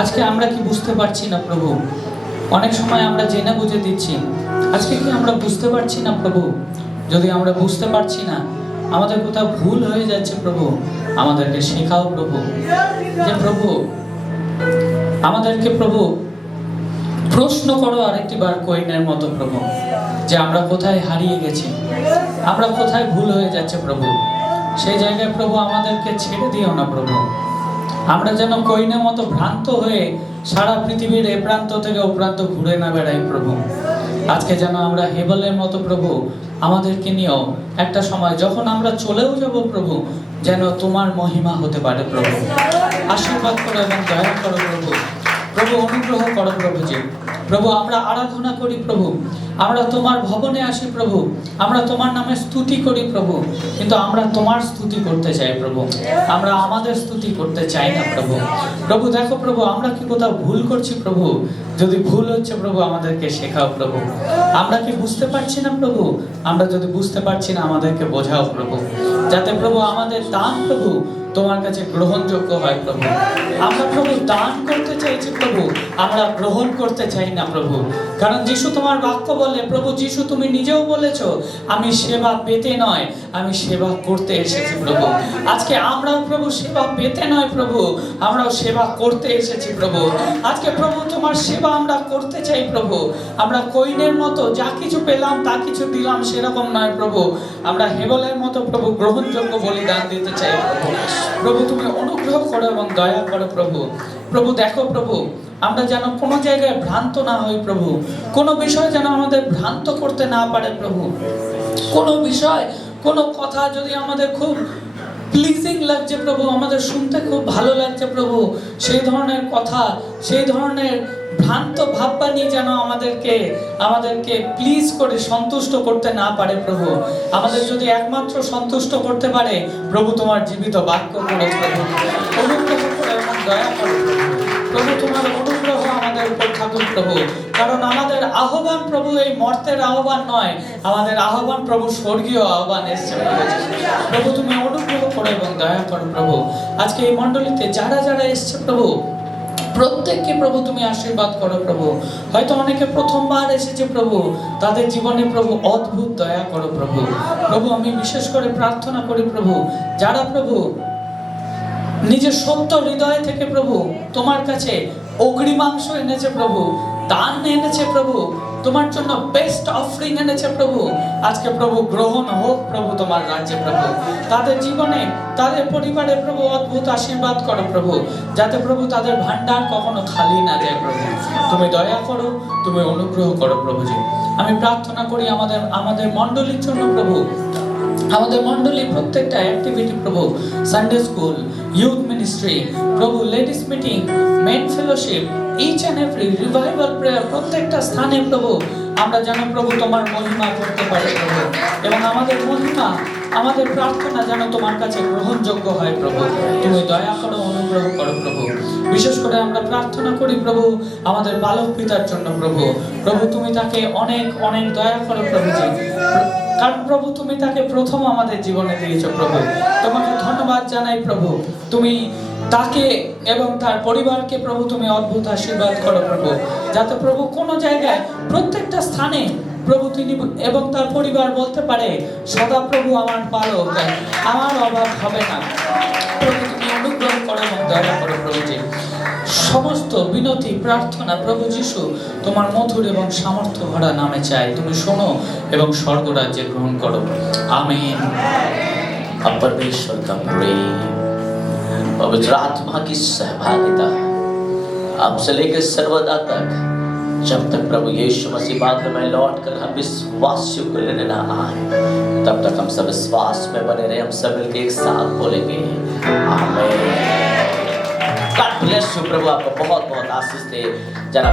আজকে আমরা কি বুঝতে পারছি না প্রভু, অনেক সময় আমরা জেনে বুঝে দিচ্ছি, আজকে কি আমরা বুঝতে পারছি না প্রভু। যদি আমরা বুঝতে পারছি না, আমাদের কোথাও ভুল হয়ে যাচ্ছে প্রভু, আমাদেরকে শেখাও প্রভু। যে প্রভু আমাদেরকে প্রভু প্রশ্ন করো আরেকটি বার কোয়েনের মতো প্রভু, যে আমরা কোথায় হারিয়ে গেছি, আমরা কোথায় ভুল হয়ে যাচ্ছে প্রভু। সেই জায়গায় প্রভু আমাদেরকে ছেড়ে দিও না প্রভু। আমরা যেন কোয়েনের মতো ভ্রান্ত হয়ে সারা পৃথিবীর এ প্রান্ত থেকে ও প্রান্ত ঘুরে না বেড়াই প্রভু। আজকে যেন আমরা হেবেলের মতো প্রভু আমাদেরকে নিয়েও একটা সময় যখন আমরা চলেও যাব প্রভু, যেন তোমার মহিমা হতে পারে প্রভু। আশীর্বাদ করো এবং দয়া করো প্রভু। প্রভু অনুগ্রহ করো প্রভুজি। প্রভু আমরা আরাধনা করি প্রভু, আমরা তোমার ভবনে আসি প্রভু, আমরা তোমার নামে স্তুতি করি প্রভু, কিন্তু আমরা তোমার স্তুতি করতে চাই প্রভু, আমরা আমাদের স্তুতি করতে চাই না প্রভু। প্রভু দেখো প্রভু আমরা কি কোথাও ভুল করছি প্রভু, যদি ভুল হচ্ছে প্রভু আমাদেরকে শেখাও প্রভু। আমরা কি বুঝতে পারছি না প্রভু, আমরা যদি বুঝতে পারছি না আমাদেরকে বোঝাও প্রভু, যাতে প্রভু আমাদের দান প্রভু তোমার কাছে গ্রহণযোগ্য হয় প্রভু। আমরা প্রভু দান করতে চাইছি প্রভু, আমরা গ্রহণ করতে চাই না প্রভু। কারণ যিশু তোমার বাক্য বলে প্রভু, যিশু তুমি নিজেও বলেছো আমি সেবা পেতে নয় আমি সেবা করতে এসেছি প্রভু। আজকে আমরাও প্রভু সেবা পেতে নয় প্রভু, আমরাও সেবা করতে এসেছি প্রভু। আজকে প্রভু তোমার সেবা আমরা করতে চাই প্রভু। আমরা কোয়েনের মতো যা কিছু পেলাম তা কিছু দিলাম সেরকম নয় প্রভু, আমরা হেবেলের মতো প্রভু গ্রহণযোগ্য বলিদান দিতে চাই প্রভু। প্রভু তুমি অনুগ্রহ করো এবং দয়া করো প্রভু। প্রভু দেখো প্রভু আমরা যেন কোনো জায়গায় ভ্রান্ত না হই প্রভু, কোনো বিষয় যেন আমাদের ভ্রান্ত করতে না পারে প্রভু। কোনো বিষয় কোনো কথা যদি আমাদের খুব প্লিজিং লাগছে প্রভু, আমাদের শুনতে খুব ভালো লাগছে প্রভু, সেই ধরনের কথা, সেই ধরনের ভ্রান্ত ভাববানি যেন আমাদেরকে প্লিজ করে সন্তুষ্ট করতে না পারে প্রভু। আমাদের যদি একমাত্র সন্তুষ্ট করতে পারে প্রভু তোমার জীবিত বাক্য করে প্রভু। অনুগ্রহ করে এবং দয়া করে প্রভু, তোমার অনুগ্রহ আমাদের উপর থাকুক প্রভু। কারণ আমাদের আহ্বান প্রভু এই মর্তের আহ্বান নয়, আমাদের আহ্বান প্রভু স্বর্গীয় আহ্বান এসেছে প্রভু। তুমি অনুগ্রহ করো এবং দয়া করো প্রভু। আজকে এই মণ্ডলীতে যারা যারা এসছে প্রভু প্রত্যেককে প্রভু তুমি আশীর্বাদ করো প্রভু। হয়তো অনেকে প্রথমবার এসেছে প্রভু, তাদের জীবনে প্রভু অদ্ভুত দয়া করো প্রভু। প্রভু আমি বিশেষ করে প্রার্থনা করি প্রভু, যারা প্রভু নিজের সত্য হৃদয় থেকে প্রভু তোমার কাছে অগ্রিমাংশ এনেছে প্রভু, দান এনেছে প্রভু, তোমার জন্য বেস্ট অফারিং এনেছে প্রভু, আজকে প্রভু গ্রহণ হোক প্রভু তোমার রাজ্যে প্রভু। তাদের জীবনে তাদের পরিবারে প্রভু অদ্ভুত আশীর্বাদ করো প্রভু, যাতে প্রভু তাদের ভান্ডার কখনো খালি না যায় প্রভু। তুমি দয়া করো, তুমি অনুগ্রহ করো প্রভুজি। আমি প্রার্থনা করি আমাদের মণ্ডলীর জন্য প্রভু, আমাদের মণ্ডলীর প্রত্যেকটা অ্যাক্টিভিটি প্রভু, সানডে স্কুল, ইউথ মিনিস্ট্রি প্রভু, ladies meeting, men fellowship, each and every revival prayer, প্রত্যেকটা স্থানে প্রভু আমরা যেন প্রভু তোমার মহিমা করতে পারি প্রভু, এবং আমাদের মহিমা, আমাদের প্রার্থনা যেন তোমার কাছে গ্রহণযোগ্য হয় প্রভু। তুমি দয়া করো, অনুগ্রহ করো প্রভু। বিশেষ করে আমরা প্রার্থনা করি প্রভু আমাদের বালক পিতার জন্য প্রভু। প্রভু তুমি তাকে অনেক অনেক দয়া করো প্রভুজি, কারণ প্রভু তুমি তাকে প্রথম আমাদের জীবনে দিয়েছো প্রভু। তোমাকে ধন্যবাদ জানাই প্রভু। তুমি তাকে এবং তার পরিবারকে প্রভু তুমি অদ্ভুত আশীর্বাদ করো প্রভু, যাতে প্রভু কোনো জায়গায় প্রত্যেকটা স্থানে প্রভু তিনি এবং তার পরিবার বলতে পারে সদা প্রভু আমার পালক, আমার অভাব হবে না। প্রভু তুমি অনুগ্রহ করো এবং দয়া করো প্রভুজি। সমস্ত বিনতি প্রার্থনা প্রভু যিশু তোমার মধুর এবং সামর্থ্য ভরা নামে চাই, তুমি শোনো এবং স্বর্গরাজ্যে গ্রহণ করো। आमीन। अब परमेश्वर का प्रेम, पवित्र आत्मा की सहभागिता अब से लेकर सर्वदा तक, जब तक प्रभु यीशु मसीह बाद में लौट कर हम विश्वासियों को लेने ना आए, तब तक हम सब विश्वास में बने रहे। हम सब मिलकर एक साथ बोलेंगे आमीन। God bless you. प्रभु आपको बहुत बहुत आशीष दे। जरा